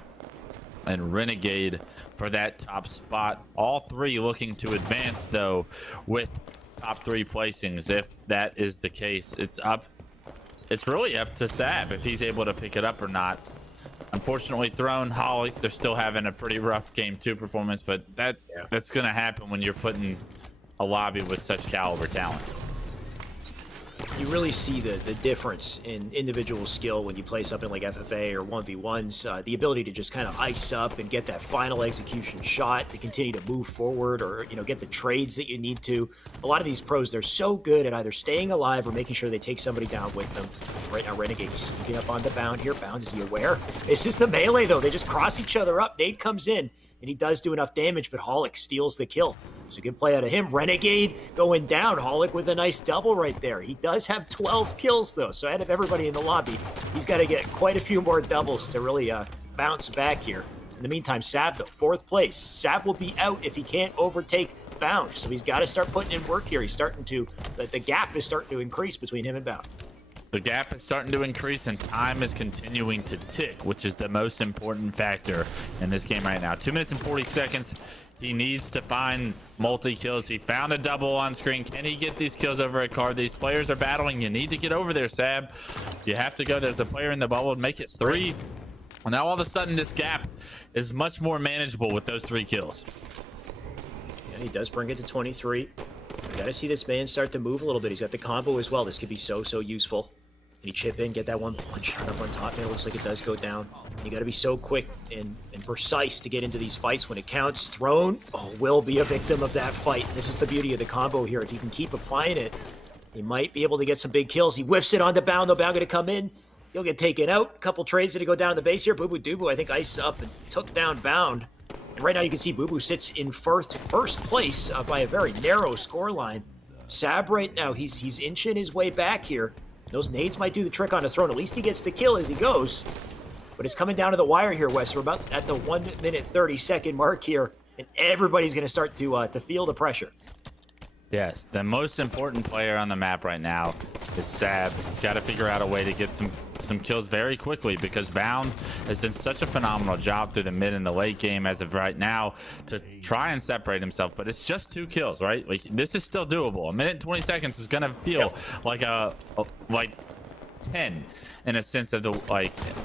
and Renegade for that top spot. All 3 looking to advance, though, with top 3 placings. If that is the case, it's really up to Sab if he's able to pick it up or not. Unfortunately, Throne, Holly, they're still having a pretty rough game 2 performance, but that's going to happen when you're putting a lobby with such caliber talent. You really see the difference in individual skill when you play something like FFA or 1v1s. The ability to just kind of ice up and get that final execution shot to continue to move forward, or get the trades that you need to. A lot of these pros, they're so good at either staying alive or making sure they take somebody down with them. Right now, Renegade is sneaking up on the Bound here. Bound, is he aware? This is the melee, though. They just cross each other up. Nate comes in, and he does do enough damage, but Holic steals the kill. So good play out of him. Renegade going down. Holic with a nice double right there. He does have 12 kills, though, so out of everybody in the lobby, he's got to get quite a few more doubles to really bounce back here. In the meantime, Sab, though, 4th place. Sab will be out if he can't overtake Bound, so he's got to start putting in work here. He's starting to, the gap is starting to increase between him and Bound. The gap is starting to increase and time is continuing to tick, which is the most important factor in this game right now. 2 minutes and 40 seconds. He needs to find multi-kills. He found a double on screen. Can he get these kills over a card? These players are battling. You need to get over there, Sab. You have to go. There's a player in the bubble. Make it 3. Well, now all of a sudden this gap is much more manageable with those 3 kills. And he does bring it to 23. You got to see this man start to move a little bit. He's got the combo as well. This could be so useful. Can he chip in, get that one shot up on top there? Looks like it does go down. You got to be so quick and precise to get into these fights when it counts. Throne will be a victim of that fight. This is the beauty of the combo here. If you can keep applying it, he might be able to get some big kills. He whiffs it on the Bound, though. Bound going to come in. He'll get taken out. A couple trades to go down the base here. Boo Boo Doo Boo, I think, iced up and took down Bound. And right now you can see Boo Boo sits in first place by a very narrow scoreline. Sab right now, he's inching his way back here. Those nades might do the trick on the Throne. At least he gets the kill as he goes. But it's coming down to the wire here, Wes. We're about at the 1 minute 30-second mark here, and everybody's going to start to feel the pressure. Yes, the most important player on the map right now is Sab. He's got to figure out a way to get some kills very quickly because Bound has done such a phenomenal job through the mid and the late game as of right now to try and separate himself. But it's just 2 kills, right? Like, this is still doable. 1 minute and 20 seconds is gonna feel like like 10 in a sense of the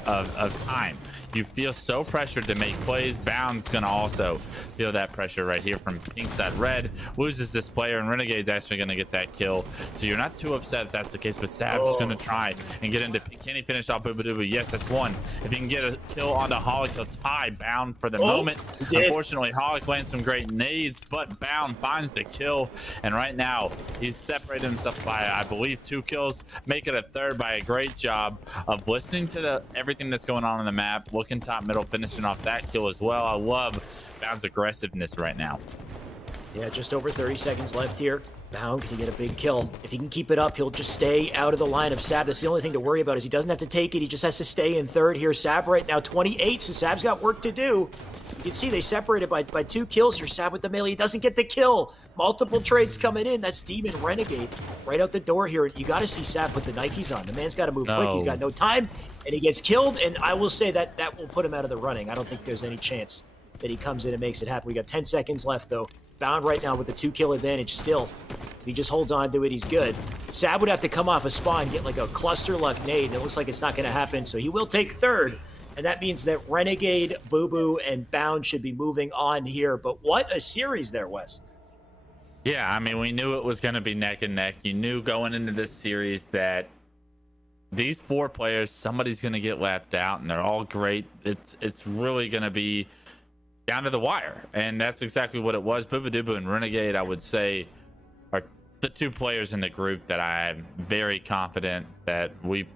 of time. You feel so pressured to make plays. Bound's gonna also feel that pressure right here from pink side. Red loses this player, and Renegade's actually gonna get that kill. So you're not too upset if that's the case, but Sab's gonna try and get into. Can he finish off Booba Doo Boo? Yes, that's 1. If he can get a kill onto Holic, he'll tie Bound for the moment. Unfortunately, Holic lands some great nades, but Bound finds the kill. And right now, he's separated himself by, I believe, 2 kills. Make it a 3rd by a great job of listening to everything that's going on the map. Looking top middle, finishing off that kill as well. I love Bound's aggressiveness right now. Yeah, just over 30 seconds left here. Bound can get a big kill. If he can keep it up, he'll just stay out of the line of Sab. That's the only thing to worry about is he doesn't have to take it. He just has to stay in 3rd here. Sab right now 28, so Sab's got work to do You can see they separated by 2 kills. You're Sab with the melee. He doesn't get the kill. Multiple trades coming in. That's Demon Renegade right out the door here. You got to see Sab put the Nikes on. The man's got to move quick. He's got no time, and he gets killed. And I will say that will put him out of the running. I don't think there's any chance that he comes in and makes it happen. We got 10 seconds left, though. Bound right now with the 2-kill advantage still. If he just holds on to it, he's good. Sab would have to come off a spawn, get like a cluster luck nade, and it looks like it's not going to happen, so he will take third. And that means that Renegade, Boo Boo, and Bound should be moving on here. But what a series there, Wes. Yeah, I mean, we knew it was going to be neck and neck. You knew going into this series that these 4 players, somebody's going to get left out, and they're all great. It's really going to be down to the wire, and that's exactly what it was. Booba and Renegade, I would say, are the 2 players in the group that I'm very confident that we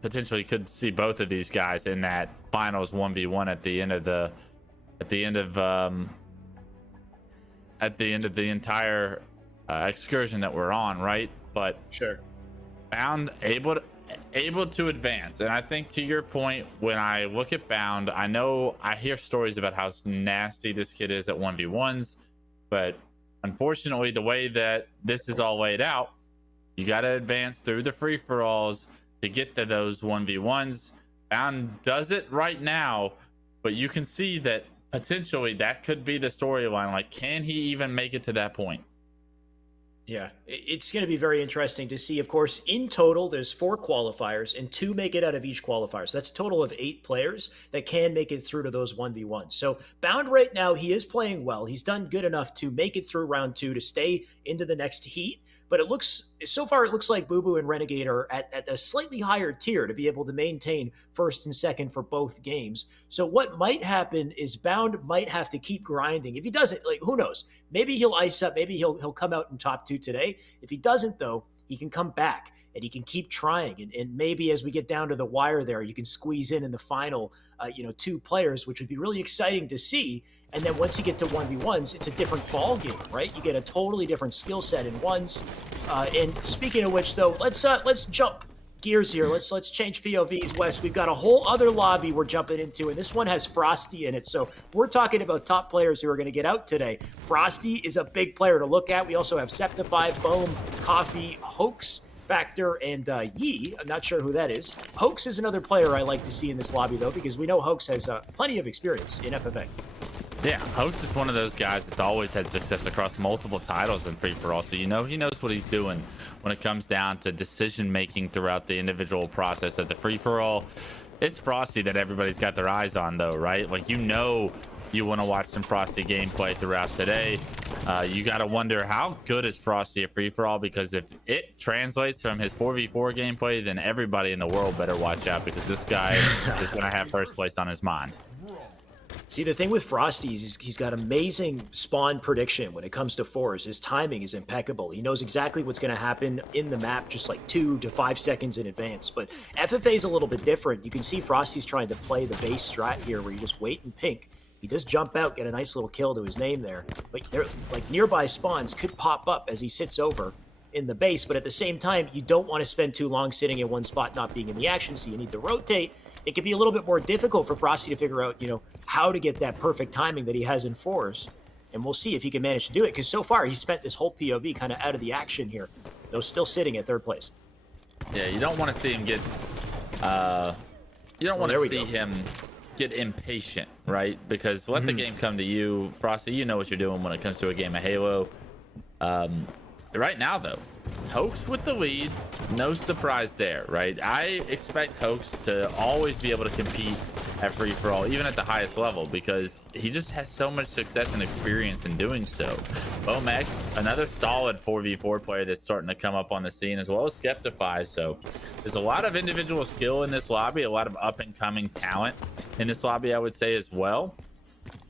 potentially could see both of these guys in that finals 1v1 at the end of the entire excursion that we're on, right? But sure, Bound able to advance. And I think to your point, when I look at Bound, I hear stories about how nasty this kid is at 1v1s, but unfortunately the way that this is all laid out, you got to advance through the free-for-alls to get to those 1v1s. Bound does it right now, but you can see that potentially that could be the storyline. Like, can he even make it to that point? Yeah, it's going to be very interesting to see. Of course, in total, there's 4 qualifiers, and 2 make it out of each qualifier. So that's a total of 8 players that can make it through to those 1v1s. So Bound right now, he is playing well. He's done good enough to make it through round 2 to stay into the next heat. But so far, it looks like Boo Boo and Renegade are at a slightly higher tier to be able to maintain first and second for both games. So what might happen is Bound might have to keep grinding. If he doesn't, like, who knows? Maybe he'll ice up. Maybe he'll come out in top 2 today. If he doesn't, though, he can come back and he can keep trying. And maybe as we get down to the wire there, you can squeeze in the final, 2 players, which would be really exciting to see. And then once you get to 1v1s, it's a different ball game, right? You get a totally different skill set in ones. And speaking of which, though, let's jump gears here. Let's change POVs, Wes. We've got a whole other lobby we're jumping into, and this one has Frosty in it. So we're talking about top players who are going to get out today. Frosty is a big player to look at. We also have Septify, Boom, Coffee, Hoax, Factor, and Yee. I'm not sure who that is. Hoax is another player I like to see in this lobby, though, because we know Hoax has plenty of experience in FFA. Yeah, Host is one of those guys that's always had success across multiple titles in free-for-all, so he knows what he's doing when it comes down to decision-making throughout the individual process of the free-for-all. It's Frosty that everybody's got their eyes on, though, right? Like, you want to watch some Frosty gameplay throughout today. You got to wonder, how good is Frosty at free-for-all? Because if it translates from his 4v4 gameplay, then everybody in the world better watch out, because this guy is going to have first place on his mind. See, the thing with Frosty is he's got amazing spawn prediction when it comes to 4s. His timing is impeccable. He knows exactly what's going to happen in the map just like 2 to 5 seconds in advance. But FFA is a little bit different. You can see Frosty's trying to play the base strat here where you just wait and pink. He does jump out, get a nice little kill to his name there. But there, like, nearby spawns could pop up as he sits over in the base. But at the same time, you don't want to spend too long sitting in one spot not being in the action, so you need to rotate. It can be a little bit more difficult for Frosty to figure out, how to get that perfect timing that he has in 4s. And we'll see if he can manage to do it, because so far he spent this whole POV kind of out of the action here, though still sitting at 3rd place. Yeah, you don't want to see him get him get impatient, right? Because let the game come to you. Frosty, you know what you're doing when it comes to a game of Halo. Right now, though, Hoax with the lead, no surprise there, right? I expect Hoax to always be able to compete at free-for-all, even at the highest level, because he just has so much success and experience in doing so. Bomex, another solid 4v4 player that's starting to come up on the scene, as well as Skeptify. So there's a lot of individual skill in this lobby, a lot of up-and-coming talent in this lobby, I would say, as well.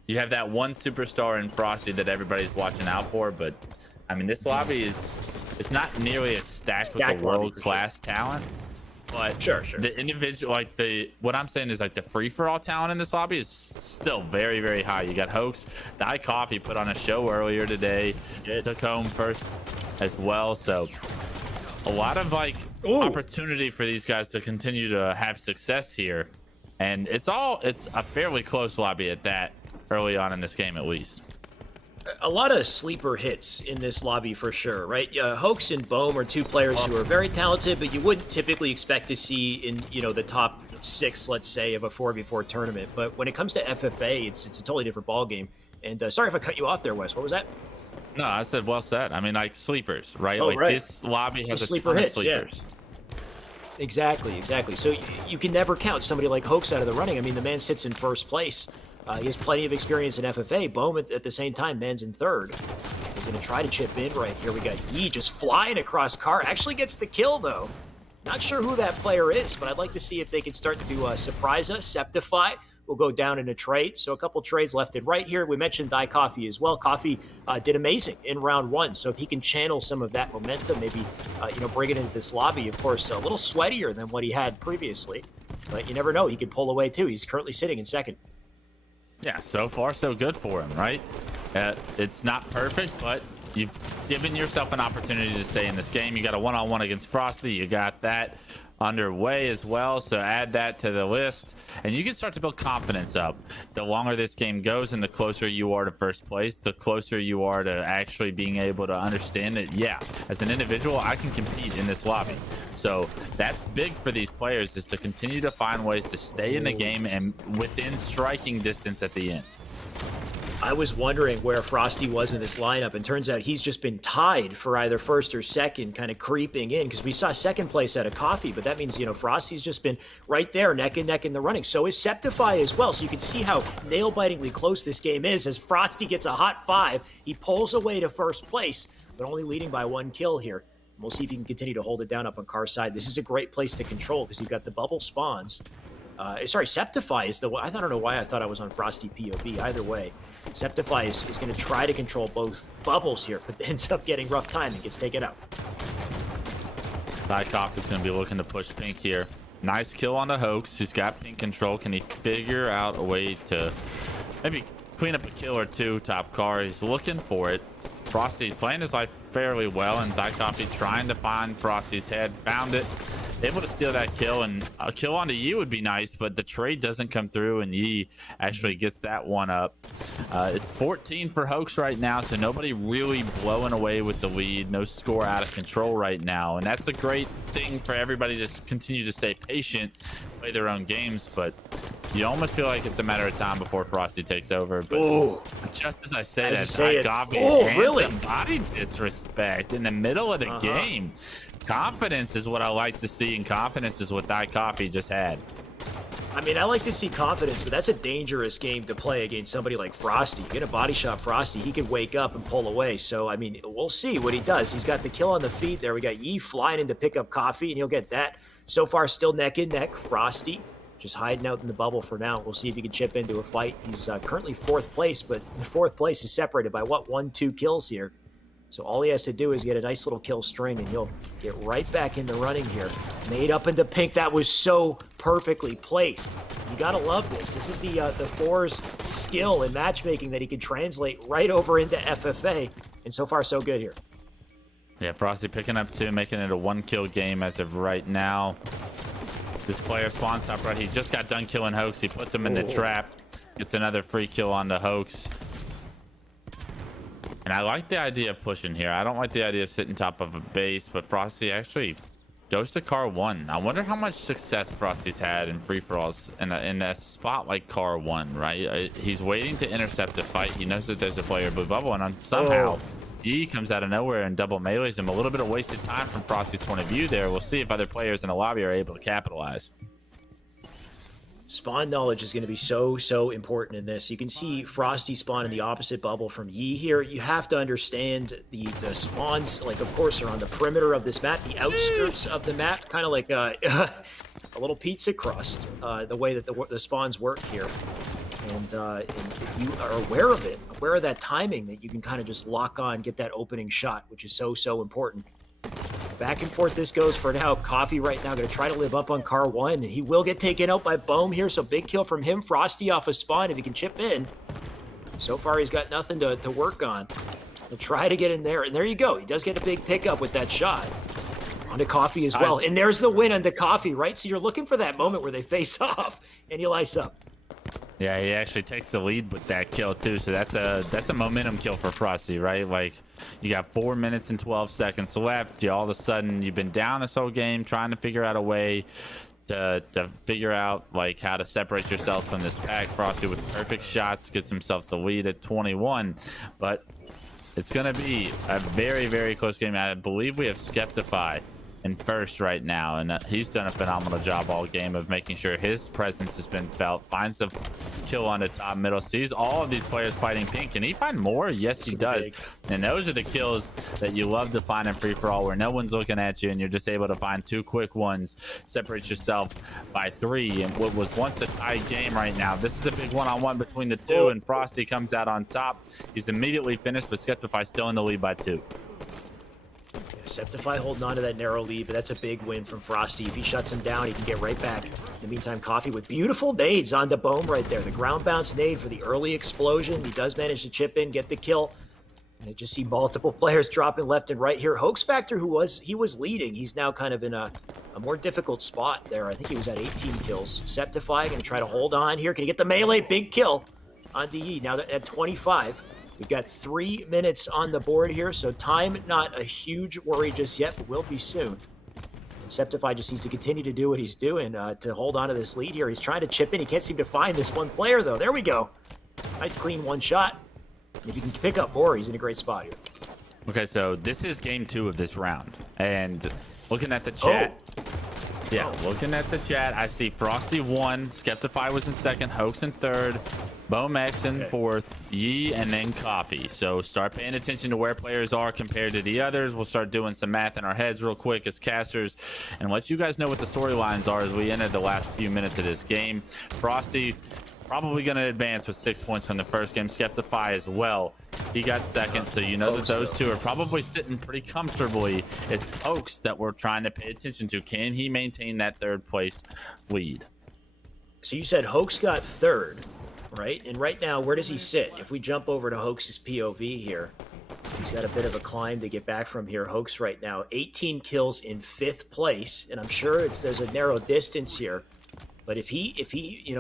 You have that one superstar in Frosty that everybody's watching out for, but I mean, this lobby it's not nearly as stacked with the world-class talent, but sure. The individual, what I'm saying is, like, the free-for-all talent in this lobby is still very, very high. You got Hoax, Die Coffee put on a show earlier today, took home first as well. So a lot of opportunity for these guys to continue to have success here, and it's a fairly close lobby at that. early on in this game at least. A lot of sleeper hits in this lobby for sure, right? Hoax and Bohm are two players who are very talented, but you wouldn't typically expect to see in, the top 6, let's say, of a 4v4 tournament. But when it comes to FFA, it's a totally different ballgame. And sorry if I cut you off there, Wes. What was that? No, I said well said. I mean, like sleepers, right? Oh, like right. This lobby has The a ton hits, of sleepers. Yeah. Exactly. So you can never count somebody like Hoax out of the running. I mean, the man sits in first place. He has plenty of experience in FFA. Bohm, at the same time, man's in third. He's going to try to chip in right here. We got Yi just flying across car. Actually gets the kill, though. Not sure who that player is, but I'd like to see if they can start to surprise us. Septify will go down in a trade. So a couple trades left and right here. We mentioned Die Coffee as well. Coffee did amazing in round 1. So if he can channel some of that momentum, maybe, bring it into this lobby, of course, a little sweatier than what he had previously. But you never know. He could pull away, too. He's currently sitting in second. Yeah, so far so good for him, right? It's not perfect, but you've given yourself an opportunity to stay in this game. You got a one-on-one against Frosty. You got that underway as well, so add that to the list, and you can start to build confidence up. The longer this game goes and the closer you are to first place, the closer you are to actually being able to understand that, yeah, as an individual, I can compete in this lobby. So that's big for these players, is to continue to find ways to stay in the game and within striking distance at the end. I was wondering where Frosty was in this lineup, and turns out he's just been tied for either first or second, kind of creeping in, because we saw second place out of Coffee, but that means, Frosty's just been right there, neck and neck in the running. So is Septify as well, so you can see how nail-bitingly close this game is. As Frosty gets a hot 5, he pulls away to first place, but only leading by 1 kill here. We'll see if he can continue to hold it down up on Car's side. This is a great place to control, because you've got the bubble spawns. Septify is the one. I don't know why I thought I was on Frosty POV. Either way, Septify is going to try to control both bubbles here, but ends up getting rough time and gets taken out. Dykoff is going to be looking to push Pink here. Nice kill on the Hoax. He's got Pink control. Can he figure out a way to maybe clean up a kill or two top car? He's looking for it. Frosty playing his life fairly well, and Dykoff trying to find Frosty's head. Found it. Able to steal that kill, and a kill onto Yi would be nice, but the trade doesn't come through, and Yi actually gets that one up. It's 14 for Hoax right now, so nobody really blowing away with the lead. No score out of control right now, and that's a great thing for everybody to continue to stay patient, play their own games, but you almost feel like it's a matter of time before Frosty takes over. But just as I say that, really? Body disrespect in the middle of the game. Confidence is what I like to see, and confidence is what Die Coffee just had. I mean, I like to see confidence, but that's a dangerous game to play against somebody like Frosty. You're going to body shot Frosty, he could wake up and pull away. So, I mean, we'll see what he does. He's got the kill on the feet there. We got Yi flying in to pick up Coffee, and he'll get that. So far, still neck and neck. Frosty just hiding out in the bubble for now. We'll see if he can chip into a fight. He's currently 4th place, but the 4th place is separated by, 1-2 kills here. So all he has to do is get a nice little kill string, and he'll get right back in the running here. Made up into Pink. That was so perfectly placed. You gotta love this. This is the Four's skill in matchmaking that he can translate right over into FFA. And so far, so good here. Yeah, Frosty picking up 2, making it a 1-kill game as of right now. This player spawn stop right. He just got done killing Hoax. He puts him in the trap. Gets another free kill on the Hoax. And I like the idea of pushing here. I don't like the idea of sitting top of a base, but Frosty actually goes to car 1. I wonder how much success Frosty's had in free-for-alls in a spot like car 1, right? He's waiting to intercept the fight. He knows that there's a player blue bubble, and somehow D comes out of nowhere and double melees him. A little bit of wasted time from Frosty's point of view there. We'll see if other players in the lobby are able to capitalize. Spawn knowledge is going to be so important in this. You can see Frosty spawn in the opposite bubble from Yi here. You have to understand the spawns, like, of course, are on the perimeter of this map, the outskirts of the map, kind of like a little pizza crust, the way that the spawns work here. And if you are aware of it, aware of that timing, that you can kind of just lock on, get that opening shot, which is so important. Back and forth this goes for now. Coffee right now going to try to live up on car 1, and he will get taken out by Bohm here, so big kill from him. Frosty off a spawn if he can chip in. So far, he's got nothing to work on. He'll try to get in there, and there you go. He does get a big pickup with that shot. Onto Coffee as well, and there's the win onto Coffee, right? So you're looking for that moment where they face off, and he'll ice up. Yeah, he actually takes the lead with that kill too. So that's a momentum kill for Frosty, right? Like you got 4 minutes and 12 seconds left. All of a sudden you've been down this whole game trying to figure out a way to figure out like how to separate yourself from this pack. Frosty with perfect shots gets himself the lead at 21, but it's going to be a very, very close game. I believe we have Skeptify in first right now, and he's done a phenomenal job all game of making sure his presence has been felt. Finds a kill on the top middle, sees all of these players fighting pink. Can he find more? Yes, he does. And those are the kills that you love to find in free-for-all, where no one's looking at you and you're just able to find 2 quick ones, separate yourself by 3. And what was once a tied game right now, this is a big one-on-one between the two, and Frosty comes out on top. He's immediately finished, but Skeptify still in the lead by 2. Septify holding on to that narrow lead, but that's a big win from Frosty. If he shuts him down, he can get right back. In the meantime, Coffee with beautiful nades on the Bohm right there. The ground bounce nade for the early explosion. He does manage to chip in, get the kill. And I just see multiple players dropping left and right here. Hoax Factor, who was leading, he's now kind of in a more difficult spot there. I think he was at 18 kills. Septify going to try to hold on here. Can he get the melee? Big kill on DE. Now at 25. We've got 3 minutes on the board here, so time not a huge worry just yet, but will be soon. And Septify just needs to continue to do what he's doing to hold on to this lead here. He's trying to chip in. He can't seem to find this one player, though. There we go. Nice, clean one shot. And if he can pick up more, he's in a great spot here. Okay, so this is game 2 of this round. And looking at the chat... Yeah, looking at the chat, I see Frosty 1, Skeptify was in 2nd, Hoax in 3rd, Bomex in 4th, Yee, and then Coffee. So start paying attention to where players are compared to the others. We'll start doing some math in our heads real quick as casters and let you guys know what the storylines are as we enter the last few minutes of this game. Frosty probably going to advance with 6 points from the first game. Skeptify as well. He got 2nd, so you know that those two are probably sitting pretty comfortably. It's Hoax that we're trying to pay attention to. Can he maintain that 3rd place lead? So you said Hoax got 3rd, right? And right now, where does he sit? If we jump over to Hoax's POV here, he's got a bit of a climb to get back from here. Hoax right now, 18 kills in 5th place, and I'm sure there's a narrow distance here. But if he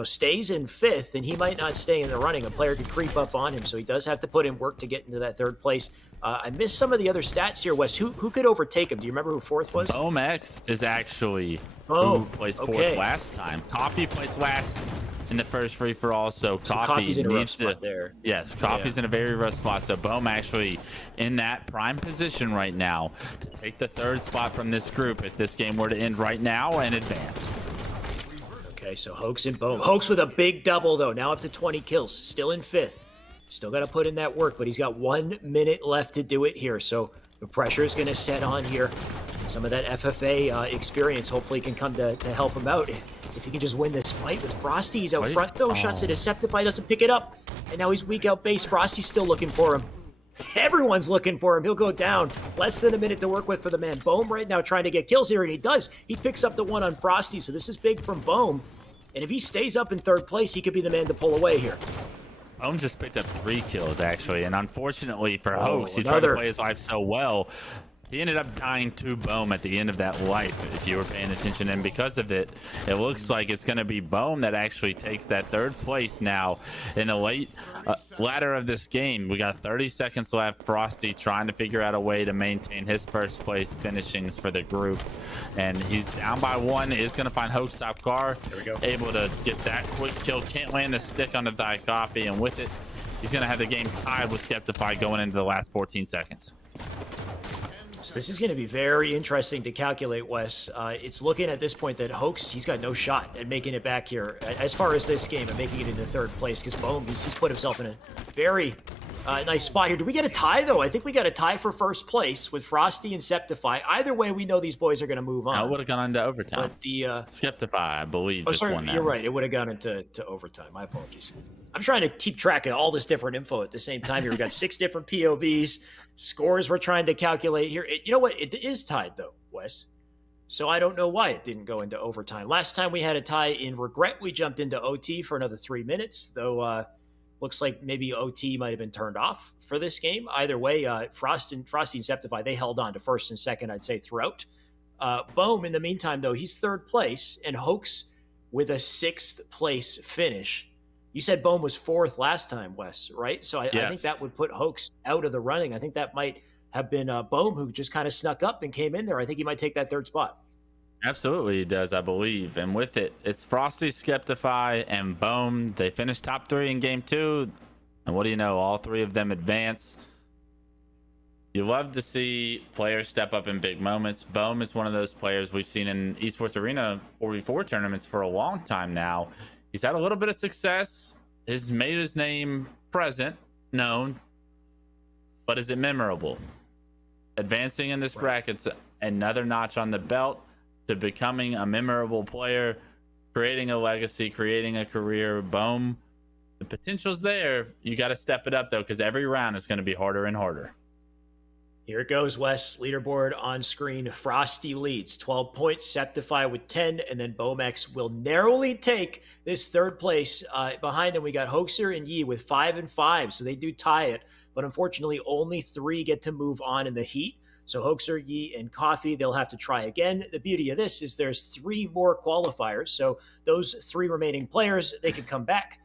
stays in 5th, then he might not stay in the running. A player could creep up on him, so he does have to put in work to get into that 3rd place. I missed some of the other stats here, Wes. Who could overtake him? Do you remember who 4th was? Bomex is actually who placed 4th last time. Coffee placed last in the first free-for-all, so Coffee in a rough needs spot there. Yes, Coffee's in a very rough spot, so Bohm actually in that prime position right now to take the 3rd spot from this group if this game were to end right now and advance. Okay, so Hoax and Bohm. Hoax with a big double, though. Now up to 20 kills. Still in 5th. Still got to put in that work, but he's got 1 minute left to do it here. So the pressure is going to set on here. And some of that FFA experience hopefully can come to help him out. If he can just win this fight with Frosty. He's out front, though. Shots at his Septify, doesn't pick it up. And now he's weak out base. Frosty's still looking for him. Everyone's looking for him. He'll go down. Less than a minute to work with for the man. Bohm right now trying to get kills here, and he does. He picks up the one on Frosty, so this is big from Bohm. And if he stays up in 3rd place, he could be the man to pull away here. Bohm just picked up 3 kills, actually. And unfortunately for Hoax, he tried to play his life so well. He ended up dying to Bohm at the end of that life, if you were paying attention. And because of it, it looks like it's going to be Bohm that actually takes that 3rd place now in the late ladder of this game. We got 30 seconds left. Frosty trying to figure out a way to maintain his 1st place finishings for the group. And he's down by 1. Is going to find Hoax top car. There we go. Able to get that quick kill. Can't land the stick on the Diet Coffee. And with it, he's going to have the game tied with Skeptify going into the last 14 seconds. So this is going to be very interesting to calculate, Wes. It's looking at this point that Hoax, he's got no shot at making it back here as far as this game and making it into 3rd place because Bohm, he's put himself in a very nice spot here. Do we get a tie, though? I think we got a tie for 1st place with Frosty and Septify. Either way, we know these boys are going to move on. I would have gone into overtime. But the Skeptify, I believe, just won that. You're right. It would have gone into overtime. My apologies. I'm trying to keep track of all this different info at the same time here. We've got 6 different POVs, scores we're trying to calculate here. You know what? It is tied, though, Wes. So I don't know why it didn't go into overtime. Last time we had a tie in Regret, we jumped into OT for another 3 minutes, though looks like maybe OT might have been turned off for this game. Either way, Frosty and Septify, they held on to 1st and 2nd, I'd say, throughout. Bohm, in the meantime, though, he's 3rd place, and Hoax with a 6th place finish. You said Bohm was 4th last time, Wes, right? So I think that would put Hoax out of the running. I think that might have been Bohm who just kind of snuck up and came in there. I think he might take that 3rd spot. Absolutely, he does, I believe. And with it, it's Frosty, Skeptify, and Bohm. They finished top 3 in game 2. And what do you know? All 3 of them advance. You love to see players step up in big moments. Bohm is one of those players we've seen in Esports Arena 4v4 tournaments for a long time now. He's had a little bit of success. Has made his name present, known. But is it memorable? Advancing in this bracket's another notch on the belt to becoming a memorable player, creating a legacy, creating a career. Bohm, the potential's there. You got to step it up, though, because every round is going to be harder and harder. Here it goes, Wes. Leaderboard on screen. Frosty leads 12 points, Septify with 10, and then Bomex will narrowly take this 3rd place. Behind them, we got Hoaxer and Yi with 5 and 5, so they do tie it. But unfortunately, only 3 get to move on in the heat. So Hoaxer, Yi, and Coffee, they'll have to try again. The beauty of this is there's 3 more qualifiers. So those 3 remaining players, they could come back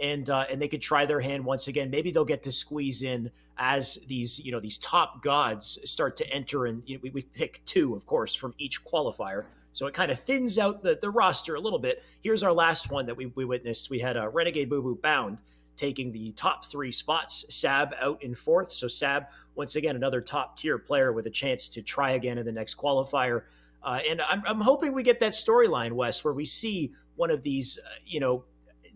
and they could try their hand once again. Maybe they'll get to squeeze in as these top gods start to enter. And we pick 2, of course, from each qualifier. So it kind of thins out the roster a little bit. Here's our last one that we witnessed. We had Renegade Boo Boo Bound taking the top 3 spots. Sab out in 4th. So Sab, once again, another top tier player with a chance to try again in the next qualifier. And I'm hoping we get that storyline, Wes, where we see one of these,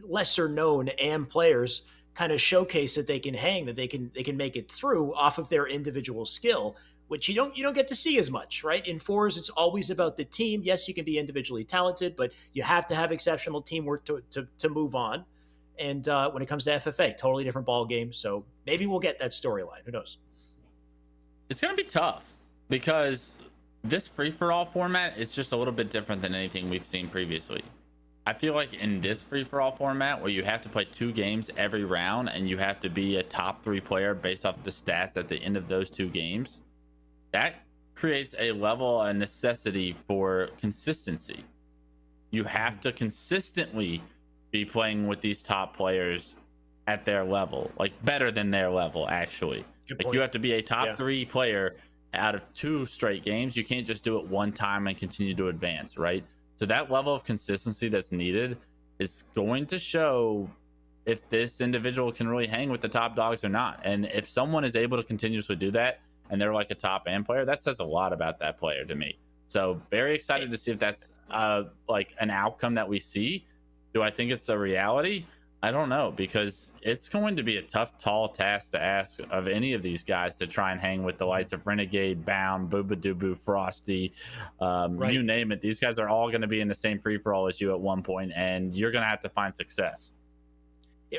lesser known AM players kind of showcase that they can hang, that they can make it through off of their individual skill, which you don't get to see as much, right? In 4s, it's always about the team. Yes, you can be individually talented, but you have to have exceptional teamwork to move on. And when it comes to FFA, totally different ball game. So maybe we'll get that storyline. Who knows? It's going to be tough because this free-for-all format is just a little bit different than anything we've seen previously. I feel like in this free-for-all format where you have to play 2 games every round and you have to be a top 3 player based off the stats at the end of those 2 games, that creates a level of necessity for consistency. You have to consistently be playing with these top players at their level, like better than their level, actually. Like you have to be a top 3 player out of 2 straight games. You can't just do it one time and continue to advance, right? So that level of consistency that's needed is going to show if this individual can really hang with the top dogs or not. And if someone is able to continuously do that and they're like a top AM player, that says a lot about that player to me. So very excited to see if that's like an outcome that we see. Do I think it's a reality? I don't know, because it's going to be a tough, tall task to ask of any of these guys to try and hang with the likes of Renegade, Bound, Boobadoo, Frosty, you name it. These guys are all going to be in the same free-for-all as you at one point, and you're going to have to find success.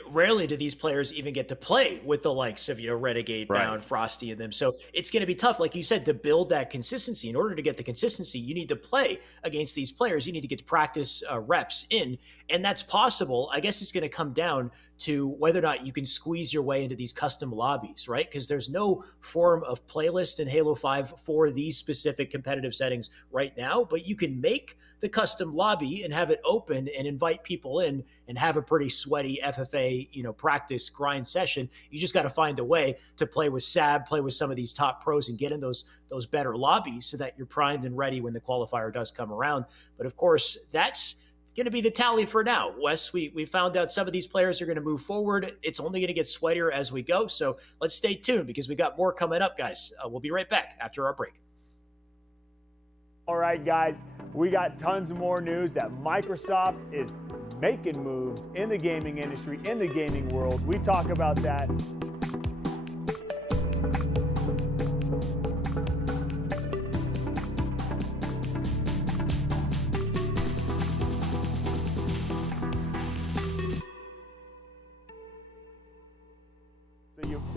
Rarely do these players even get to play with the likes of, Renegade, Bound, Frosty, and them. So it's going to be tough, like you said, to build that consistency. In order to get the consistency, you need to play against these players. You need to get to practice reps in, and that's possible. I guess it's going to come down to whether or not you can squeeze your way into these custom lobbies, right? Because there's no form of playlist in Halo 5 for these specific competitive settings right now, but you can make the custom lobby and have it open and invite people in and have a pretty sweaty FFA, practice grind session. You just got to find a way to play with Sab, play with some of these top pros and get in those better lobbies so that you're primed and ready when the qualifier does come around. But of course, that's going to be the tally for now. Wes, we found out some of these players are going to move forward. It's only going to get sweatier as we go. So let's stay tuned because we got more coming up, guys. We'll be right back after our break. All right, guys, we got tons more news that Microsoft is making moves in the gaming industry, in the gaming world. We talk about that.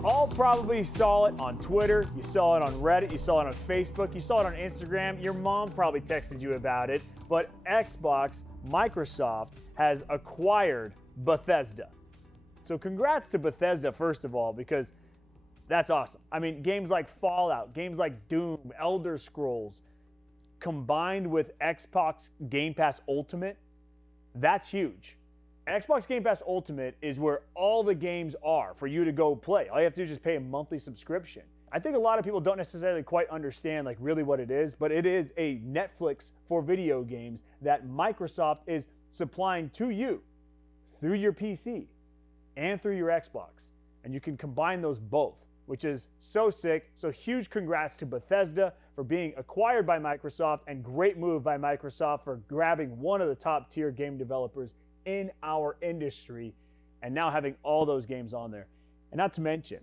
All probably saw it on Twitter, you saw it on Reddit, you saw it on Facebook, you saw it on Instagram, your mom probably texted you about it, but Microsoft has acquired Bethesda. So congrats to Bethesda, first of all, because that's awesome. I mean, games like Fallout, games like Doom, Elder Scrolls, combined with Xbox Game Pass Ultimate, that's huge. Xbox Game Pass Ultimate is where all the games are for you to go play. All you have to do is just pay a monthly subscription. I think a lot of people don't necessarily quite understand like really what it is, but it is a Netflix for video games that Microsoft is supplying to you through your PC and through your Xbox. And you can combine those both, which is so sick. So huge congrats to Bethesda for being acquired by Microsoft, and great move by Microsoft for grabbing one of the top tier game developers in our industry and now having all those games on there. And not to mention,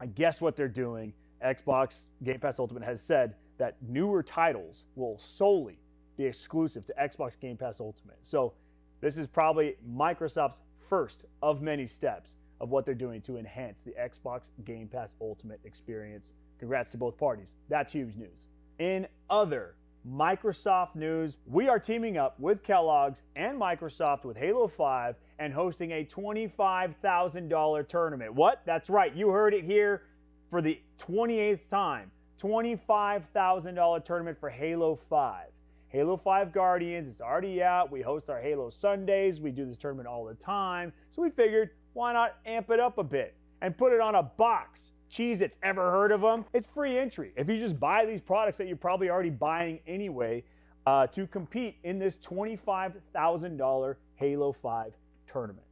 I guess what they're doing, Xbox Game Pass Ultimate has said that newer titles will solely be exclusive to Xbox Game Pass Ultimate. So this is probably Microsoft's first of many steps of what they're doing to enhance the Xbox Game Pass Ultimate experience. Congrats to both parties. That's huge news. In other Microsoft news, we are teaming up with Kellogg's and Microsoft with Halo 5 and hosting a $25,000 tournament. What? That's right. You heard it here for the 28th time. $25,000 tournament for Halo 5. Halo 5 Guardians is already out. We host our Halo Sundays. We do this tournament all the time. So we figured, why not amp it up a bit and put it on a box? Cheez-Its, ever heard of them? It's free entry. If you just buy these products that you're probably already buying anyway, to compete in this $25,000 Halo 5 tournament.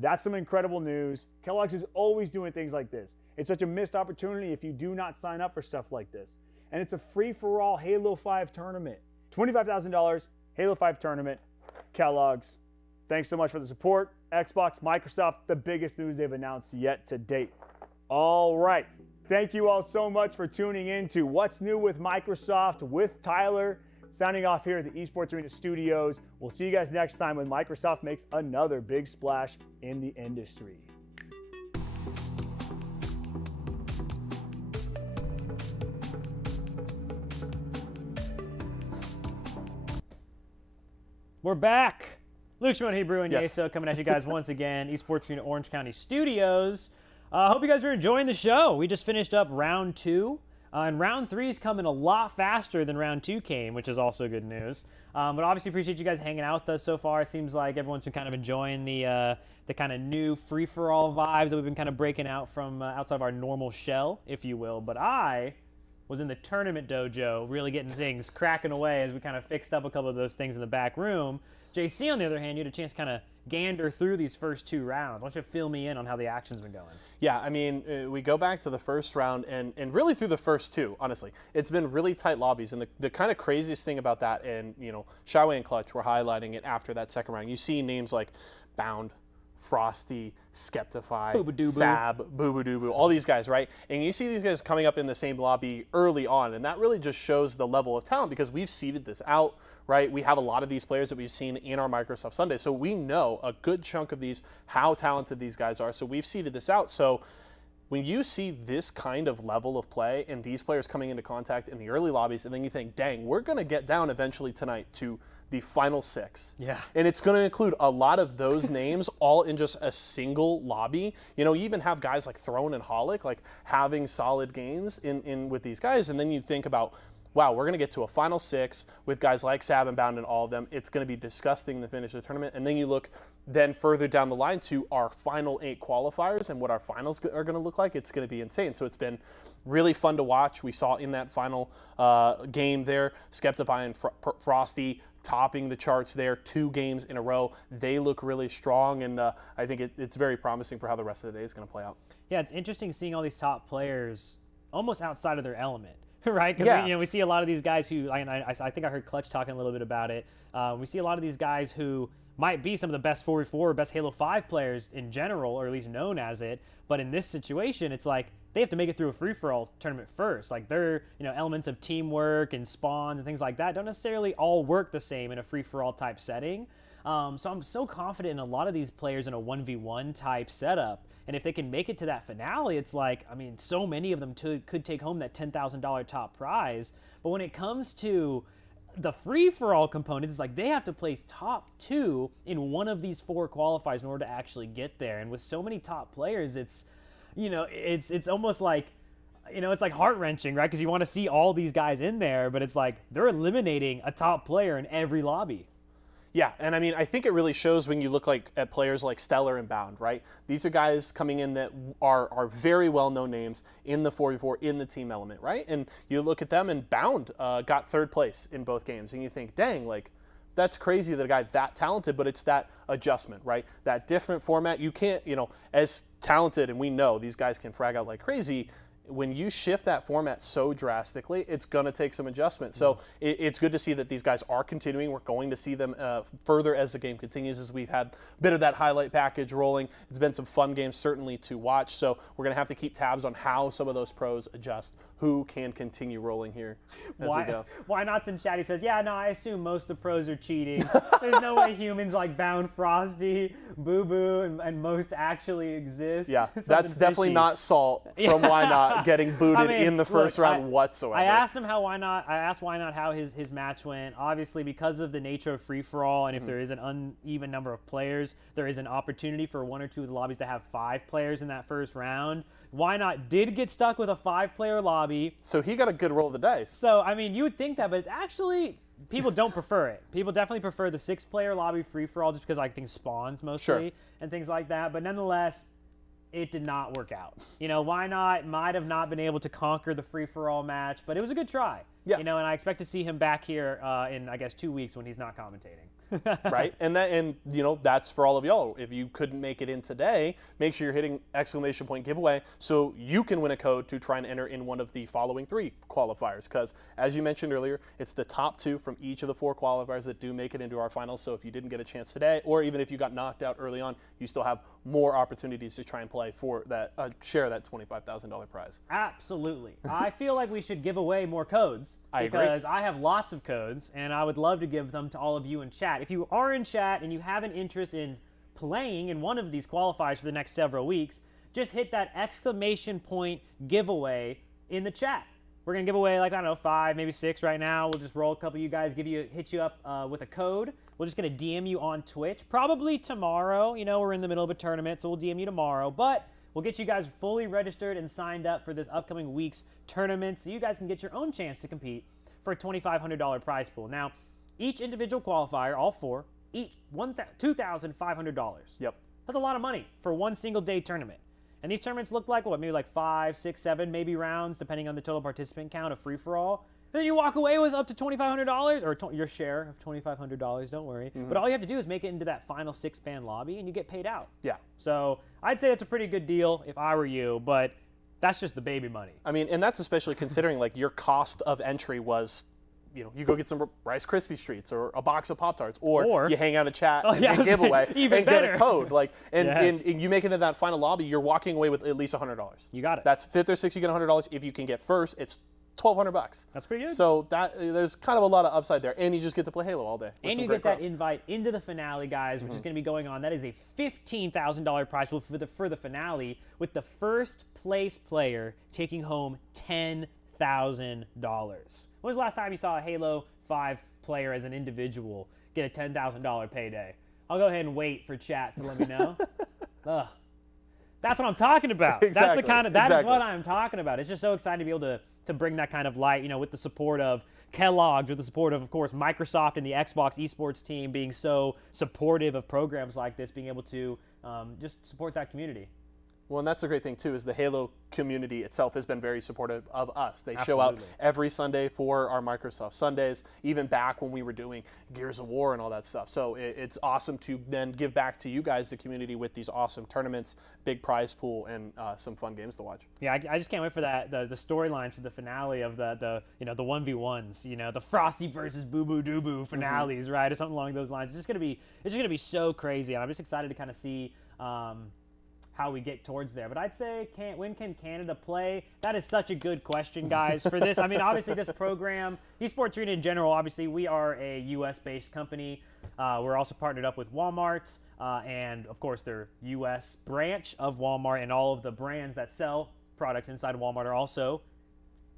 That's some incredible news. Kellogg's is always doing things like this. It's such a missed opportunity if you do not sign up for stuff like this. And it's a free-for-all Halo 5 tournament. $25,000 Halo 5 tournament. Kellogg's. Thanks so much for the support. Xbox, Microsoft, the biggest news they've announced yet to date. All right. Thank you all so much for tuning in to What's New with Microsoft with Tyler. Signing off here at the Esports Arena Studios. We'll see you guys next time when Microsoft makes another big splash in the industry. We're back. Luke Shimon, Hebrew, and Yes. Yeso coming at you guys once again. Esports Arena Orange County Studios. Hope you guys are enjoying the show. We just finished up round 2. And round 3 is coming a lot faster than round 2 came, which is also good news. But obviously appreciate you guys hanging out with us so far. It seems like everyone's been kind of enjoying the kind of new free-for-all vibes that we've been kind of breaking out from outside of our normal shell, if you will. But I was in the tournament dojo really getting things cracking away as we kind of fixed up a couple of those things in the back room. JC, on the other hand, you had a chance to kind of gander through these first 2 rounds. Why don't you fill me in on how the action's been going? Yeah, I mean, we go back to the first round and really through the first 2, honestly. It's been really tight lobbies. And the kind of craziest thing about that, and, you know, Shyway and Clutch were highlighting it after that second round. You see names like Bound, Frosty, Skeptify, Sab, Boo, all these guys, right? And you see these guys coming up in the same lobby early on, and that really just shows the level of talent because we've seeded this out, right? We have a lot of these players that we've seen in our Microsoft Sunday, so we know a good chunk of these, how talented these guys are, so we've seeded this out. So when you see this kind of level of play and these players coming into contact in the early lobbies, and then you think, dang, we're going to get down eventually tonight to the final 6. Yeah. And it's going to include a lot of those names all in just a single lobby. You know, you even have guys like Throne and Holic, like having solid games in with these guys. And then you think about, wow, we're going to get to a final 6 with guys like Sab and Bound and all of them. It's going to be disgusting to finish the tournament. And then you look then further down the line to our final 8 qualifiers and what our finals are going to look like. It's going to be insane. So it's been really fun to watch. We saw in that final game there, Skeptify and Frosty topping the charts there 2 games in a row. They look really strong, and I think it's very promising for how the rest of the day is going to play out. Yeah, it's interesting seeing all these top players almost outside of their element. Right, because Yeah. we see a lot of these guys who, I think I heard Clutch talking a little bit about it. We see a lot of these guys who might be some of the best 4v4, best Halo 5 players in general, or at least known as it. But in this situation, it's like they have to make it through a free-for-all tournament first. Like their elements of teamwork and spawns and things like that don't necessarily all work the same in a free-for-all type setting. So I'm so confident in a lot of these players in a 1v1 type setup. And if they can make it to that finale, it's like, I mean, so many of them could take home that $10,000 top prize. But when it comes to the free-for-all components, it's like they have to place top 2 in one of these 4 qualifiers in order to actually get there. And with so many top players, it's almost like, it's like heart-wrenching, right? Because you want to see all these guys in there, but it's like they're eliminating a top player in every lobby. Yeah, and I mean, I think it really shows when you look at players like Stellar and Bound, right? These are guys coming in that are very well-known names in the 4v4, in the team element, right? And you look at them, and Bound got 3rd place in both games, and you think, dang, like, that's crazy that a guy that talented, but it's that adjustment, right? That different format. You can't, as talented, and we know these guys can frag out like crazy, when you shift that format so drastically, it's going to take some adjustment. So it's good to see that these guys are continuing. We're going to see them further as the game continues, as we've had a bit of that highlight package rolling. It's been some fun games certainly to watch. So we're going to have to keep tabs on how some of those pros adjust, who can continue rolling here as we go. Why Not's in chat? He says, yeah, no, I assume most of the pros are cheating. There's no way humans like Bound, Frosty, Boo Boo, and most actually exist. Yeah, that's definitely not Salt from Why Not getting booted in the first round whatsoever. I asked him how Why Not. I asked Why Not how his match went. Obviously, because of the nature of free for all, and if there is an uneven number of players, there is an opportunity for 1 or 2 of the lobbies to have 5 players in that first round. Why Not did get stuck with a 5-player lobby. So he got a good roll of the dice. So, I mean, you would think that, but it's actually, people don't prefer it. People definitely prefer the 6-player lobby free-for-all just because, like, things spawns mostly and things like that. But nonetheless, it did not work out. Why Not might have not been able to conquer the free-for-all match, but it was a good try. Yeah. And I expect to see him back here in, I guess, 2 weeks when he's not commentating. Right, and that's for all of y'all. If you couldn't make it in today, make sure you're hitting ! giveaway so you can win a code to try and enter in one of the following 3 qualifiers. Because as you mentioned earlier, it's the top 2 from each of the 4 qualifiers that do make it into our finals. So if you didn't get a chance today, or even if you got knocked out early on, you still have more opportunities to try and play for that share that $25,000 prize. Absolutely. I feel like we should give away more codes because I have lots of codes and I would love to give them to all of you in chat. If you are in chat and you have an interest in playing in one of these qualifiers for the next several weeks, just hit that ! giveaway in the chat. We're going to give away, like, I don't know, 5, maybe 6 right now. We'll just roll a couple of you guys, hit you up with a code. We're just going to DM you on Twitch, probably tomorrow. We're in the middle of a tournament, so we'll DM you tomorrow. But we'll get you guys fully registered and signed up for this upcoming week's tournament so you guys can get your own chance to compete for a $2,500 prize pool. Now, each individual qualifier, all 4, each $2,500. Yep. That's a lot of money for one single day tournament. And these tournaments look like, maybe like 5, 6, 7 maybe rounds, depending on the total participant count of free-for-all. Then you walk away with up to $2,500, or your share of $2,500, don't worry. But all you have to do is make it into that final 6-man lobby, and you get paid out. Yeah. So I'd say that's a pretty good deal if I were you, but that's just the baby money. I mean, and that's especially considering, like, your cost of entry was, you go get some Rice Krispie Treats or a box of Pop-Tarts, or you hang out a chat and giveaway and get a code. Like, and you make it into that final lobby, you're walking away with at least $100. You got it. That's 5th or 6th, you get $100. If you can get first, it's $1,200. That's pretty good. So there's kind of a lot of upside there, and you just get to play Halo all day. And you get that invite into the finale, guys, which is going to be going on. That is a $15,000 prize pool for the finale, with the first place player taking home $10,000. When was the last time you saw a Halo 5 player as an individual get a $10,000 payday? I'll go ahead and wait for chat to let me know. Ugh. That's what I'm talking about. Exactly. That's what I'm talking about. It's just so exciting to be able to bring that kind of light, with the support of Kellogg's, with the support of course, Microsoft and the Xbox esports team being so supportive of programs like this, being able to just support that community. Well, and that's a great thing, too, is the Halo community itself has been very supportive of us. They show out every Sunday for our Microsoft Sundays, even back when we were doing Gears of War and all that stuff. So it's awesome to then give back to you guys, the community, with these awesome tournaments, big prize pool, and some fun games to watch. Yeah, I just can't wait for that, the storylines for the finale of the 1v1s, the Frosty versus Boo Boo Doo Boo finales, right, or something along those lines. It's just gonna be so crazy, and I'm just excited to kind of see how we get towards there. But I'd say, when can Canada play? That is such a good question, guys, for this. I mean, obviously this program, Esports Arena in general, obviously we are a US-based company. We're also partnered up with Walmart and, of course, their US branch of Walmart, and all of the brands that sell products inside of Walmart are also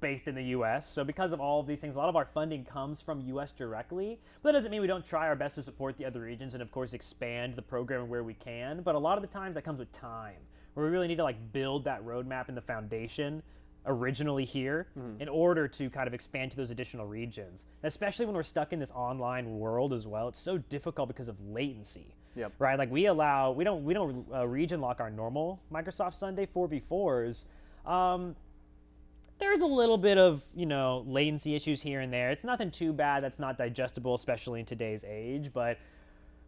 based in the U.S. So because of all of these things, a lot of our funding comes from U.S. directly. But that doesn't mean we don't try our best to support the other regions and, of course, expand the program where we can. But a lot of the times that comes with time, where we really need to build that roadmap and the foundation originally here in order to kind of expand to those additional regions. Especially when we're stuck in this online world as well. It's so difficult because of latency. Yep. Right? Like we don't region lock our normal Microsoft Sunday 4v4s. There's a little bit of, latency issues here and there. It's nothing too bad that's not digestible, especially in today's age, but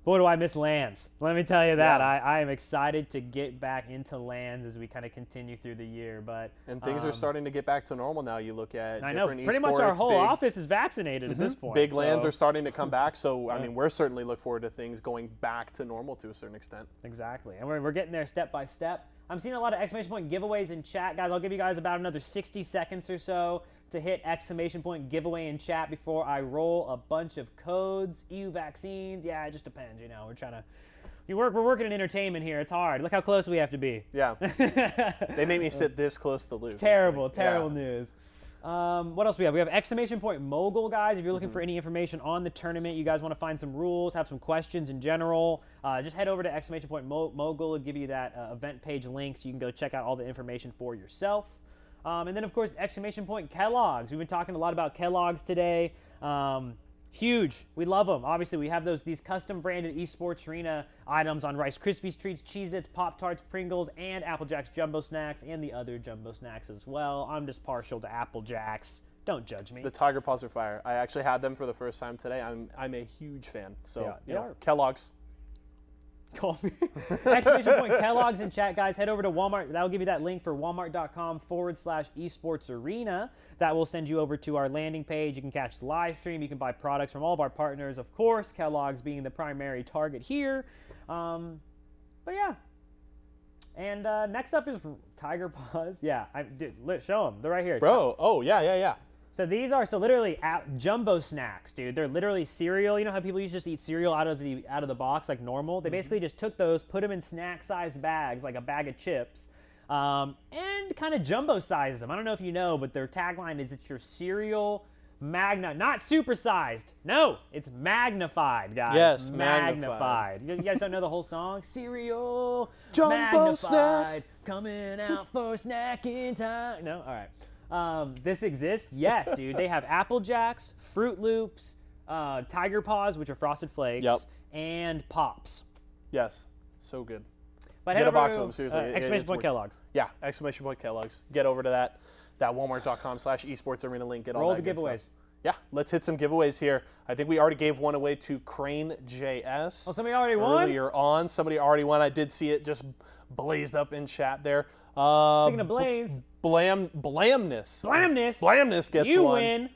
boy, do I miss LANs. Let me tell you that. Yeah. I am excited to get back into LANs as we kind of continue through the year. And things are starting to get back to normal now. You look at I know, different pretty much our esports, whole office is vaccinated at this point. Big LANs so- are starting to come back, so I mean, we're certainly look forward to things going back to normal to a certain extent. Exactly, and we're getting there step by step. I'm seeing a lot of exclamation point giveaways in chat, guys. I'll give you guys about another 60 seconds or so to hit exclamation point giveaway in chat before I roll a bunch of codes. EU vaccines, yeah, it just depends. We're trying to. We're working in entertainment here. It's hard. Look how close we have to be. Yeah, they made me sit this close to lose. Terrible news. What else we have? We have exclamation point mogul, guys. If you're looking for any information on the tournament, you guys want to find some rules, have some questions in general, just head over to exclamation point mogul. It'll give you that event page link so you can go check out all the information for yourself. And then, of course, exclamation point Kellogg's. We've been talking a lot about Kellogg's today. Huge. We love them. Obviously, we have these custom branded esports arena items on Rice Krispies Treats, Cheez-Its, Pop-Tarts, Pringles, and Apple Jacks Jumbo Snacks, and the other Jumbo Snacks as well. I'm just partial to Apple Jacks. Don't judge me. The Tiger Paws are fire. I actually had them for the first time today. I'm a huge fan. So, Kellogg's. Call me. Exclamation point Kellogg's in chat, guys. Head over to Walmart. That'll give you that link for walmart.com/esports arena. That will send you over to our landing page. You can catch the live stream. You can buy products from all of our partners. Of course, Kellogg's being the primary target here. But yeah. And next up is Tiger Paws. Yeah, show them. They're right here. Bro, oh, yeah. So these are literally jumbo snacks, dude. They're literally cereal. You know how people used to just eat cereal out of the box like normal? They basically just took those, put them in snack-sized bags, like a bag of chips, and kind of jumbo-sized them. I don't know if you know, but their tagline is it's your cereal not supersized. No, it's magnified, guys. Yes, magnified. You guys don't know the whole song? Cereal Jumbo magnified, snacks coming out for snacking time. No, all right. This exists? Yes, dude. They have Apple Jacks, Fruit Loops, Tiger Paws, which are Frosted Flakes, and Pops. Yes, so good. But get a box of them, seriously. Exclamation point Kellogg's. Yeah, exclamation point Kellogg's. Get over to that walmart.com/esports arena link. Get all Roll that the good giveaways. stuff. Yeah, let's hit some giveaways here. I think we already gave one away to Crane JS. Oh, somebody already won? Earlier on, somebody already won. I did see it just blazed up in chat there. Speaking of blaze. Blamness. Blamness gets you one. Win.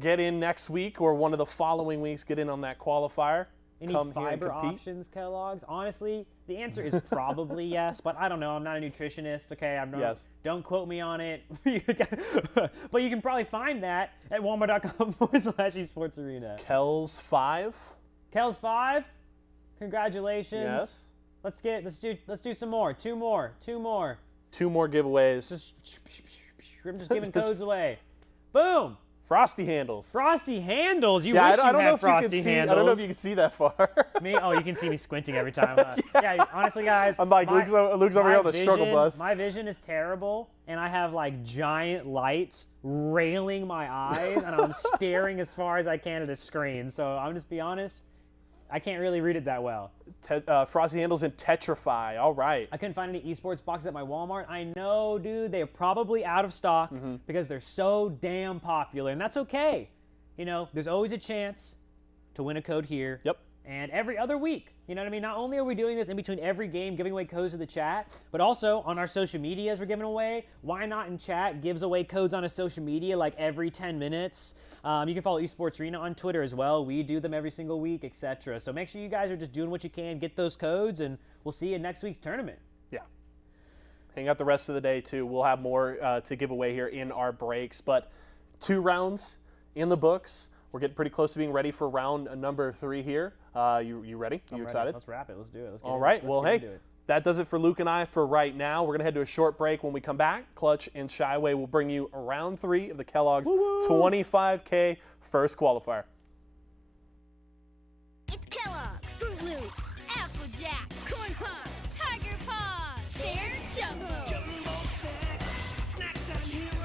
Get in next week or one of the following weeks. Get in on that qualifier. Any Come here and fiber compete. options, Kellogg's? Honestly, the answer is probably yes, but I don't know. I'm not a nutritionist, okay? Yes. Don't quote me on it. But you can probably find that at walmart.com/esports arena. Kells 5. Kells 5. Congratulations. Yes. Let's do some more. Two more. 2 more giveaways. I'm just giving codes away. Boom. Frosty handles. Frosty handles. You yeah, wish I don't you know had if frosty you can see, handles. I don't know if you can see that far. Me? Oh, you can see me squinting every time. Yeah, honestly, guys. I'm like, Luke's over here on the struggle bus. My vision is terrible, and I have like giant lights railing my eyes, and I'm staring as far as I can at a screen. So I'm just be honest, I can't really read it that well. Frosty handles in Tetrify. All right. I couldn't find any esports boxes at my Walmart. I know, dude. They're probably out of stock because they're so damn popular, and that's okay. There's always a chance to win a code here. Yep. And every other week. You know what I mean? Not only are we doing this in between every game, giving away codes to the chat, but also on our social medias we're giving away. Why not in chat gives away codes on a social media like every 10 minutes? You can follow Esports Arena on Twitter as well. We do them every single week, etc. So make sure you guys are just doing what you can, get those codes, and we'll see you in next week's tournament. Yeah. Hang out the rest of the day, too. We'll have more to give away here in our breaks. But 2 rounds in the books. We're getting pretty close to being ready for round number 3 here. You ready? You excited? Let's wrap it. Let's do it. All right. Well, hey, that does it for Luke and I for right now. We're going to head to a short break. When we come back, Clutch and Shyway will bring you round 3 of the Kellogg's 25K first qualifier. It's Kellogg's, Fruit Loops, Apple Jacks, Corn Pops, Tiger Paws. They're Jumbo. Jumbo snacks, snack time heroes.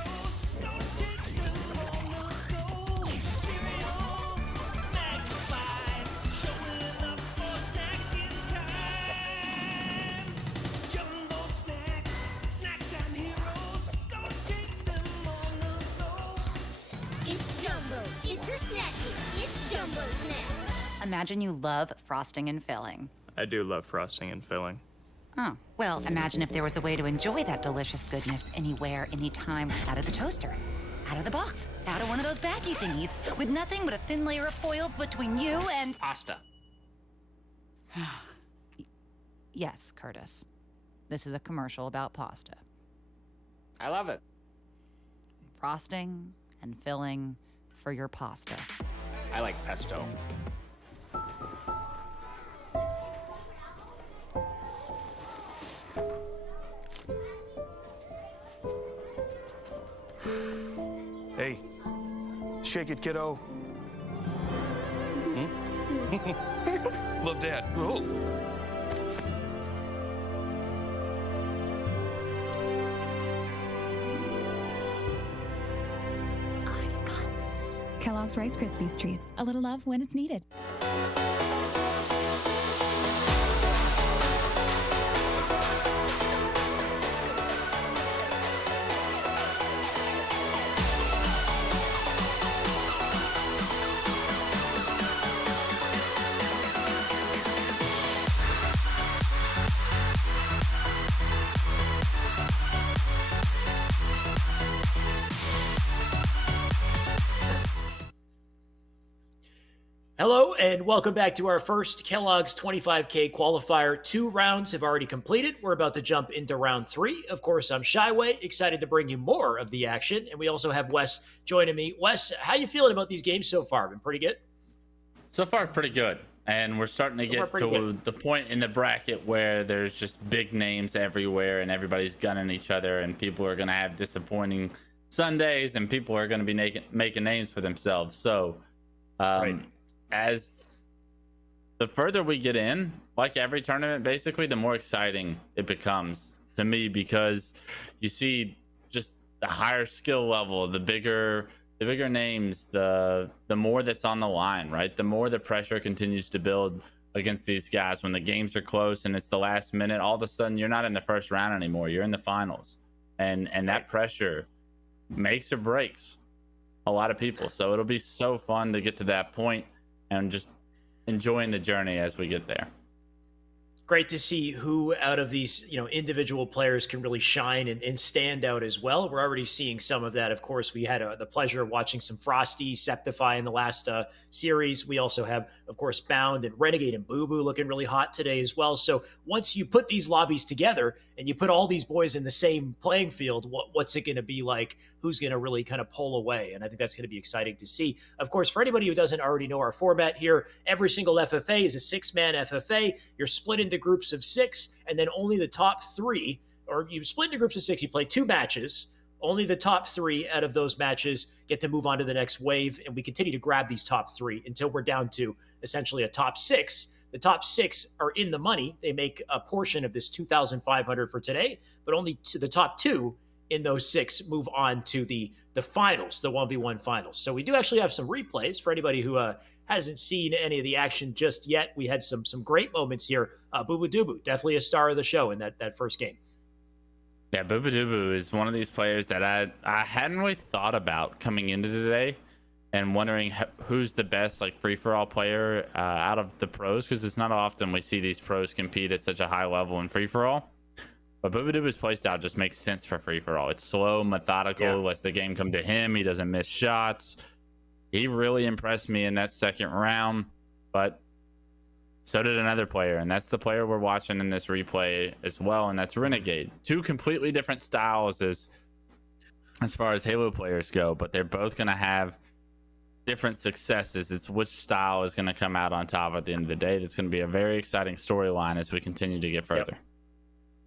You're snacking. It's Jumbo Snacks. Imagine you love frosting and filling. I do love frosting and filling. Oh, well, imagine if there was a way to enjoy that delicious goodness anywhere, anytime, out of the toaster, out of the box, out of one of those baggy thingies, with nothing but a thin layer of foil between you and... Pasta. Yes, Curtis. This is a commercial about pasta. I love it. Frosting and filling for your pasta. I like pesto. Hey, shake it, kiddo. Love that. Oh. I've got this. Kellogg's Rice Krispies Treats. A little love when it's needed. Hello, and welcome back to our first Kellogg's 25K qualifier. 2 rounds have already completed. We're about to jump into round 3. Of course, I'm Shyway, excited to bring you more of the action. And we also have Wes joining me. Wes, how you feeling about these games so far? Been pretty good? So far, pretty good. And we're starting to get to the point in the bracket where there's just big names everywhere and everybody's gunning each other, and people are going to have disappointing Sundays and people are going to be making names for themselves. So, as the further we get in, like every tournament, basically, the more exciting it becomes to me, because you see just the higher skill level, the bigger names, the more that's on the line, right? The more the pressure continues to build against these guys. When the games are close and it's the last minute, all of a sudden you're not in the first round anymore. You're in the finals, and that pressure makes or breaks a lot of people. So it'll be so fun to get to that point and just enjoying the journey as we get there. Great to see who out of these, individual players can really shine and stand out as well. We're already seeing some of that. Of course, we had the pleasure of watching some Frosty, Septify in the last series. We also have, of course, Bound and Renegade and Boo Boo looking really hot today as well. So once you put these lobbies together and you put all these boys in the same playing field, what's it going to be like? Who's going to really kind of pull away? And I think that's going to be exciting to see. Of course, for anybody who doesn't already know our format here, every single FFA is a 6-man FFA. You're split into groups of 6, and then only the top 3, or you split into groups of 6, you play 2 matches. Only the top 3 out of those matches get to move on to the next wave, and we continue to grab these top 3 until we're down to essentially a top 6. The top 6 are in the money. They make a portion of this $2,500 for today, but only to the top 2 in those 6 move on to the finals, the 1v1 finals. So we do actually have some replays for anybody who hasn't seen any of the action just yet. We had some great moments here. Boo Boo Doo Boo, definitely a star of the show in that first game. Yeah, Boo Boo Doo Boo is one of these players that I hadn't really thought about coming into today, and wondering who's the best free-for-all player out of the pros, because it's not often we see these pros compete at such a high level in free-for-all. But Boo Boo Doo Boo's playstyle just makes sense for free-for-all. It's slow, methodical, lets the game come to him. He doesn't miss shots. He really impressed me in that second round, but so did another player, and that's the player we're watching in this replay as well, and that's Renegade. 2 completely different styles as far as Halo players go, but they're both going to have different successes. It's which style is going to come out on top at the end of the day. That's going to be a very exciting storyline as we continue to get further.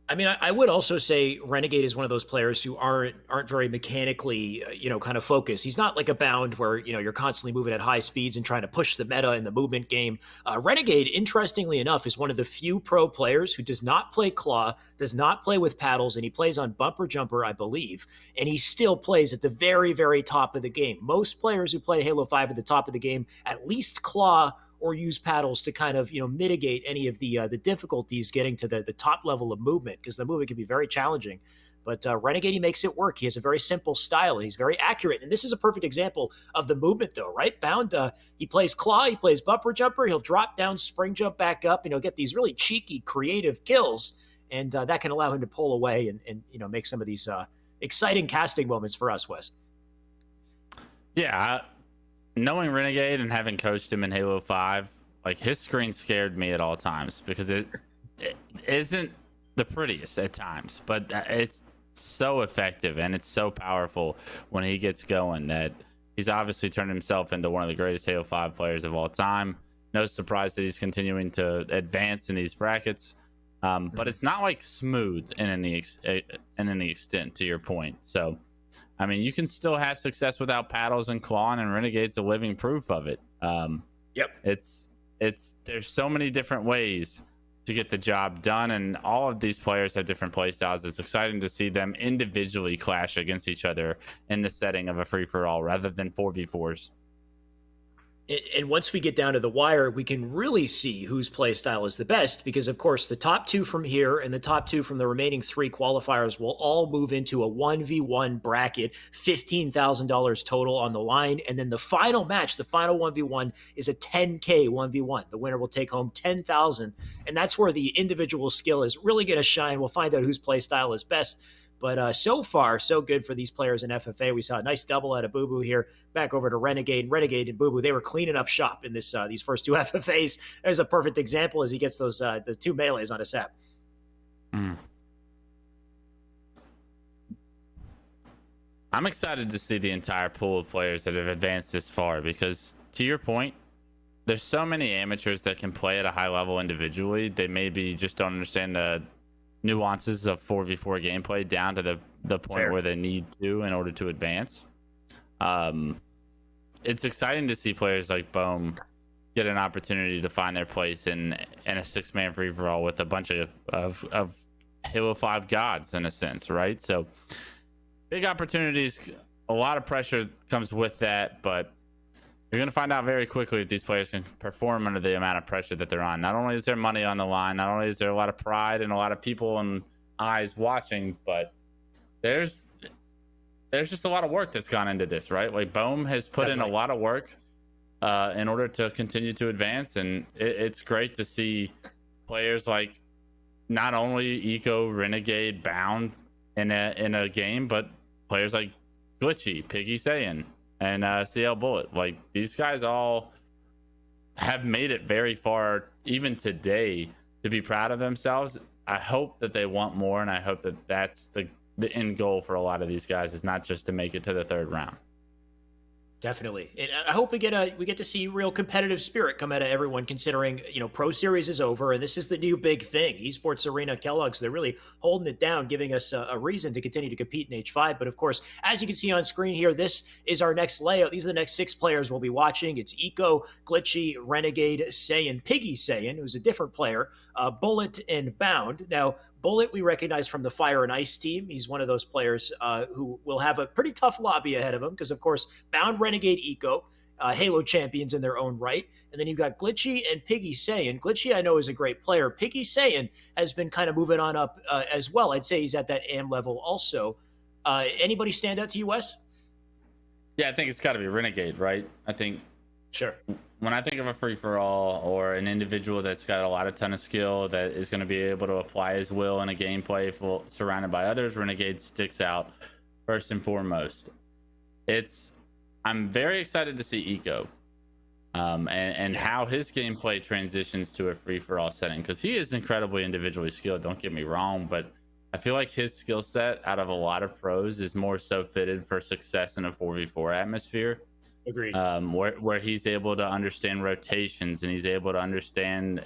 I mean, I would also say Renegade is one of those players who aren't very mechanically, kind of focused. He's not like a Bound where, you're constantly moving at high speeds and trying to push the meta in the movement game. Renegade, interestingly enough, is one of the few pro players who does not play claw, does not play with paddles, and he plays on bumper jumper, I believe. And he still plays at the very, very top of the game. Most players who play Halo 5 at the top of the game at least claw or use paddles to kind of, mitigate any of the difficulties getting to the top level of movement, because the movement can be very challenging. But Renegade, he makes it work. He has a very simple style, and he's very accurate. And this is a perfect example of the movement, though, right? Bound, he plays claw, he plays bumper jumper, he'll drop down, spring jump back up, and he'll get these really cheeky, creative kills. And that can allow him to pull away and make some of these exciting casting moments for us, Wes. Yeah, knowing Renegade and having coached him in Halo 5, like his screen scared me at all times because it isn't the prettiest at times, but it's so effective and it's so powerful when he gets going that he's obviously turned himself into one of the greatest Halo 5 players of all time. No surprise that he's continuing to advance in these brackets. But it's not like smooth in any extent, to your point. So, I mean, you can still have success without paddles and clawing, and Renegade's a living proof of it. Yep. There's so many different ways to get the job done, and all of these players have different play styles. It's exciting to see them individually clash against each other in the setting of a free-for-all rather than 4v4s. And once we get down to the wire, we can really see whose play style is the best because, of course, the top 2 from here and the top 2 from the remaining 3 qualifiers will all move into a 1v1 bracket, $15,000 total on the line. And then the final match, the final 1v1, is a $10K 1v1. The winner will take home $10,000. And that's where the individual skill is really going to shine. We'll find out whose play style is best. But so far, so good for these players in FFA. We saw a nice double out of Boo Boo here. Back over to Renegade. Renegade and Boo Boo, they were cleaning up shop in this these first 2 FFAs. There's a perfect example as he gets those the 2 melees on his sap. I'm excited to see the entire pool of players that have advanced this far because, to your point, there's so many amateurs that can play at a high level individually. They maybe just don't understand the nuances of 4v4 gameplay down to the point where they need to in order to advance. It's exciting to see players like Bohm get an opportunity to find their place in a 6-man free-for-all with a bunch of Halo 5 gods in a sense, right? So big opportunities, a lot of pressure comes with that, but you're going to find out very quickly if these players can perform under the amount of pressure that they're on. Not only is there money on the line, not only is there a lot of pride and a lot of people and eyes watching, but there's just a lot of work that's gone into this, right? Like Bohm has put in a lot of work in order to continue to advance, and it's great to see players like not only Eco, Renegade, Bound in a game, but players like Glitchy, Piggy Saiyan, and CL Bullet. Like these guys all have made it very far even today to be proud of themselves. I hope that they want more, and I hope that that's the end goal for a lot of these guys, is not just to make it to the 3rd round. Definitely. And I hope we get to see real competitive spirit come out of everyone, considering, Pro Series is over and this is the new big thing. Esports Arena, Kellogg's, they're really holding it down, giving us a reason to continue to compete in H5. But of course, as you can see on screen here, this is our next layout. These are the next 6 players we'll be watching. It's Eco, Glitchy, Renegade, Saiyan, Piggy Saiyan, who's a different player, Bullet, and Bound. Now, Bullet, we recognize from the Fire and Ice team. He's one of those players who will have a pretty tough lobby ahead of him because, of course, Bound, Renegade, Eco, Halo champions in their own right. And then you've got Glitchy and Piggy Saiyan. Glitchy, I know, is a great player. Piggy Saiyan has been kind of moving on up as well. I'd say he's at that AM level also. Anybody stand out to you, Wes? Yeah, I think it's got to be Renegade, right? I think. Sure. When I think of a free-for-all or an individual that's got a ton of skill that is going to be able to apply his will in a gameplay surrounded by others, Renegade sticks out first and foremost. I'm very excited to see Eco and how his gameplay transitions to a free-for-all setting, because he is incredibly individually skilled, don't get me wrong, but I feel like his skill set out of a lot of pros is more so fitted for success in a 4v4 atmosphere. Agreed. Where he's able to understand rotations and he's able to understand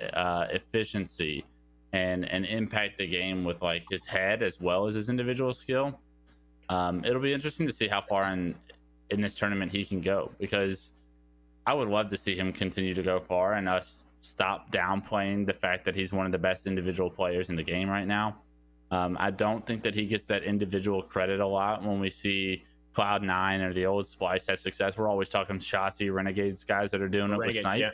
efficiency and impact the game with like his head as well as his individual skill. It'll be interesting to see how far in this tournament he can go, because I would love to see him continue to go far and us stop downplaying the fact that he's one of the best individual players in the game right now. I don't think that he gets that individual credit a lot when we see Cloud9 or the old Splice have success. We're always talking Shotzi, Renegades, guys that are doing it with Snipe. Yeah.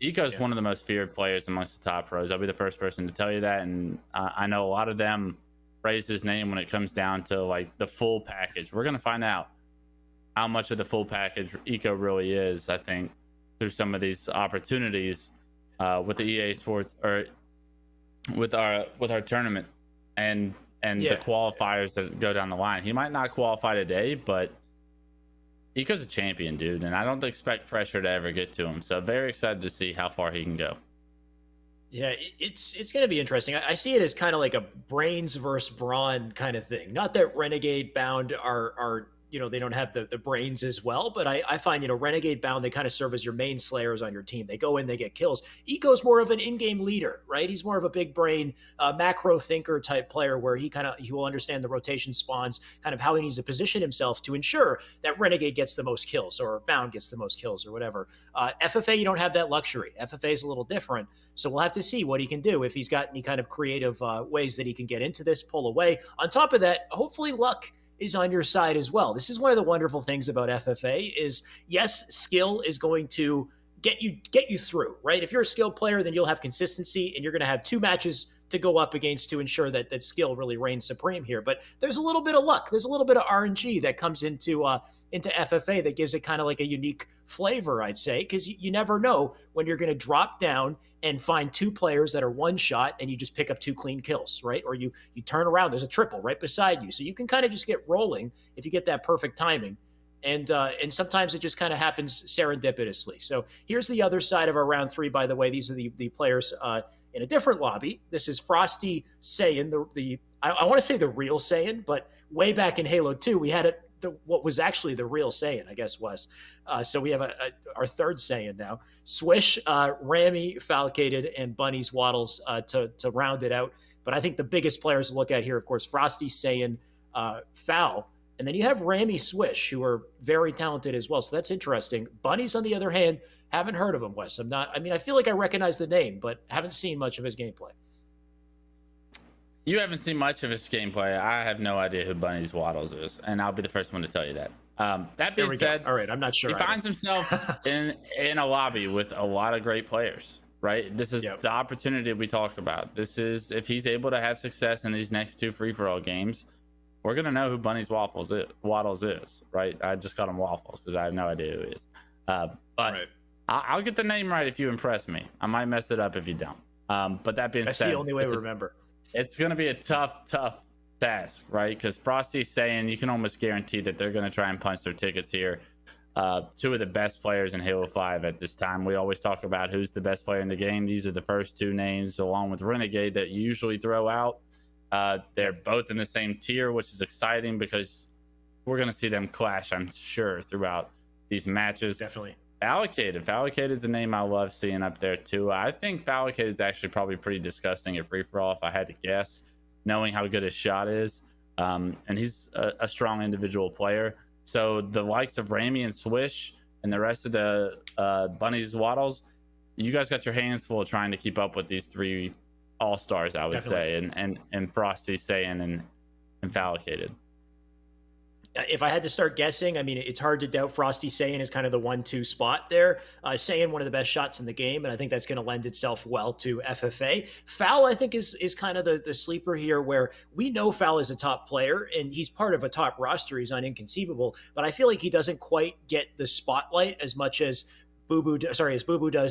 Eco's one of the most feared players amongst the top pros. I'll be the first person to tell you that, and I know a lot of them raise his name when it comes down to like the full package. We're going to find out how much of the full package Eco really is, I think, through some of these opportunities with the EA Sports or with our tournament and the qualifiers that go down the line. He might not qualify today, but Eco's a champion, dude, and I don't expect pressure to ever get to him. So very excited to see how far he can go. Yeah, it's going to be interesting. I see it as kind of like a brains versus brawn kind of thing. Not that Renegade Bound are they don't have the brains as well, but I find, Renegade Bound, they kind of serve as your main slayers on your team. They go in, they get kills. Eco's more of an in-game leader, right? He's more of a big brain, macro thinker type player where he will understand the rotation spawns, kind of how he needs to position himself to ensure that Renegade gets the most kills or Bound gets the most kills or whatever. FFA, you don't have that luxury. FFA is a little different. So we'll have to see what he can do if he's got any kind of creative ways that he can get into this, pull away. On top of that, hopefully luck is on your side as well. This is one of the wonderful things about FFA is, yes, skill is going to get you through, right? If you're a skilled player, then you'll have consistency and you're going to have 2 matches to go up against to ensure that skill really reigns supreme here. But there's a little bit of luck. There's a little bit of RNG that comes into FFA that gives it kind of like a unique flavor, I'd say, because you never know when you're going to drop down and find 2 players that are one shot and you just pick up 2 clean kills, right? Or you turn around, there's a triple right beside you. So you can kind of just get rolling if you get that perfect timing. And sometimes it just kind of happens serendipitously. So here's the other side of our round 3, by the way. These are the players in a different lobby. This is Frosty Saiyan, I want to say the real Saiyan, but way back in Halo 2, we had what was actually the real Saiyan, I guess was. So we have our third Saiyan now. Swish, Rami, Falcated, and Bunnies Waddles to round it out. But I think the biggest players to look at here, of course, Frosty, Saiyan, Foul. And then you have Rami, Swish, who are very talented as well. So that's interesting. Bunnies, on the other hand, haven't heard of him, Wes. I feel like I recognize the name, but haven't seen much of his gameplay. You haven't seen much of his gameplay. I have no idea who Bunnies Waddles is, and I'll be the first one to tell you that. That being said, all right, I'm not sure. He finds himself in a lobby with a lot of great players, right? This is the opportunity we talk about. This is, if he's able to have success in these next 2 free-for-all games, we're going to know who Bunnies Waddles is, right? I just called him Waffles because I have no idea who he is. But right. I'll get the name right if you impress me. I might mess it up if you don't. But that being said, that's the only way we remember. It's going to be a tough task, right? Because Frosty's saying you can almost guarantee that they're going to try and punch their tickets here. 2 of the best players in Halo 5 at this time. We always talk about who's the best player in the game. These are the first 2 names, along with Renegade, that you usually throw out. They're both in the same tier, which is exciting because we're going to see them clash, I'm sure, throughout these matches. Definitely. Falcated is a name I love seeing up there too. I think Falcated is actually probably pretty disgusting at free-for-all if I had to guess, knowing how good his shot is. And he's a strong individual player. So the likes of Rami and Swish and the rest of the Bunnies Waddles, you guys got your hands full trying to keep up with these 3 all-stars, I would say, and Frosty, Saiyan, and Falcated. If I had to start guessing, it's hard to doubt Frosty Saiyan is kind of the 1-2 spot there. Saiyan, one of the best shots in the game, and I think that's going to lend itself well to FFA. Foul, I think, is kind of the sleeper here, where we know Foul is a top player, and he's part of a top roster. He's on Inconceivable, but I feel like he doesn't quite get the spotlight as much as Boo Boo does,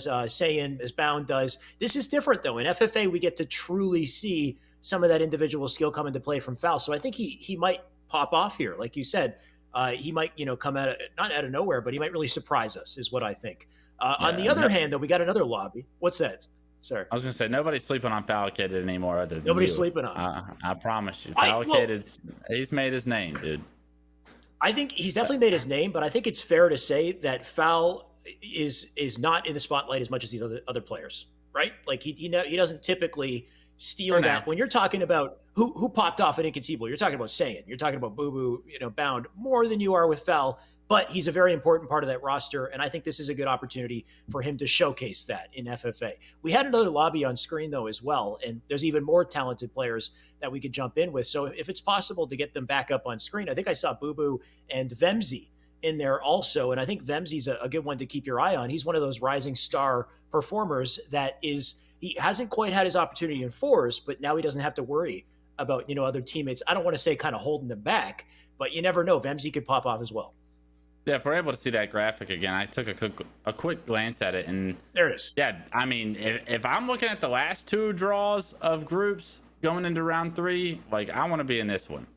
Saiyan, as Bound does. This is different, though. In FFA, we get to truly see some of that individual skill come into play from Foul. So I think he might pop off here. Like you said, he might, come not out of nowhere, but he might really surprise us, is what I think. On the other hand, though, we got another lobby. What's that? Sorry. I was going to say, nobody's sleeping on Falcated anymore other than Nobody's you. sleeping on I promise you. Falcated's, he's made his name, dude. I think he's definitely made his name, but I think it's fair to say that Foul is not in the spotlight as much as these other players, right? Like he doesn't typically steal that. When you're talking about who popped off at Inconceivable, you're talking about Saiyan, you're talking about Boo Boo, Bound more than you are with Foul, but he's a very important part of that roster, and I think this is a good opportunity for him to showcase that in FFA. We had another lobby on screen though as well, and there's even more talented players that we could jump in with. So if it's possible to get them back up on screen, I think I saw Boo Boo and Vemzy in there also, and I think Vemzy's a good one to keep your eye on. He's one of those rising star performers that he hasn't quite had his opportunity in 4s, but now he doesn't have to worry about, other teammates. I don't want to say kind of holding them back, but you never know. Vemzy could pop off as well. Yeah, if we're able to see that graphic again, I took a quick glance at it, and there it is. Yeah, I mean, if I'm looking at the last 2 draws of groups going into round 3, like, I want to be in this one.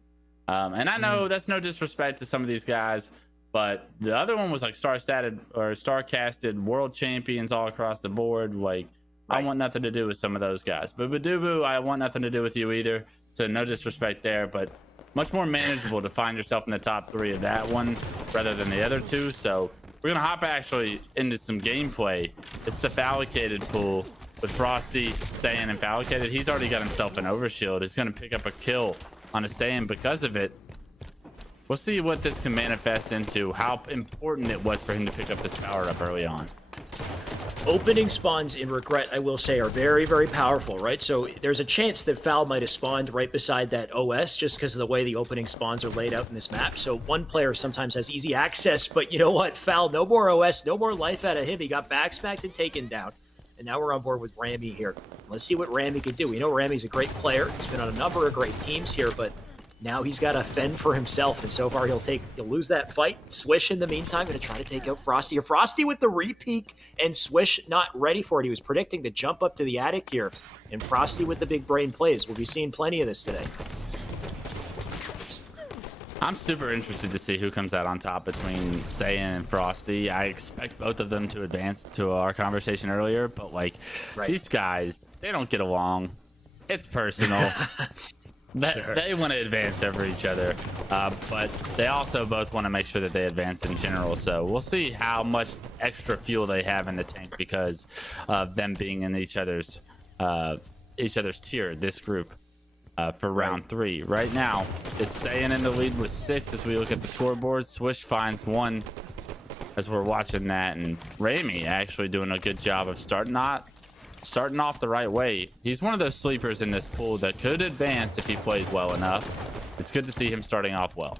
And I know that's no disrespect to some of these guys, but the other one was like star-casted world champions all across the board. Like, I want nothing to do with some of those guys. But Badubu, I want nothing to do with you either. So no disrespect there, but much more manageable to find yourself in the top 3 of that one rather than the other 2. So we're gonna hop actually into some gameplay. It's the Fallicated pool with Frosty, Saiyan, and Fallicated. He's already got himself an overshield. He's gonna pick up a kill on a Saiyan because of it. We'll see what this can manifest into, how important it was for him to pick up this power up early on. Opening spawns in Regret, I will say, are very, very powerful, right? So there's a chance that Foul might have spawned right beside that OS just because of the way the opening spawns are laid out in this map. So one player sometimes has easy access, but you know what? Foul, no more OS, no more life out of him. He got backsmacked and taken down. And now we're on board with Rami here. Let's see what Rami could do. We know Rami's a great player. He's been on a number of great teams here, but now he's got to fend for himself, and so far he'll lose that fight. Swish in the meantime going to try to take out Frosty. Frosty with the re-peek, and Swish not ready for it. He was predicting to jump up to the attic here, and Frosty with the big brain plays. We'll be seeing plenty of this today. I'm super interested to see who comes out on top between Saiyan and Frosty. I expect both of them to advance to our conversation earlier, but these guys, they don't get along. It's personal. They want to advance over each other, but they also both want to make sure that they advance in general. So we'll see how much extra fuel they have in the tank because of them being in each other's tier, this group, for round 3. Right now, it's Saiyan in the lead with 6 as we look at the scoreboard. Swish finds 1 as we're watching that, and Rami actually doing a good job of starting off the right way. He's one of those sleepers in this pool that could advance if he plays well enough. It's good to see him starting off well.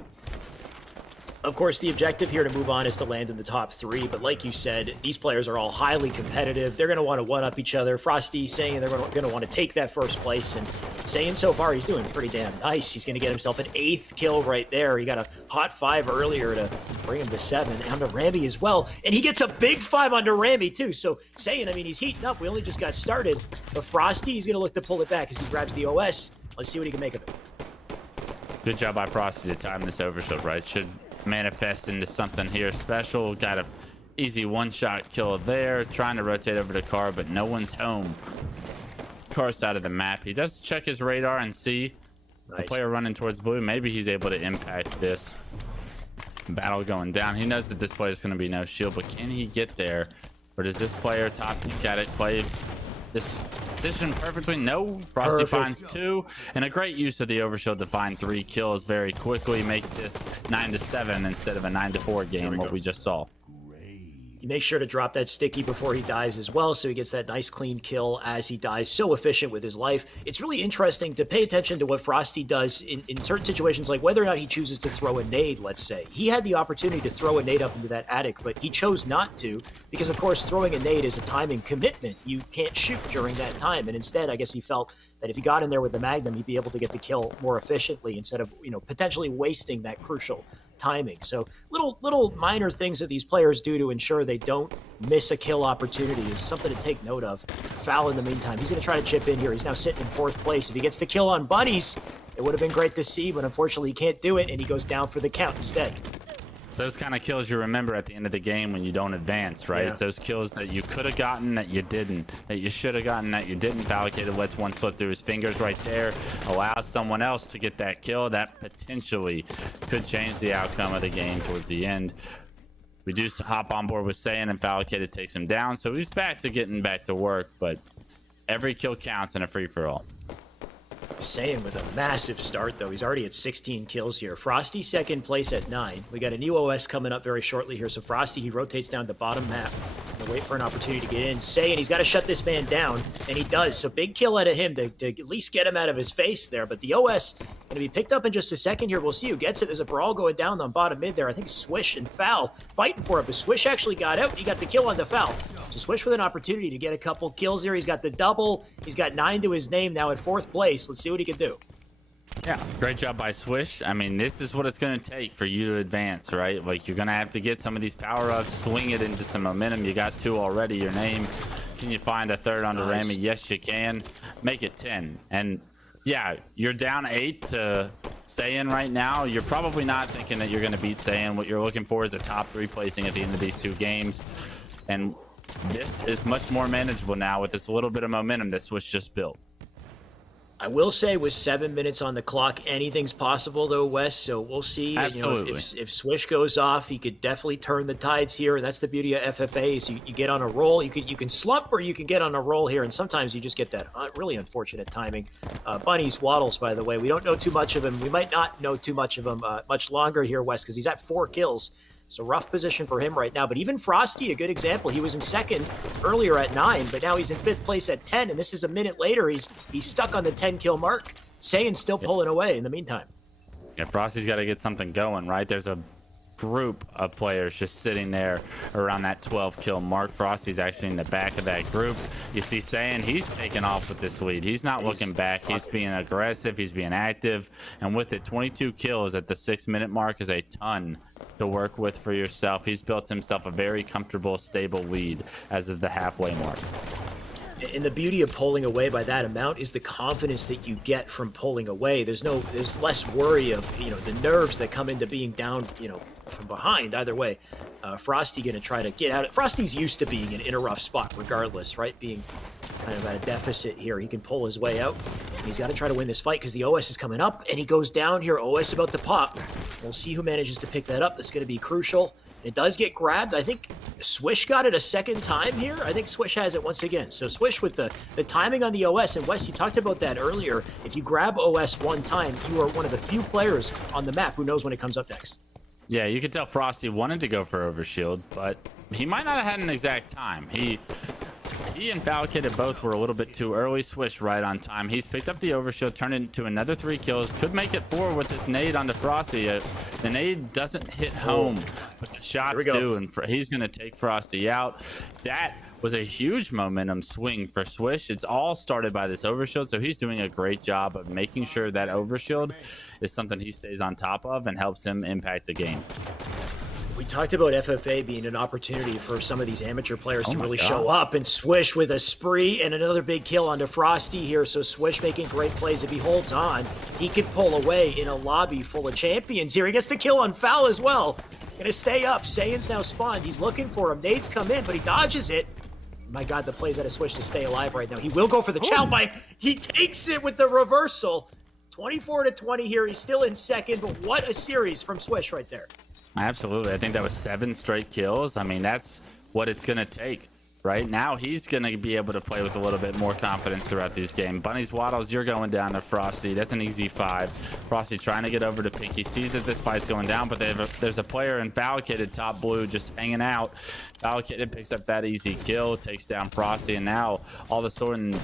Of course, the objective here to move on is to land in the top 3, but like you said, these players are all highly competitive. They're going to want to one-up each other. Frosty saying they're going to want to take that first place, and saying so far he's doing pretty damn nice. He's going to get himself an 8th kill right there. He got a hot 5 earlier to bring him to 7, and to Rami as well, and he gets a big 5 onto Rami too. So saying, he's heating up. We only just got started, but Frosty, he's going to look to pull it back as he grabs the OS. Let's see what he can make of it. Good job by Frosty to time this overshield, right? Should manifest into something here special. Got a easy one-shot kill there, trying to rotate over to Car, but no one's home. Car's out of the map. He does check his radar and see the player running towards blue. Maybe he's able to impact this battle going down. He knows that this player is going to be no shield, but can he get there, or does this player top peek at it, play this position perfectly? No. Frosty finds 2, and a great use of the overshield to find 3 kills very quickly, make this 9-7 instead of a 9-4 game, what we just saw. He makes sure to drop that sticky before he dies as well, so he gets that nice clean kill as he dies. So efficient with his life. It's really interesting to pay attention to what Frosty does in certain situations, like whether or not he chooses to throw a nade, let's say. He had the opportunity to throw a nade up into that attic, but he chose not to, because of course throwing a nade is a timing commitment. You can't shoot during that time, and instead I guess he felt that if he got in there with the Magnum, he'd be able to get the kill more efficiently instead of, potentially wasting that crucial timing. So little minor things that these players do to ensure they don't miss a kill opportunity is something to take note of. Foul in the meantime, he's going to try to chip in here. He's now sitting in 4th place. If he gets the kill on Bunnies, it would have been great to see, but unfortunately he can't do it, and he goes down for the count instead. It's those kind of kills you remember at the end of the game when you don't advance, right? Yeah. It's those kills that you could have gotten that you didn't, that you should have gotten that you didn't. Fallicated lets one slip through his fingers right there, allows someone else to get that kill. That potentially could change the outcome of the game towards the end. We do hop on board with Saiyan, and Fallicated takes him down, so he's back to getting back to work, but every kill counts in a free-for-all. Saiyan with a massive start, though. He's already at 16 kills here. Frosty 2nd place at 9. We got a new OS coming up very shortly here. So Frosty, he rotates down the bottom map. Gonna wait for an opportunity to get in. Saiyan, he's got to shut this man down, and he does. So big kill out of him to at least get him out of his face there. But the OS going to be picked up in just a second here. We'll see who gets it. There's a brawl going down on bottom mid there. I think Swish and Foul fighting for it. But Swish actually got out. He got the kill on the Foul. So Swish with an opportunity to get a couple kills here. He's got the double. He's got 9 to his name now at 4th place. Let's see what he can do. Yeah, great job by Swish. I mean, this is what it's going to take for you to advance, right? Like, you're going to have to get some of these power-ups, swing it into some momentum. You got 2 already. Your name. Can you find a 3rd onto Rami? Yes, you can. Make it 10. And yeah, you're down 8 to Saiyan right now. You're probably not thinking that you're going to beat Saiyan. What you're looking for is a top 3 placing at the end of these 2 games. And this is much more manageable now with this little bit of momentum that Swish just built. I will say with 7 minutes on the clock, anything's possible though, Wes. So we'll see. Absolutely. You know, if Swish goes off, he could definitely turn the tides here. And that's the beauty of FFA is you get on a roll. You can slump or you can get on a roll here. And sometimes you just get that really unfortunate timing. Bunnies, Waddles, by the way, we don't know too much of him. We might not know too much of him much longer here, Wes, because he's at 4 kills. So rough position for him right now. But even Frosty, a good example. He was in 2nd earlier at 9, but now he's in 5th place at 10. And this is a minute later. He's stuck on the 10-kill mark. Saiyan's still pulling away in the meantime. Yeah, Frosty's got to get something going, right? There's a group of players just sitting there around that 12-kill mark. Frosty's actually in the back of that group. You see Saiyan, he's taking off with this lead. He's not looking back. He's being aggressive. He's being active. And with it, 22 kills at the 6-minute mark is a ton to work with for yourself. He's built himself a very comfortable, stable lead as of the halfway mark. And the beauty of pulling away by that amount is the confidence that you get from pulling away. There's less worry of, the nerves that come into being down, from behind. Either way, Frosty gonna try to get out. Frosty's used to being in a rough spot regardless, right? Being kind of at a deficit here. He can pull his way out. And he's got to try to win this fight because the OS is coming up and he goes down here. OS about to pop. We'll see who manages to pick that up. That's going to be crucial. It does get grabbed. I think Swish got it a 2nd time here. I think Swish has it once again. So Swish with the timing on the OS. And Wes, you talked about that earlier. If you grab OS 1 time, you are one of the few players on the map who knows when it comes up next. Yeah, you could tell Frosty wanted to go for Overshield, but he might not have had an exact time. He and Falcated both were a little bit too early. Swish right on time. He's picked up the Overshield, turned it into another 3 kills. Could make it 4 with this nade onto Frosty. The nade doesn't hit home, but the shots do, and he's going to take Frosty out. That was a huge momentum swing for Swish. It's all started by this Overshield, so he's doing a great job of making sure that Overshield is something he stays on top of and helps him impact the game. We talked about FFA being an opportunity for some of these amateur players to really show up, and Swish with a spree and another big kill onto Frosty here. So Swish making great plays. If he holds on, he could pull away in a lobby full of champions here. He gets the kill on Foul as well. Gonna stay up. Saiyan's now spawned. He's looking for him. Nades come in, but he dodges it. My God, the plays out of Swish to stay alive right now. He will go for the chow bite. He takes it with the reversal. 24-20 here. He's still in 2nd, but what a series from Swish right there. Absolutely. I think that was 7 straight kills. I mean, that's what it's going to take. Right now, he's going to be able to play with a little bit more confidence throughout this game. Bunnies, Waddles, you're going down to Frosty. That's an easy 5. Frosty trying to get over to Pink. He sees that this fight's going down, but there's a player in Falcated top blue just hanging out. Falcated picks up that easy kill, takes down Frosty, and now all of a sudden